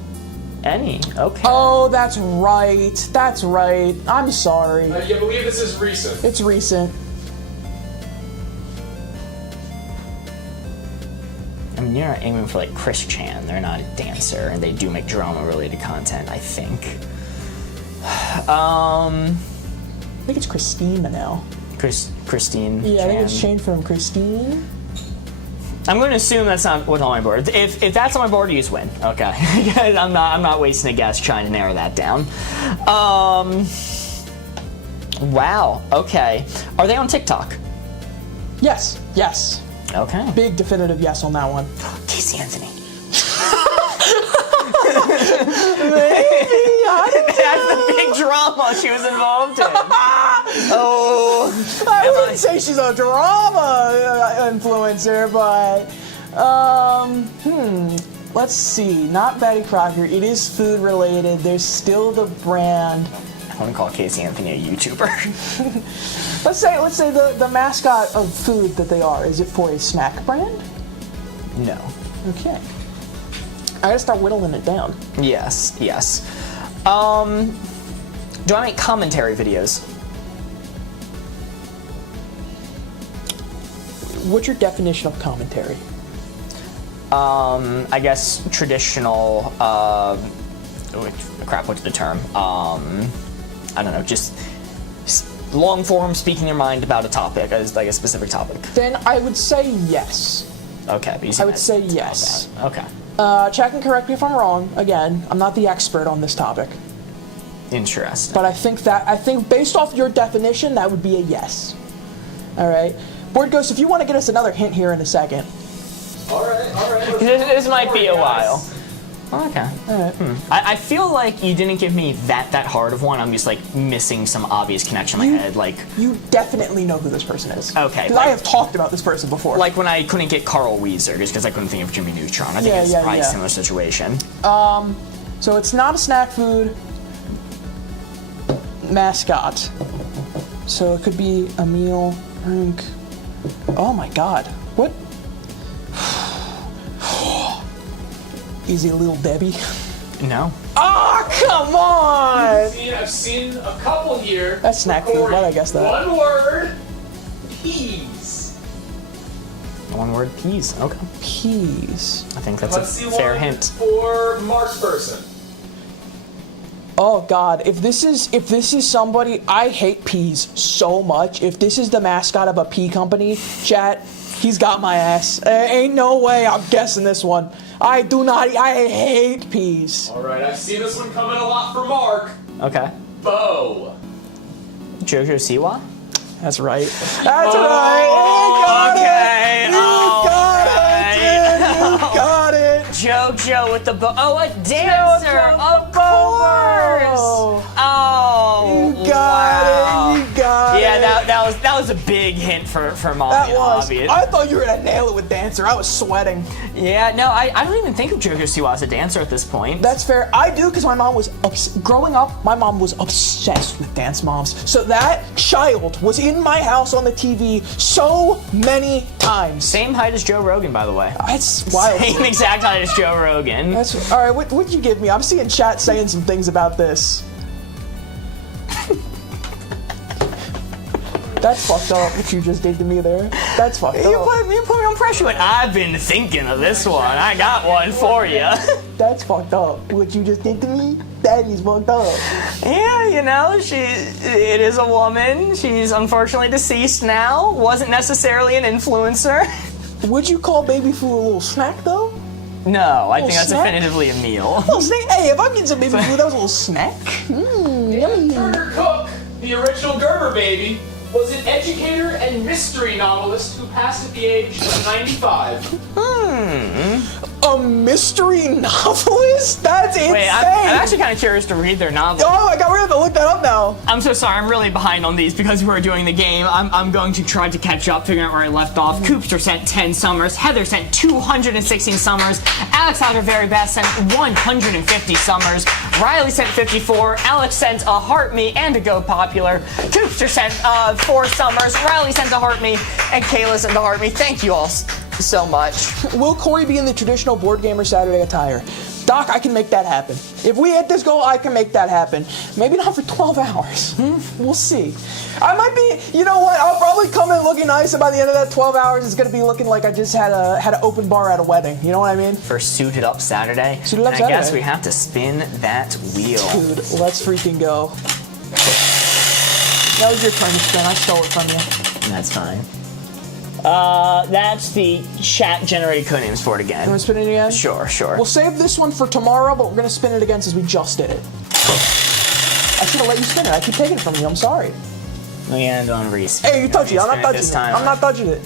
Any? Okay. Oh, that's right. That's right. I'm sorry. You believe this is recent? It's recent. I mean, you're not aiming for like Chris Chan. They're not a dancer, and they do make drama-related content, I think. I think it's Christina now. Christine. Yeah, I think Chan. it's changed from Christine. I'm going to assume that's not what's on my board. If that's on my board, you just win. Okay. I'm not wasting a guess trying to narrow that down. Wow. Okay. Are they on TikTok? Yes. Yes. Okay. Big definitive yes on that one. Casey Anthony. That's the big drama she was involved in. Oh. I wouldn't say she's a drama influencer, but let's see. Not Betty Crocker. It is food related. There's still the brand. I want to call Casey Anthony a YouTuber. Let's say the mascot of food that they are. Is it for a snack brand? No. Okay. I gotta start whittling it down. Yes. Yes. Do I make commentary videos? What's your definition of commentary? I guess traditional. Crap. What's the term? I don't know. Just long form, speaking your mind about a topic, like a specific topic. Then I would say yes. Okay. But I would say yes. Okay. Check and correct me if I'm wrong. Again, I'm not the expert on this topic. Interesting. But I think based off your definition, that would be a yes. All right. Board Ghost, if you want to get us another hint here in a second. All right. This might be a while. Okay. All right. I feel like you didn't give me that hard of one. I'm just like missing some obvious connection in my head. Like You definitely know who this person is. Okay, Because like- I have talked about this person before. like when I couldn't get Carl Weezer just because I couldn't think of Jimmy Neutron. I think Yeah, it's yeah, probably yeah. a similar situation. So it's not a snack food mascot. So it could be a meal, drink. Oh my god. What? Is it Little Debbie? No. Oh, come on! I've seen a couple here. That's snack food, recording but I guess that. One word. Peas. One word, peas. Okay. Peas. I think that's Let's see a fair one hint. for Mark's person. Oh god, if this is somebody, I hate peas so much. If this is the mascot of a pea company, chat, he's got my ass. Ain't no way I'm guessing this one. I hate peas. All right, I've seen this one coming a lot for Mark. Okay. Bo. Jojo Siwa? That's right. That's right. You got okay. it. You got it, dude. You got it. Jojo with the bow. Oh, a dancer. Jojo Of course. bow. Oh. You got it. You got Yeah, it. that was a big hint for Mommy. That was. Obvious. I thought you were gonna nail it with Dancer. I was sweating. Yeah, no, I don't even think of JoJo Siwa as a dancer at this point. That's fair. I do because my mom was growing up. My mom was obsessed with Dance Moms. So that child was in my house on the TV so many times. Same height as Joe Rogan, by the way. That's wild. Same exact height as Joe Rogan. That's all right. What'd you give me? I'm seeing chat saying some things about this. That's fucked up what you just did to me there. That's fucked You up. put me on pressure when I've been thinking of this one. I got one for you. That's fucked up. What you just did to me? That is fucked up. Yeah, you know, it is a woman. She's unfortunately deceased now. Wasn't necessarily an influencer. Would you call baby food a little snack though? No, I think that's snack? definitively a meal. Little snack? Hey, if I'm getting some baby food, that was a little snack. Yummy. Turner Cook, the original Gerber baby, was an educator and mystery novelist who passed at the age of 95. A mystery novelist? That's insane. Wait, I'm actually kind of curious to read their novel. Oh my god, we're gonna have to look that up now. I'm so sorry, I'm really behind on these because we're doing the game. I'm going to try to catch up, figuring out where I left off. Coopster sent 10 summers. Heather sent 216 summers. Alex out her very best sent 150 summers. Riley sent 54. Alex sent a heart me and a go popular. Coopster sent 4 summers. Riley sent a heart me and Kayla sent a heart me. Thank you all so much. Will Corey be in the traditional Board Gamer Saturday attire? Doc, I can make that happen. If we hit this goal, I can make that happen. Maybe not for 12 hours. We'll see. I might be, you know what, I'll probably come in looking nice, and by the end of that 12 hours, it's gonna be looking like I just had an open bar at a wedding. You know what I mean? For Suited Up Saturday. Suited Up and I guess Saturday. we have to spin that wheel. Dude, let's freaking go. That was your turn to spin. I stole it from you. That's fine. That's the chat-generated codenames for it again. You want to spin it again? Sure. We'll save this one for tomorrow, but we're going to spin it again since we just did it. I should have let you spin it. I keep taking it from you. I'm sorry. And on Reese. Hey, you touch it. I'm not touching it. I'm not touching it.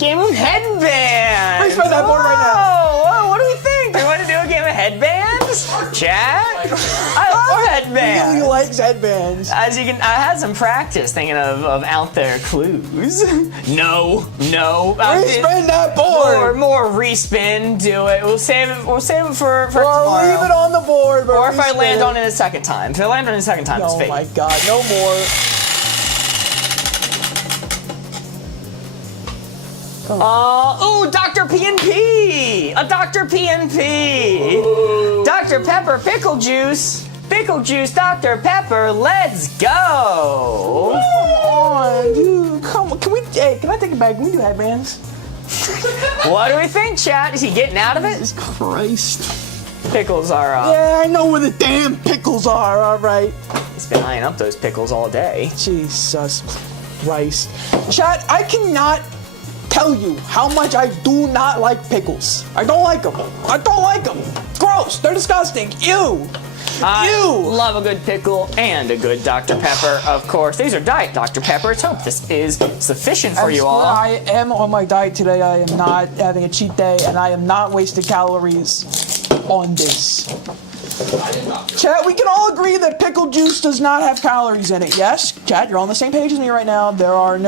Game of headbands. Please spin that board right now. Whoa, what do we think? Do we want to do a game of headbands? Chat? I love headbands. Really likes headbands. As you can, I had some practice thinking of out there clues. No. Respin that board. More respin. Do it. We'll save it for tomorrow. Leave it on the board, bro. Or if I land on it a second time. If I land on it a second time, it's fake. Oh my god, no more. Dr. PNP! A Dr. PNP! Ooh. Dr. Pepper pickle juice! Pickle juice, Dr. Pepper, let's go! Come on, dude. Come on. Can I take it back? Can we do headbands? What do we think, chat? Is he getting out of it? Jesus Christ. Pickles are up. Yeah, I know where the damn pickles are, alright. He's been eyeing up those pickles all day. Jesus Christ. Chat, I cannot tell you how much I do not like pickles. I don't like them. Gross. They're disgusting. Ew. I love a good pickle and a good Dr. Pepper, of course. These are Diet Dr. Pepper. Let's hope this is sufficient for you all. I am on my diet today. I am not having a cheat day, and I am not wasting calories on this. Chat, we can all agree that pickle juice does not have calories in it. Yes, chat, you're on the same page as me right now. Don't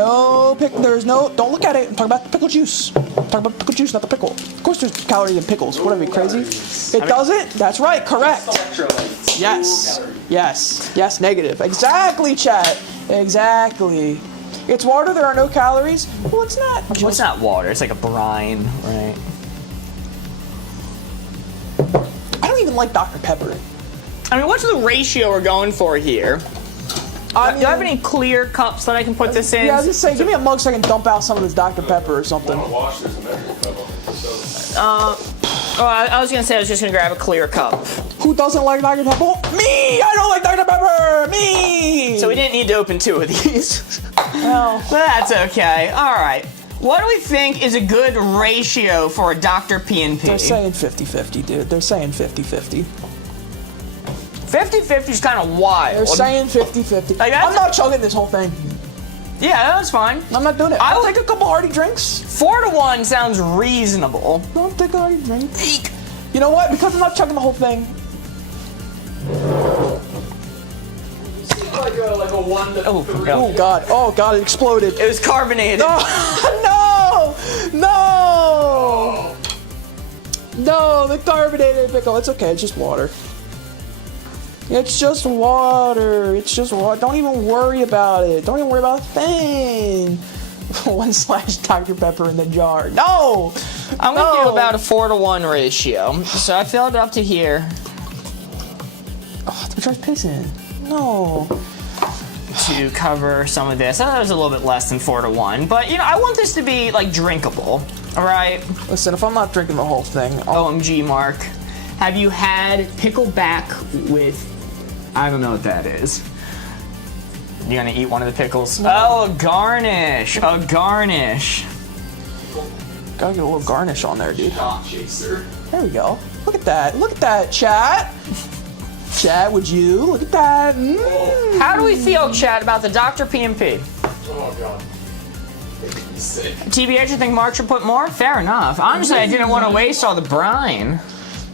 look at it. I'm talking about the pickle juice. I'm talking about pickle juice, not the pickle. Of course there's calories in pickles. What are we, crazy? It doesn't? That's right, correct. Yes, negative. Exactly, chat. Exactly. It's water, there are no calories. Well, it's not. Well, it's not water, it's like a brine, right? I don't even like Dr. Pepper. I mean, what's the ratio we're going for here? Do I have any clear cups that I can put this in? Yeah, I was just saying, give me a mug so I can dump out some of this Dr. Pepper or something. I was gonna say I was just gonna grab a clear cup. Who doesn't like Dr. Pepper? Me! I don't like Dr. Pepper! Me! So we didn't need to open 2 of these. Well, That's okay. All right. What do we think is a good ratio for a Dr. PNP? they're saying 50-50, dude. They're saying 50-50. 50-50 is kind of wild. They're saying 50-50. Like, that's- I'm not chugging this whole thing. Yeah, that's fine. I'm not doing it. I I'll would- take a couple hearty drinks. 4-1 sounds reasonable. I'll take a hearty drink. You know what? Because I'm not chugging the whole thing, Seems like a 1 to 3. Oh god. Oh god, it exploded. It was carbonated. No! No! No, the carbonated pickle. It's okay, it's just water. It's just water. It's just water. Don't even worry about it. Don't even worry about a thing. 1 / Dr. Pepper in the jar. No! I'm gonna do about a 4 to 1 ratio. So I filled it up to here. Oh, the jar's pissing. No. To cover some of this. That was a little bit less than 4 to 1, but you know, I want this to be like drinkable. All right. Listen, if I'm not drinking the whole thing, OMG, Mark. Have you had pickleback with? I don't know what that is. You gonna eat one of the pickles? No. Oh, a garnish. A garnish. Gotta get a little garnish on there, dude. Shot chaser. There we go. Look at that. Look at that, chat. Chat, would you? Look at that. Mm. How do we feel, chat, about the Dr. P&P? Oh god. Sick. TBH, you think Mark should put more? Fair enough. Honestly, I didn't want to waste all the brine.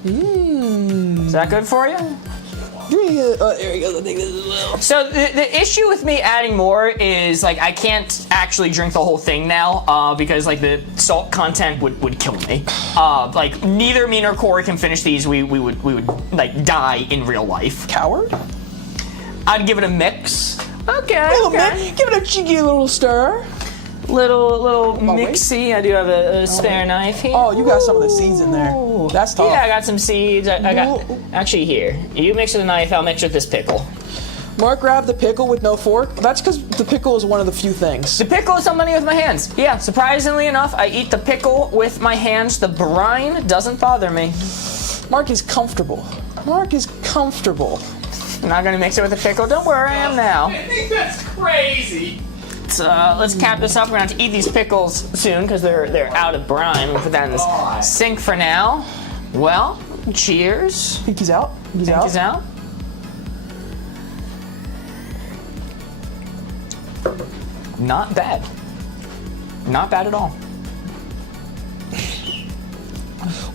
Is that good for you? There you go. I think this as well. So the issue with me adding more is like I can't actually drink the whole thing now because like the salt content would kill me. Like neither me nor Corey can finish these. We would like die in real life. Coward? I'd give it a mix. Okay. Give it a cheeky little stir. Little wait. mixy. I do have a spare knife here. Oh, you got some of the seeds in there. That's tough. Yeah, I got some seeds. I got actually here. You mix with a knife. I'll mix with this pickle. Mark grabbed the pickle with no fork. That's because the pickle is one of the few things. The pickle is something with my hands. Yeah, surprisingly enough, I eat the pickle with my hands. The brine doesn't bother me. Mark is comfortable. Mark is comfortable. I'm not gonna mix it with the pickle. Don't worry, I am now. I think that's crazy. Let's cap this up. We're gonna have to eat these pickles soon because they're out of brine. We'll put that in this sink for now. Well, cheers. Pinky's out. Pinky's out. Not bad. Not bad at all.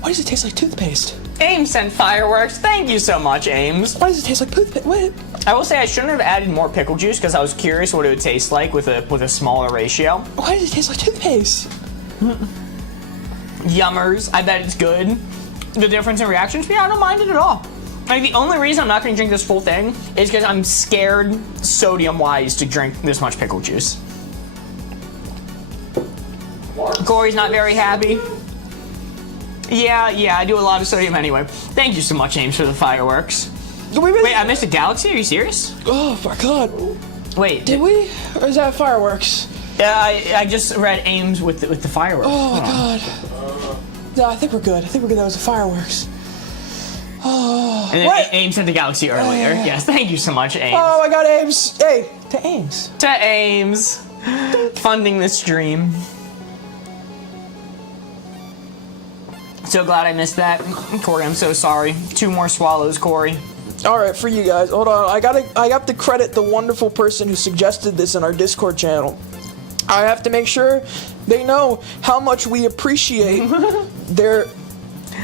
Why does it taste like toothpaste? Ames sent fireworks. Thank you so much, Ames. Why does it taste like toothpaste? What? I will say I shouldn't have added more pickle juice because I was curious what it would taste like with a smaller ratio. Why does it taste like toothpaste? Yummers. I bet it's good. The difference in reactions, yeah, I don't mind it at all. Like the only reason I'm not going to drink this full thing is because I'm scared sodium-wise to drink this much pickle juice. Corey's not very happy. Yeah, I do a lot of sodium anyway. Thank you so much, Ames, for the fireworks. Wait, I missed a galaxy? Are you serious? Oh my god. Wait. Did we? Or is that fireworks? Yeah, I just read Ames with the fireworks. Oh my god. No, I think we're good. That was the fireworks. Oh. And then Ames sent the galaxy earlier. Yes, thank you so much, Ames. Oh, I got Ames. Hey, to Ames. To Ames. Funding this stream. So glad I missed that. Corey, I'm so sorry. 2 more swallows, Corey. All right, for you guys. Hold on. I have to credit the wonderful person who suggested this in our Discord channel. I have to make sure they know how much we appreciate their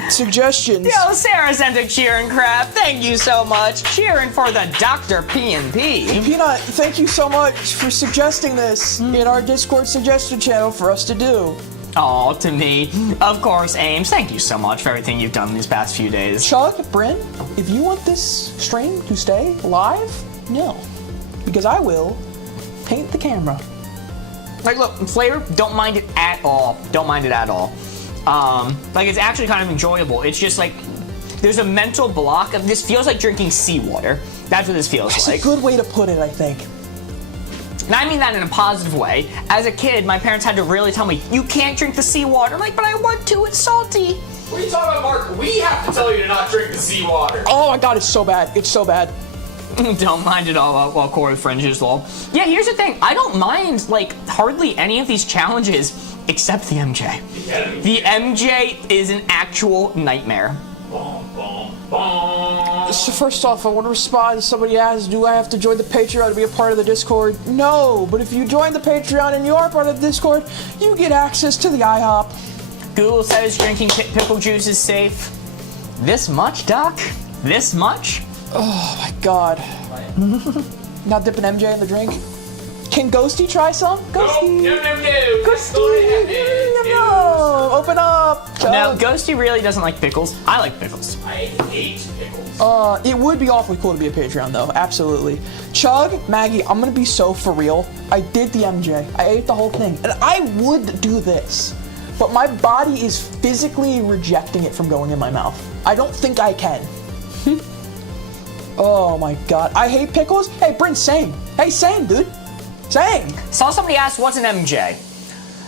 suggestions. Yo, Sarah sent a cheering crab. Thank you so much. Cheering for the Dr. P&P. Peanut, thank you so much for suggesting this in our Discord suggestion channel for us to do. Aw, to me. Of course, Ames. Thank you so much for everything you've done these past few days. Chuck, Bryn, if you want this stream to stay live, no. Because I will paint the camera. Like, look, flavor, don't mind it at all. Don't mind it at all. Like, it's actually kind of enjoyable. It's just like, there's a mental block of this feels like drinking seawater. That's what this feels That's like. a good way to put it, I think. And I mean that in a positive way. As a kid, my parents had to really tell me, you can't drink the seawater. I'm like, but I want to, it's salty. What are you talking about, Mark? We have to tell you to not drink the seawater. Oh my god, it's so bad. It's so bad. Don't mind it all while Corey fringes, lol. Yeah, here's the thing. I don't mind, like, hardly any of these challenges except the MJ. The MJ is an actual nightmare. So first off, I want to respond to somebody asked, do I have to join the Patreon to be a part of the Discord? No, but if you join the Patreon and you are part of the Discord, you get access to the IHOP. Google says drinking pickle juice is safe. This much, Doc? This much? Oh my god. Not dipping MJ in the drink. Can Ghosty try some? Ghosty. No. Ghosty. No. Open up. No, Ghosty really doesn't like pickles. I like pickles. I hate pickles. It would be awfully cool to be a Patreon though. Absolutely. Chug, Maggie, I'm gonna be so for real. I did the MJ. I ate the whole thing. And I would do this. But my body is physically rejecting it from going in my mouth. I don't think I can. Oh my god. I hate pickles. Hey, Bryn, same. Hey, same, dude. Same. Saw somebody ask, what's an MJ?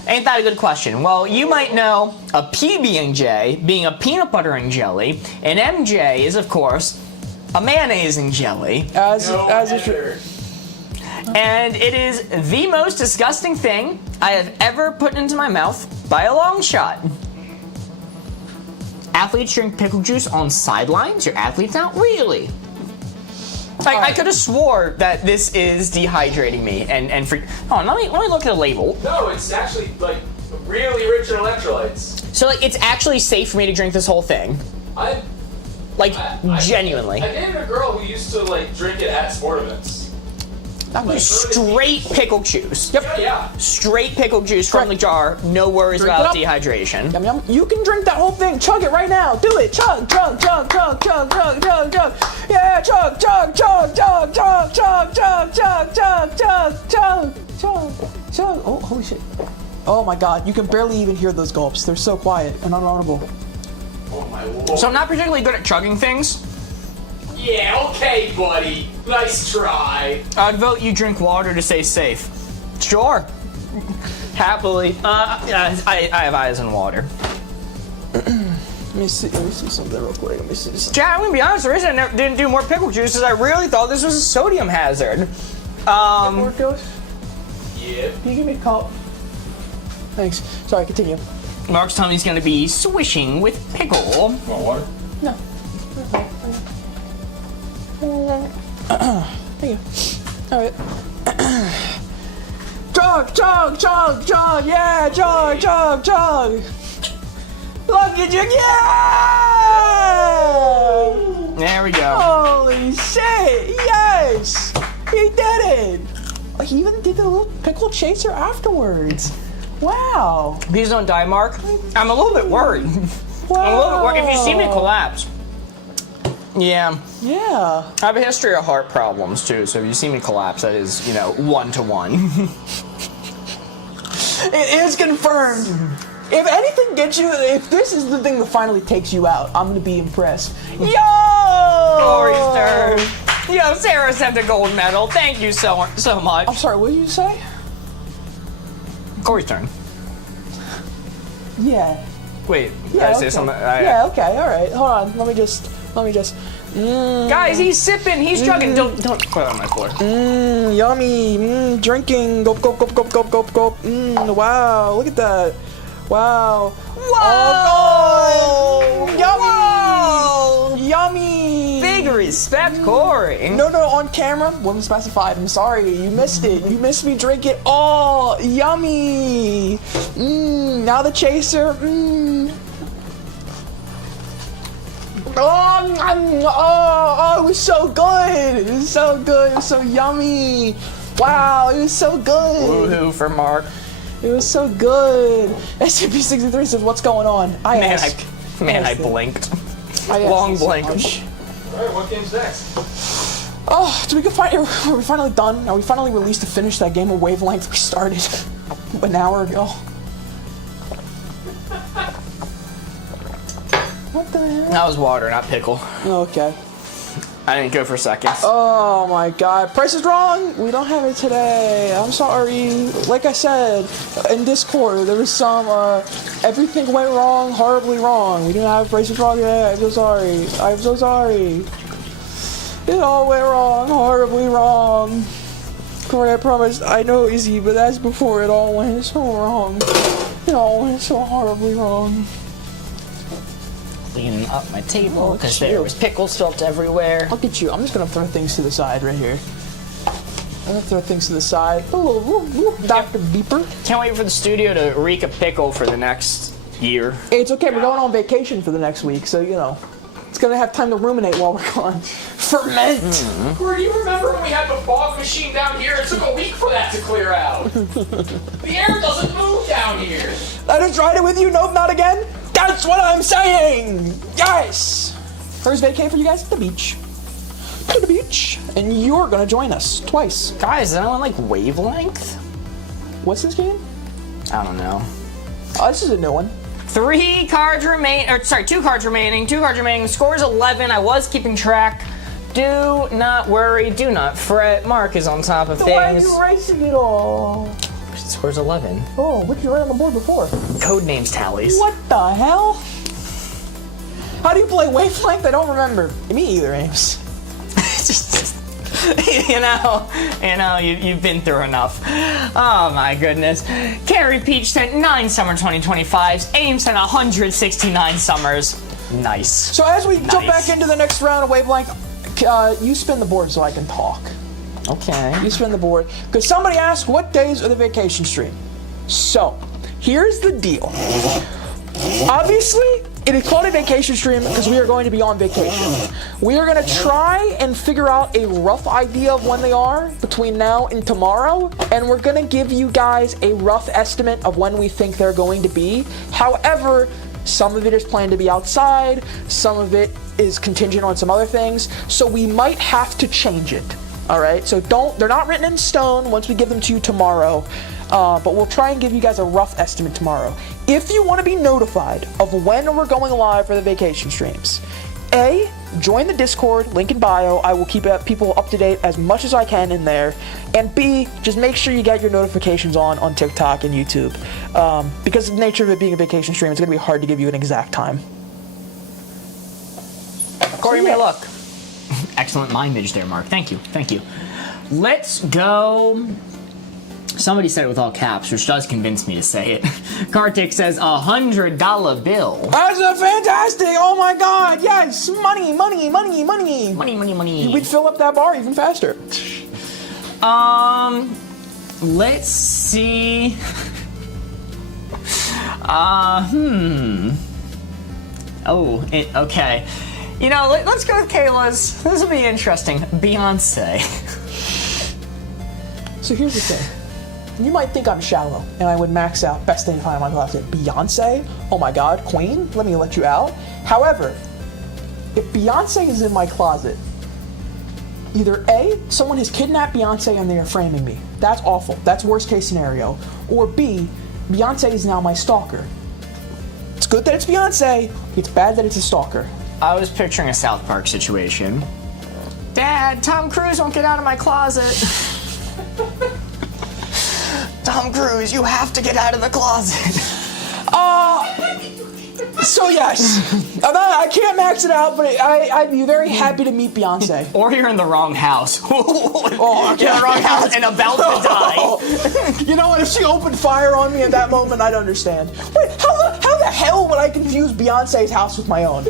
Ain't that a good question? Well, you might know a PB&J being a peanut butter and jelly. An MJ is, of course, a mayonnaise and jelly. As it should. And it is the most disgusting thing I have ever put into my mouth by a long shot. Athletes drink pickle juice on sidelines? You're athletes now? Really? I could have swore that this is dehydrating me and for. Oh, let me look at the label. No, it's actually like really rich in electrolytes. So like, it's actually safe for me to drink this whole thing. Genuinely. I dated a girl who used to like drink it at sport events. Straight pickle juice. Yep. Yeah. Straight pickle juice from the jar. No worries Drink about it up. dehydration. Yum, yum. You can drink that whole thing. Chug it right now. Do it. Chug, chug, chug, chug, chug, chug, chug, chug. Yeah, chug, chug, chug, chug, chug, chug, chug, chug, chug, chug, chug, chug, chug. Oh, holy shit. Oh my god, you can barely even hear those gulps. They're so quiet and unaudible. Oh my lord. So I'm not particularly good at chugging things. Yeah, okay, buddy. Nice try. I'd vote you drink water to stay safe. Sure. Happily. I have eyes on water. Let me see something real quick. Let me see something. Chad, I'm gonna be honest, the reason I didn't do more pickle juice is I really thought this was a sodium hazard. More ghost? Yeah. Can you give me a cup? Thanks. Sorry, continue. Mark's tummy's gonna be swishing with pickle. Want water? No. Thank you. Alright. Chug, chug, chug, chug, yeah, chug, chug, chug. Look at you, yeah! There we go. Holy shit, yes! He did it! He even did the little pickle chaser afterwards. Wow. Please don't die, Mark. I'm a little bit worried. Wow. I'm a little bit worried. If you see me collapse. Yeah. Yeah. I have a history of heart problems too, so if you see me collapse, that is, 1-to-1. It is confirmed. If anything gets you, if this is the thing that finally takes you out, I'm gonna be impressed. Yo! Oyster. Yo, Sarah sent a gold medal. Thank you so much. I'm sorry, what did you say? Corey's turn. Yeah. Wait, Yeah, did I say okay. something? Yeah, okay, alright. Hold on, let me just. Guys, he's sipping, he's chugging. Don't put it on my floor. Yummy. Drinking. Gulp, gulp, gulp, gulp, gulp, gulp, gulp. Wow, look at that. Wow. Whoa! Oh, yummy. Yummy. Big respect, Corey. No, on camera. Wasn't specified. I'm sorry. You missed it. You missed me drink it all. Yummy. Now the chaser. Oh, it was so good. It was so good. It was so yummy. Wow, it was so good. Woohoo for Mark. It was so good. SCP-63 says, what's going on? I blinked. Long blink. Alright, what game's next? Oh, are we finally done? Are we finally released to finish that game of Wavelength we started an hour ago? What the hell? That was water, not pickle. Okay. I didn't go for seconds. Oh my god. Price is wrong! We don't have it today. I'm sorry. Like I said, in Discord, there was some, everything went wrong, horribly wrong. We didn't have Price is wrong today. I'm so sorry. I'm so sorry. It all went wrong, horribly wrong. Corey, I promise, I know it's easy, but that's before it all went so wrong. It all went so horribly wrong. Cleaning up my table because there was pickle spilt everywhere. Look at you. I'm just gonna throw things to the side right here. I'm gonna throw things to the side. Dr. Beeper. Can't wait for the studio to reek a pickle for the next year. It's okay, we're going on vacation for the next week, so it's gonna have time to ruminate while we're gone. ferment. Or do you remember when we had the fog machine down here? It took a week for that to clear out. The air doesn't move down here. I just tried it with you. Nope, not again. That's what I'm saying. Yes. First vacay for you guys at the beach. To the beach. And you're going to join us twice. Guys, is anyone like wavelength? What's this game? I don't know. Oh, this is a new one. 2 cards remaining. 2 cards remaining. 2 cards remaining. Score's 11. I was keeping track. Do not worry. Do not fret. Mark is on top of things. Why are you erasing it all? Score's 11. Oh, what did you write on the board before? Codenames tallies. What the hell? How do you play Wavelength? I don't remember. Me either, Ames. You've been through enough. Oh my goodness. Carrie Peach sent 9 summer 2025s. Ames sent 169 summers. Nice. So as we jump back into the next round of Wavelength, you spin the board so I can talk. Okay. You spin the board. Because somebody asked what days are the vacation stream. So, here's the deal. Obviously, it is called a vacation stream because we are going to be on vacation. We are going to try and figure out a rough idea of when they are between now and tomorrow, and we're going to give you guys a rough estimate of when we think they're going to be. However, some of it is planned to be outside, some of it is contingent on some other things, so we might have to change it. All right, so they're not written in stone once we give them to you tomorrow, but we'll try and give you guys a rough estimate tomorrow. If you want to be notified of when we're going live for the vacation streams, A, join the Discord, link in bio. I will keep people up to date as much as I can in there. And B, just make sure you get your notifications on TikTok and YouTube. Because of the nature of it being a vacation stream, it's going to be hard to give you an exact time. Corey, may look. Excellent mind image there, Mark. Thank you. Thank you. Let's go. Somebody said it with all caps, which does convince me to say it. Kartik says $100 bill. That's a fantastic! Oh my god, yes! Money, money, money, money! Money, money, money. We'd fill up that bar even faster. Let's see. Okay. You know, let's go with Kayla's. This will be interesting. Beyonce. So here's the thing. You might think I'm shallow, and I would max out best thing to find in my closet. Beyonce? Oh my god, queen? Let me let you out. However, if Beyonce is in my closet, either A, someone has kidnapped Beyonce and they are framing me. That's awful. That's worst case scenario. Or B, Beyonce is now my stalker. It's good that it's Beyonce. It's bad that it's a stalker. I was picturing a South Park situation. Dad, Tom Cruise won't get out of my closet. Tom Cruise, you have to get out of the closet. So yes, I can't max it out, but I'd be very happy to meet Beyonce. Or you're in the wrong house. You're in the wrong house and about to die. You know what? If she opened fire on me at that moment, I'd understand. Wait, how the hell would I confuse Beyonce's house with my own?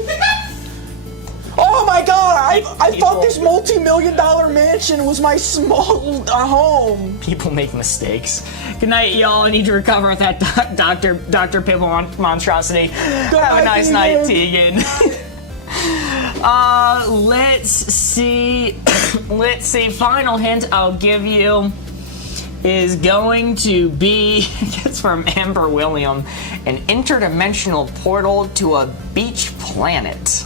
Oh my god, I thought this multi-million-dollar mansion was my small home. People make mistakes. Good night, y'all. I need to recover with that Dr. Pimple monstrosity. Have a nice night, Tegan. Let's see. Let's see. Final hint I'll give you is going to be, it's from Amber William, an interdimensional portal to a beach planet.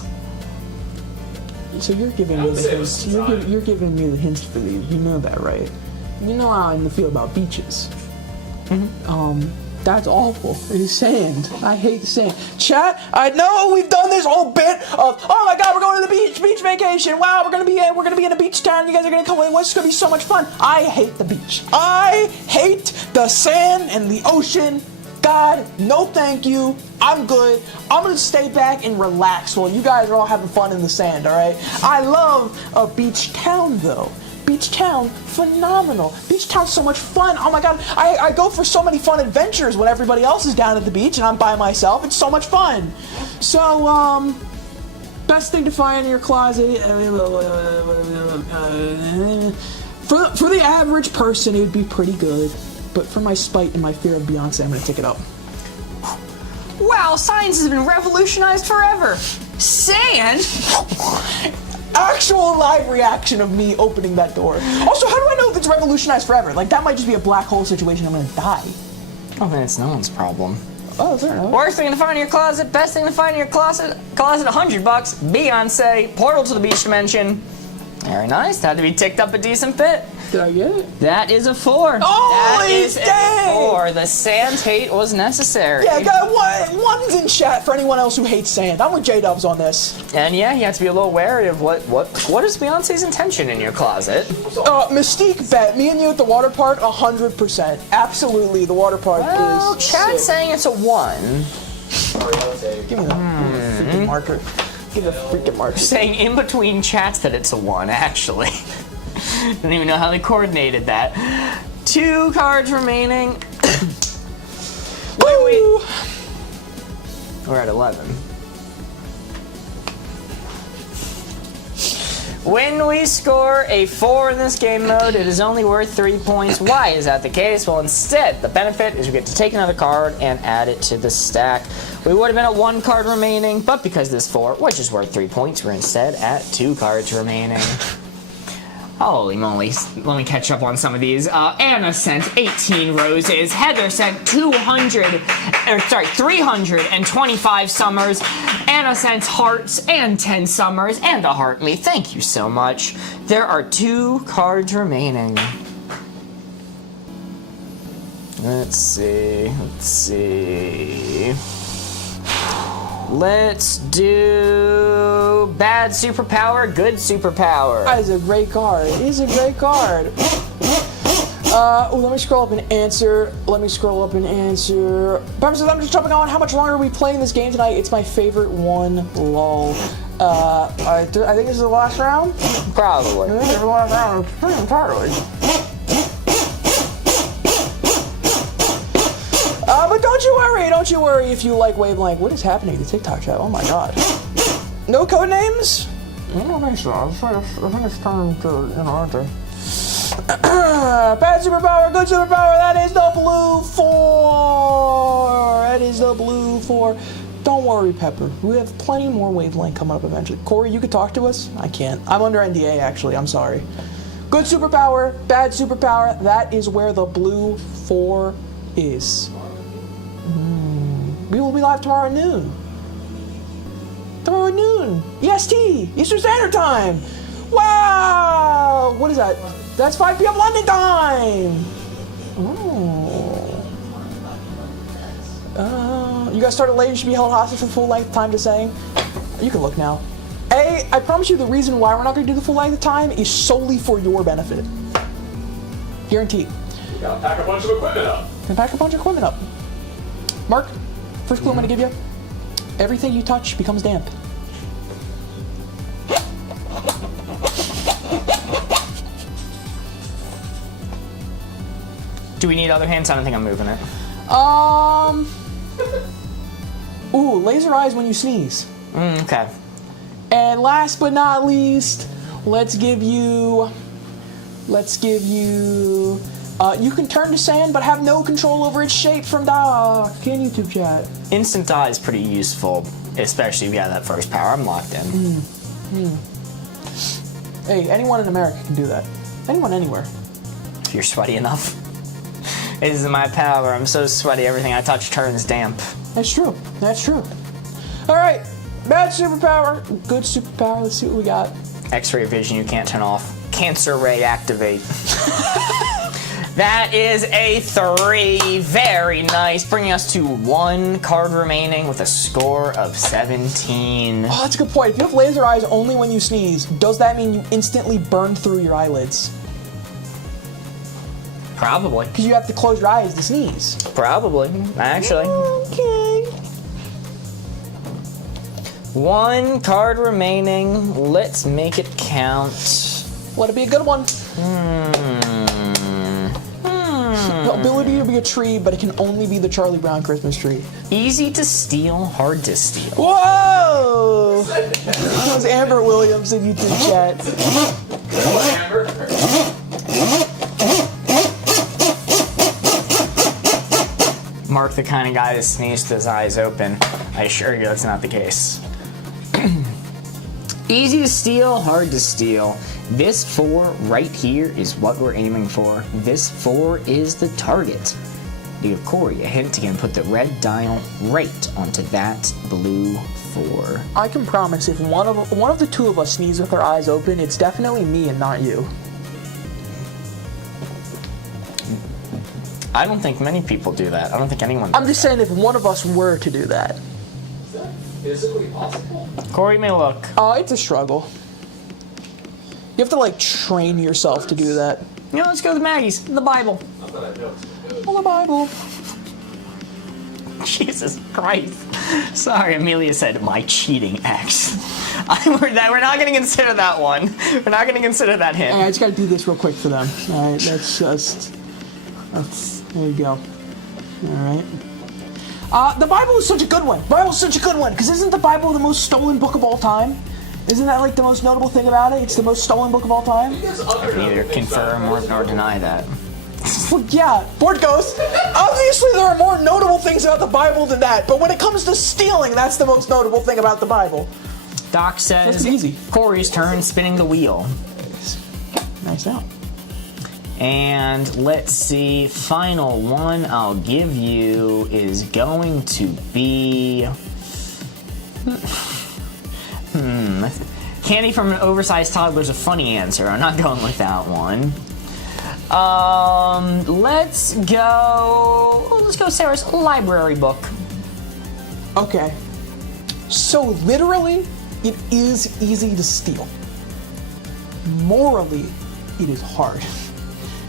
So you're giving me the hints. You're giving me the hints for these. You know that, right? You know how I feel about beaches. Mm-hmm. That's awful. It's sand. I hate sand. Chat, I know we've done this whole bit of, oh my god, we're going to the beach vacation. Wow, we're gonna be in a beach town. You guys are gonna come in. It's gonna be so much fun. I hate the beach. I hate the sand and the ocean. God, no thank you. I'm good. I'm gonna stay back and relax while you guys are all having fun in the sand, alright? I love a beach town though. Beach town, phenomenal. Beach town's so much fun. Oh my god, I go for so many fun adventures when everybody else is down at the beach and I'm by myself. It's so much fun. So, best thing to find in your closet. For the average person, it would be pretty good. But for my spite and my fear of Beyonce, I'm gonna take it up. Wow, science has been revolutionized forever. Sand? actual live reaction of me opening that door. Also, how do I know if it's revolutionized forever? Like, that might just be a black hole situation. I'm gonna die. Oh man, it's no one's problem. Oh, is there no? Worst thing to find in your closet, best thing to find in your closet, $100, Beyonce, portal to the beach dimension. Very nice, had to be ticked up a decent bit. Did I get it? That is a 4. Oh, that is dang! a 4. The sand hate was necessary. Yeah, one's in chat for anyone else who hates sand. I'm with J-Dubs on this. And yeah, you have to be a little wary of what is Beyonce's intention in your closet. Mystique bet, me and you at the water park, 100%. Absolutely, the water park Well, is Chad's sick. saying it's a 1 Give me the freaking marker. Give me the freaking marker. saying in between chats that it's a 1, actually. Don't even know how they coordinated that. 2 cards remaining. Woo! We're at 11. When we score a 4 in this game mode, it is only worth 3 points. Why is that the case? Well, instead, the benefit is we get to take another card and add it to the stack. We would have been at 1 card remaining, but because this 4, which is worth 3 points, we're instead at 2 cards remaining. Holy moly, let me catch up on some of these. Anna sent 18 roses. Heather sent 325 summers. Anna sent hearts and 10 summers and a heart me. Thank you so much. There are 2 cards remaining. Let's see. Let's do bad superpower, good superpower. That is a great card. It is a great card. Let me scroll up and answer. Purposes, I'm just jumping on. How much longer are we playing this game tonight? It's my favorite one. Lol. I think this is the last round. Probably. This is the last round. Entirely. But don't you worry if you like Wavelength. What is happening to the TikTok chat? Oh my god. No code names? I don't think so. I think it's time to, enter. Bad superpower, good superpower, that is the blue 4. That is the blue 4. Don't worry, Pepper. We have plenty more Wavelength coming up eventually. Corey, you could talk to us? I can't. I'm under NDA, actually. I'm sorry. Good superpower, bad superpower, that is where the blue 4 is. We will be live tomorrow at noon. EST, Eastern Standard Time. Wow! What is that? That's 5 p.m. London time. You guys started late and should be held hostage for the full length of time to saying. You can look now. I promise you the reason why we're not going to do the full length of time is solely for your benefit. Guaranteed. You gotta pack a bunch of equipment up. And pack a bunch of equipment up. Mark, first clue I'm going to give you. Everything you touch becomes damp. Do we need other hands? I don't think I'm moving it. Ooh, laser eyes when you sneeze. Okay. And last but not least, let's give you, you can turn to sand but have no control over its shape from Doc in YouTube chat. Instant die is pretty useful, especially if you have that first power. I'm locked in. Hey, anyone in America can do that. Anyone anywhere. If you're sweaty enough. This is my power. I'm so sweaty, everything I touch turns damp. That's true. That's true. All right, bad superpower, good superpower. Let's see what we got. X-ray vision you can't turn off. Cancer ray activate. That is a 3. Very nice. Bringing us to 1 card remaining with a score of 17. Oh, that's a good point. If you have laser eyes only when you sneeze, does that mean you instantly burn through your eyelids? Probably. Because you have to close your eyes to sneeze. Probably, actually. Okay. 1 card remaining. Let's make it count. Let it be a good one. The ability to be a tree, but it can only be the Charlie Brown Christmas tree. Easy to steal, hard to steal. Whoa! That was Amber Williams in YouTube chat. Amber. Mark the kind of guy that sneezed with his eyes open. I assure you that's not the case. Easy to steal, hard to steal. This 4 right here is what we're aiming for. This 4 is the target. Give Corey a hint to put the red dial right onto that blue 4. I can promise if one of the two of us sneezes with our eyes open, it's definitely me and not you. I don't think many people do that. I don't think anyone I'm does just that. saying if one of us were to do that. Is that physically possible? Corey may look. Oh, it's a struggle. You have to like train yourself to do that. You know, let's go with Maggie's. The Bible. Not that I know. Oh, the Bible. Jesus Christ. Sorry, Amelia said my cheating ex. We're not going to consider that one. We're not going to consider that hint. Alright, I just gotta do this real quick for them. Alright, there you go. Alright. The Bible is such a good one. The Bible is such a good one, because isn't the Bible the most stolen book of all time? Isn't that like the most notable thing about it? It's the most stolen book of all time? Neither confirm or deny that. Well, yeah, Board goes. Obviously, there are more notable things about the Bible than that, but when it comes to stealing, that's the most notable thing about the Bible. Doc says, That's easy. Corey's turn spinning the wheel. Nice out. And let's see, final one I'll give you is going to be... Candy from an oversized toddler's a funny answer. I'm not going with that one. Let's go Sarah's library book. Okay. So, literally, it is easy to steal. Morally, it is hard.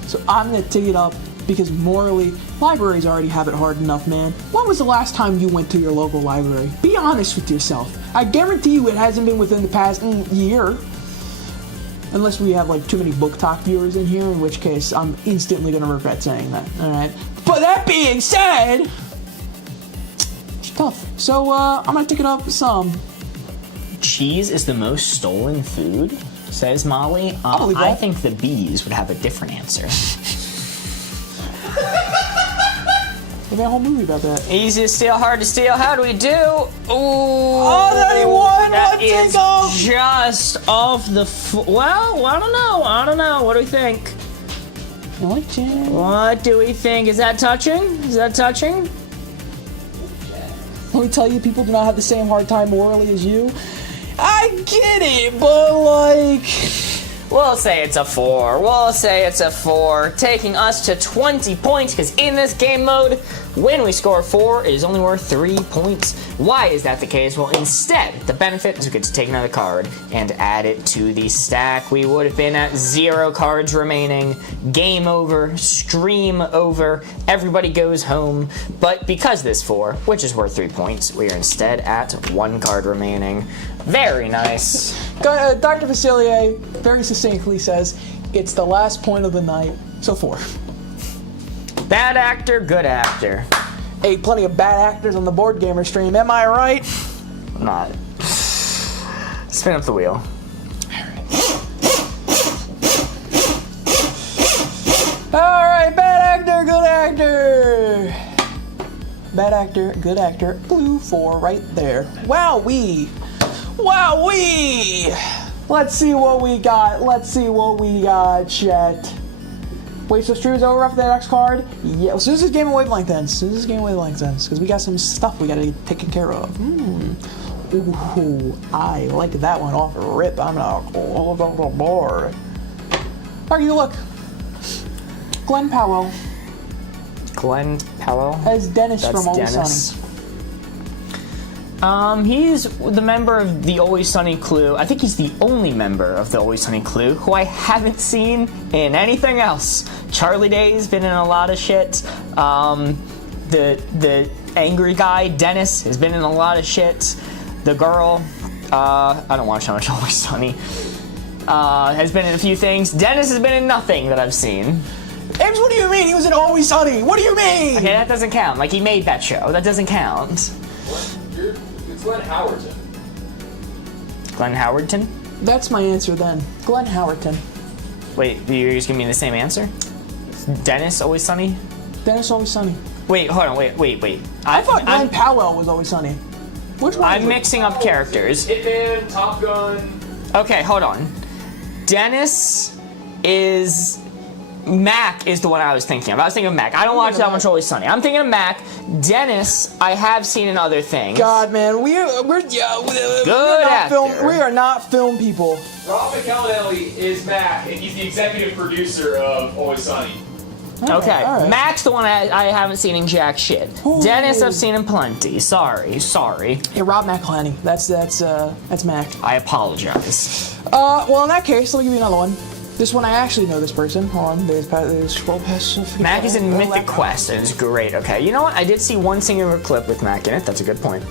So I'm going to take it up because morally, libraries already have it hard enough, man. When was the last time you went to your local library? Be honest with yourself. I guarantee you it hasn't been within the past year. Unless we have like too many book talk viewers in here, in which case I'm instantly going to regret saying that. Alright. But that being said, it's tough. So I'm going to take it up some. Cheese is the most stolen food, says Molly. believe I that. think the bees would have a different answer. We made a whole movie about that. Easy to steal, hard to steal. How do we do? Ooh. Oh, that he won! That Let's is go! just off the... well, I don't know. What do we think? What do we think? Is that touching? Let me tell you, people do not have the same hard time morally as you. I get it, but like... We'll say it's a 4. Taking us to 20 points, because in this game mode, when we score 4, it is only worth 3 points. Why is that the case? Well, instead, the benefit is we get to take another card and add it to the stack. We would have been at 0 cards remaining. Game over. Stream over. Everybody goes home. But because this 4, which is worth 3 points, we are instead at 1 card remaining. Very nice. Dr. Facilier very succinctly says, it's the last point of the night, so 4. Bad actor, good actor. Hey, plenty of bad actors on the Board Gamer stream, am I right? I'm not. Spin up the wheel. Alright, bad actor, good actor. Bad actor, good actor, blue 4 right there. Wowee! Let's see what we got, chat. Wait, so stream is over after the next card? Yeah, as soon as this game of wavelength ends, because we got some stuff we gotta get taken care of. Ooh, I like that one off the rip. I'm gonna hold on the board. Alright, you look. Glenn Powell. As Dennis That's from Always Dennis. Sunny. He's the member of the Always Sunny crew. I think he's the only member of the Always Sunny crew who I haven't seen in anything else. Charlie Day's been in a lot of shit. The angry guy, Dennis, has been in a lot of shit. The girl, I don't watch so much Always Sunny, has been in a few things. Dennis has been in nothing that I've seen. Ames, what do you mean? He was in Always Sunny. What do you mean? Okay, that doesn't count. Like, he made that show. That doesn't count. It's Glenn Howerton. Glenn Howerton? That's my answer then. Glenn Howerton. Wait, you're just giving me the same answer? Dennis, Always Sunny? Dennis Always Sunny. Wait, hold on, wait. I thought Glenn Powell was Always Sunny. Which one? I'm mixing up characters. Hitman, Top Gun. Okay, hold on. Dennis is... Mac is the one I was thinking of. I was thinking of Mac. I don't watch that much Always Sunny. I'm thinking of Mac. Dennis, I have seen in other things. God, man, we're not film people. Rob McElhenney is Mac, and he's the executive producer of Always Sunny. Okay, all right. Mac's the one I haven't seen in jack shit. Ooh. Dennis, I've seen in plenty. Sorry. Hey, Rob McElhenney. That's Mac. I apologize. Well, in that case, let me give you another one. This one, I actually know this person. Hold on, there's scroll past. Mac is in Mythic Quest, and it's great. Okay, you know what? I did see one singular clip with Mac in it. That's a good point.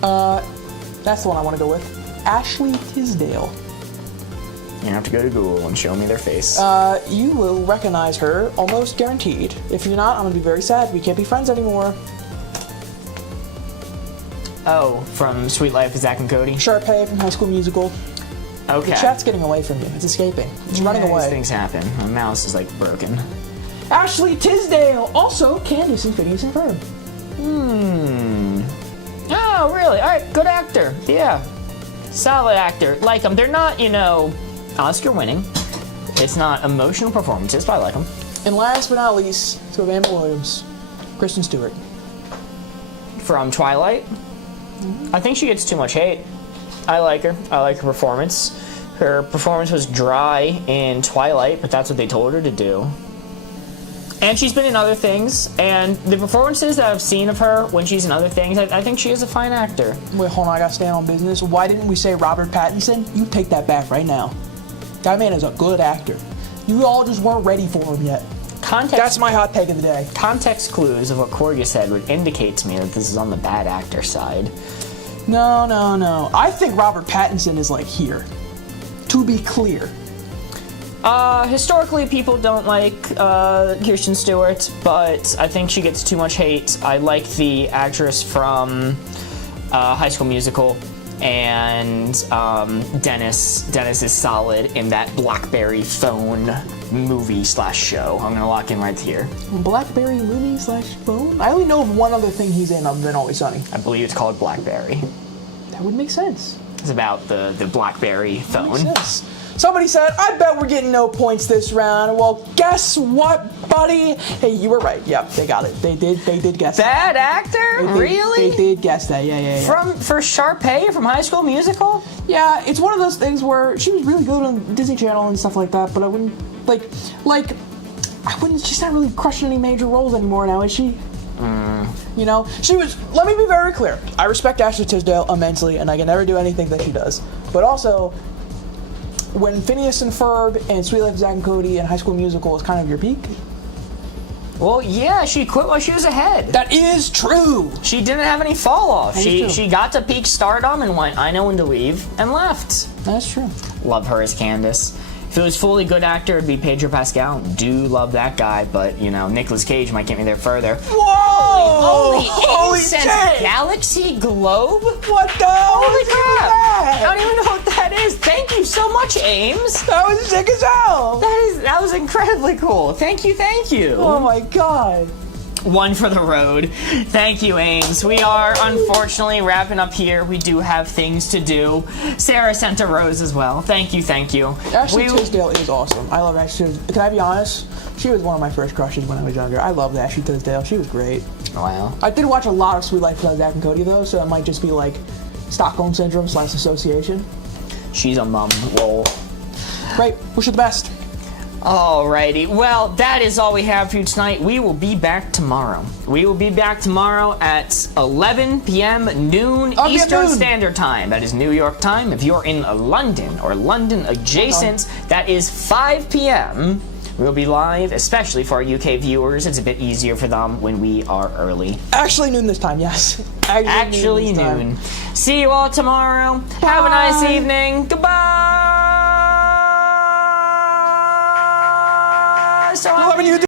That's the one I want to go with. Ashley Tisdale. You have to go to Google and show me their face. You will recognize her, almost guaranteed. If you're not, I'm gonna be very sad. We can't be friends anymore. Oh, from Sweet Life of Zack and Cody? Sharpay from High School Musical. Okay. The chat's getting away from you. It's escaping. It's running away. These things happen. My mouse is like broken. Ashley Tisdale, also Candace in Phineas and Ferb. Oh, really? All right, good actor. Yeah. Solid actor. Like them. They're not, Oscar winning. It's not emotional performances, but I like them. And last but not least, to Amanda Williams, Kristen Stewart. From Twilight. I think she gets too much hate. I like her. I like her performance. Her performance was dry in Twilight, but that's what they told her to do. And she's been in other things, and the performances that I've seen of her when she's in other things, I think she is a fine actor. Wait, hold on, I gotta stand on business. Why didn't we say Robert Pattinson? You take that back right now. That man is a good actor. You all just weren't ready for him yet. That's my hot take of the day. Context clues of what Corey said would indicate to me that this is on the bad actor side. No. I think Robert Pattinson is like here. To be clear. Historically, people don't like Kirsten Stewart, but I think she gets too much hate. I like the actress from High School Musical, and Dennis. Dennis is solid in that BlackBerry phone movie/show. I'm gonna lock in right here. BlackBerry movie/phone? I only know of one other thing he's in other than Always Sunny. I believe it's called BlackBerry. That would make sense. It's about the BlackBerry phone. That makes sense. Somebody said, I bet we're getting no points this round. Well, guess what, buddy? Hey, you were right. Yep, they got it. They did guess Bad actor? Really? They did guess that, yeah. For Sharpay from High School Musical? Yeah, it's one of those things where she was really good on Disney Channel and stuff like that, but I wouldn't, she's not really crushing any major roles anymore now, is she? She was, let me be very clear. I respect Ashley Tisdale immensely, and I can never do anything that she does. But also, when Phineas and Ferb and Sweet Life of Zack and Cody and High School Musical is kind of your peak. Well, yeah, she quit while she was ahead. That is true. She didn't have any fall off. That is true. She got to peak stardom and went, I know when to leave, and left. That's true. Love her as Candace. If it was fully good actor, it'd be Pedro Pascal. Do love that guy, but Nicolas Cage might get me there further. Whoa! Holy cents! Galaxy Globe? What the Holy crap! that? I don't even know what that is. Thank you so much, Ames. That was sick as hell. That was incredibly cool. Thank you. Oh my god. One for the road. Thank you, Ames. We are unfortunately wrapping up here. We do have things to do. Sarah sent a rose as well. Thank you. Ashley Tisdale is awesome. I love Ashley Tisdale. Can I be honest? She was one of my first crushes when I was younger. I loved Ashley Tisdale. She was great. Wow. I did watch a lot of Sweet Life of Zack and Cody though, so that might just be like Stockholm Syndrome / association. She's a mum. Lol. Great. Wish her the best. Alrighty, well, that is all we have for you tonight. We will be back tomorrow. At 11 p.m. noon Eastern Standard Time. That is New York time. If you're in London or London adjacent, that is 5 p.m. We'll be live, especially for our UK viewers. It's a bit easier for them when we are early. Actually noon this time, yes. Actually noon. See you all tomorrow. Bye. Have a nice evening. Goodbye.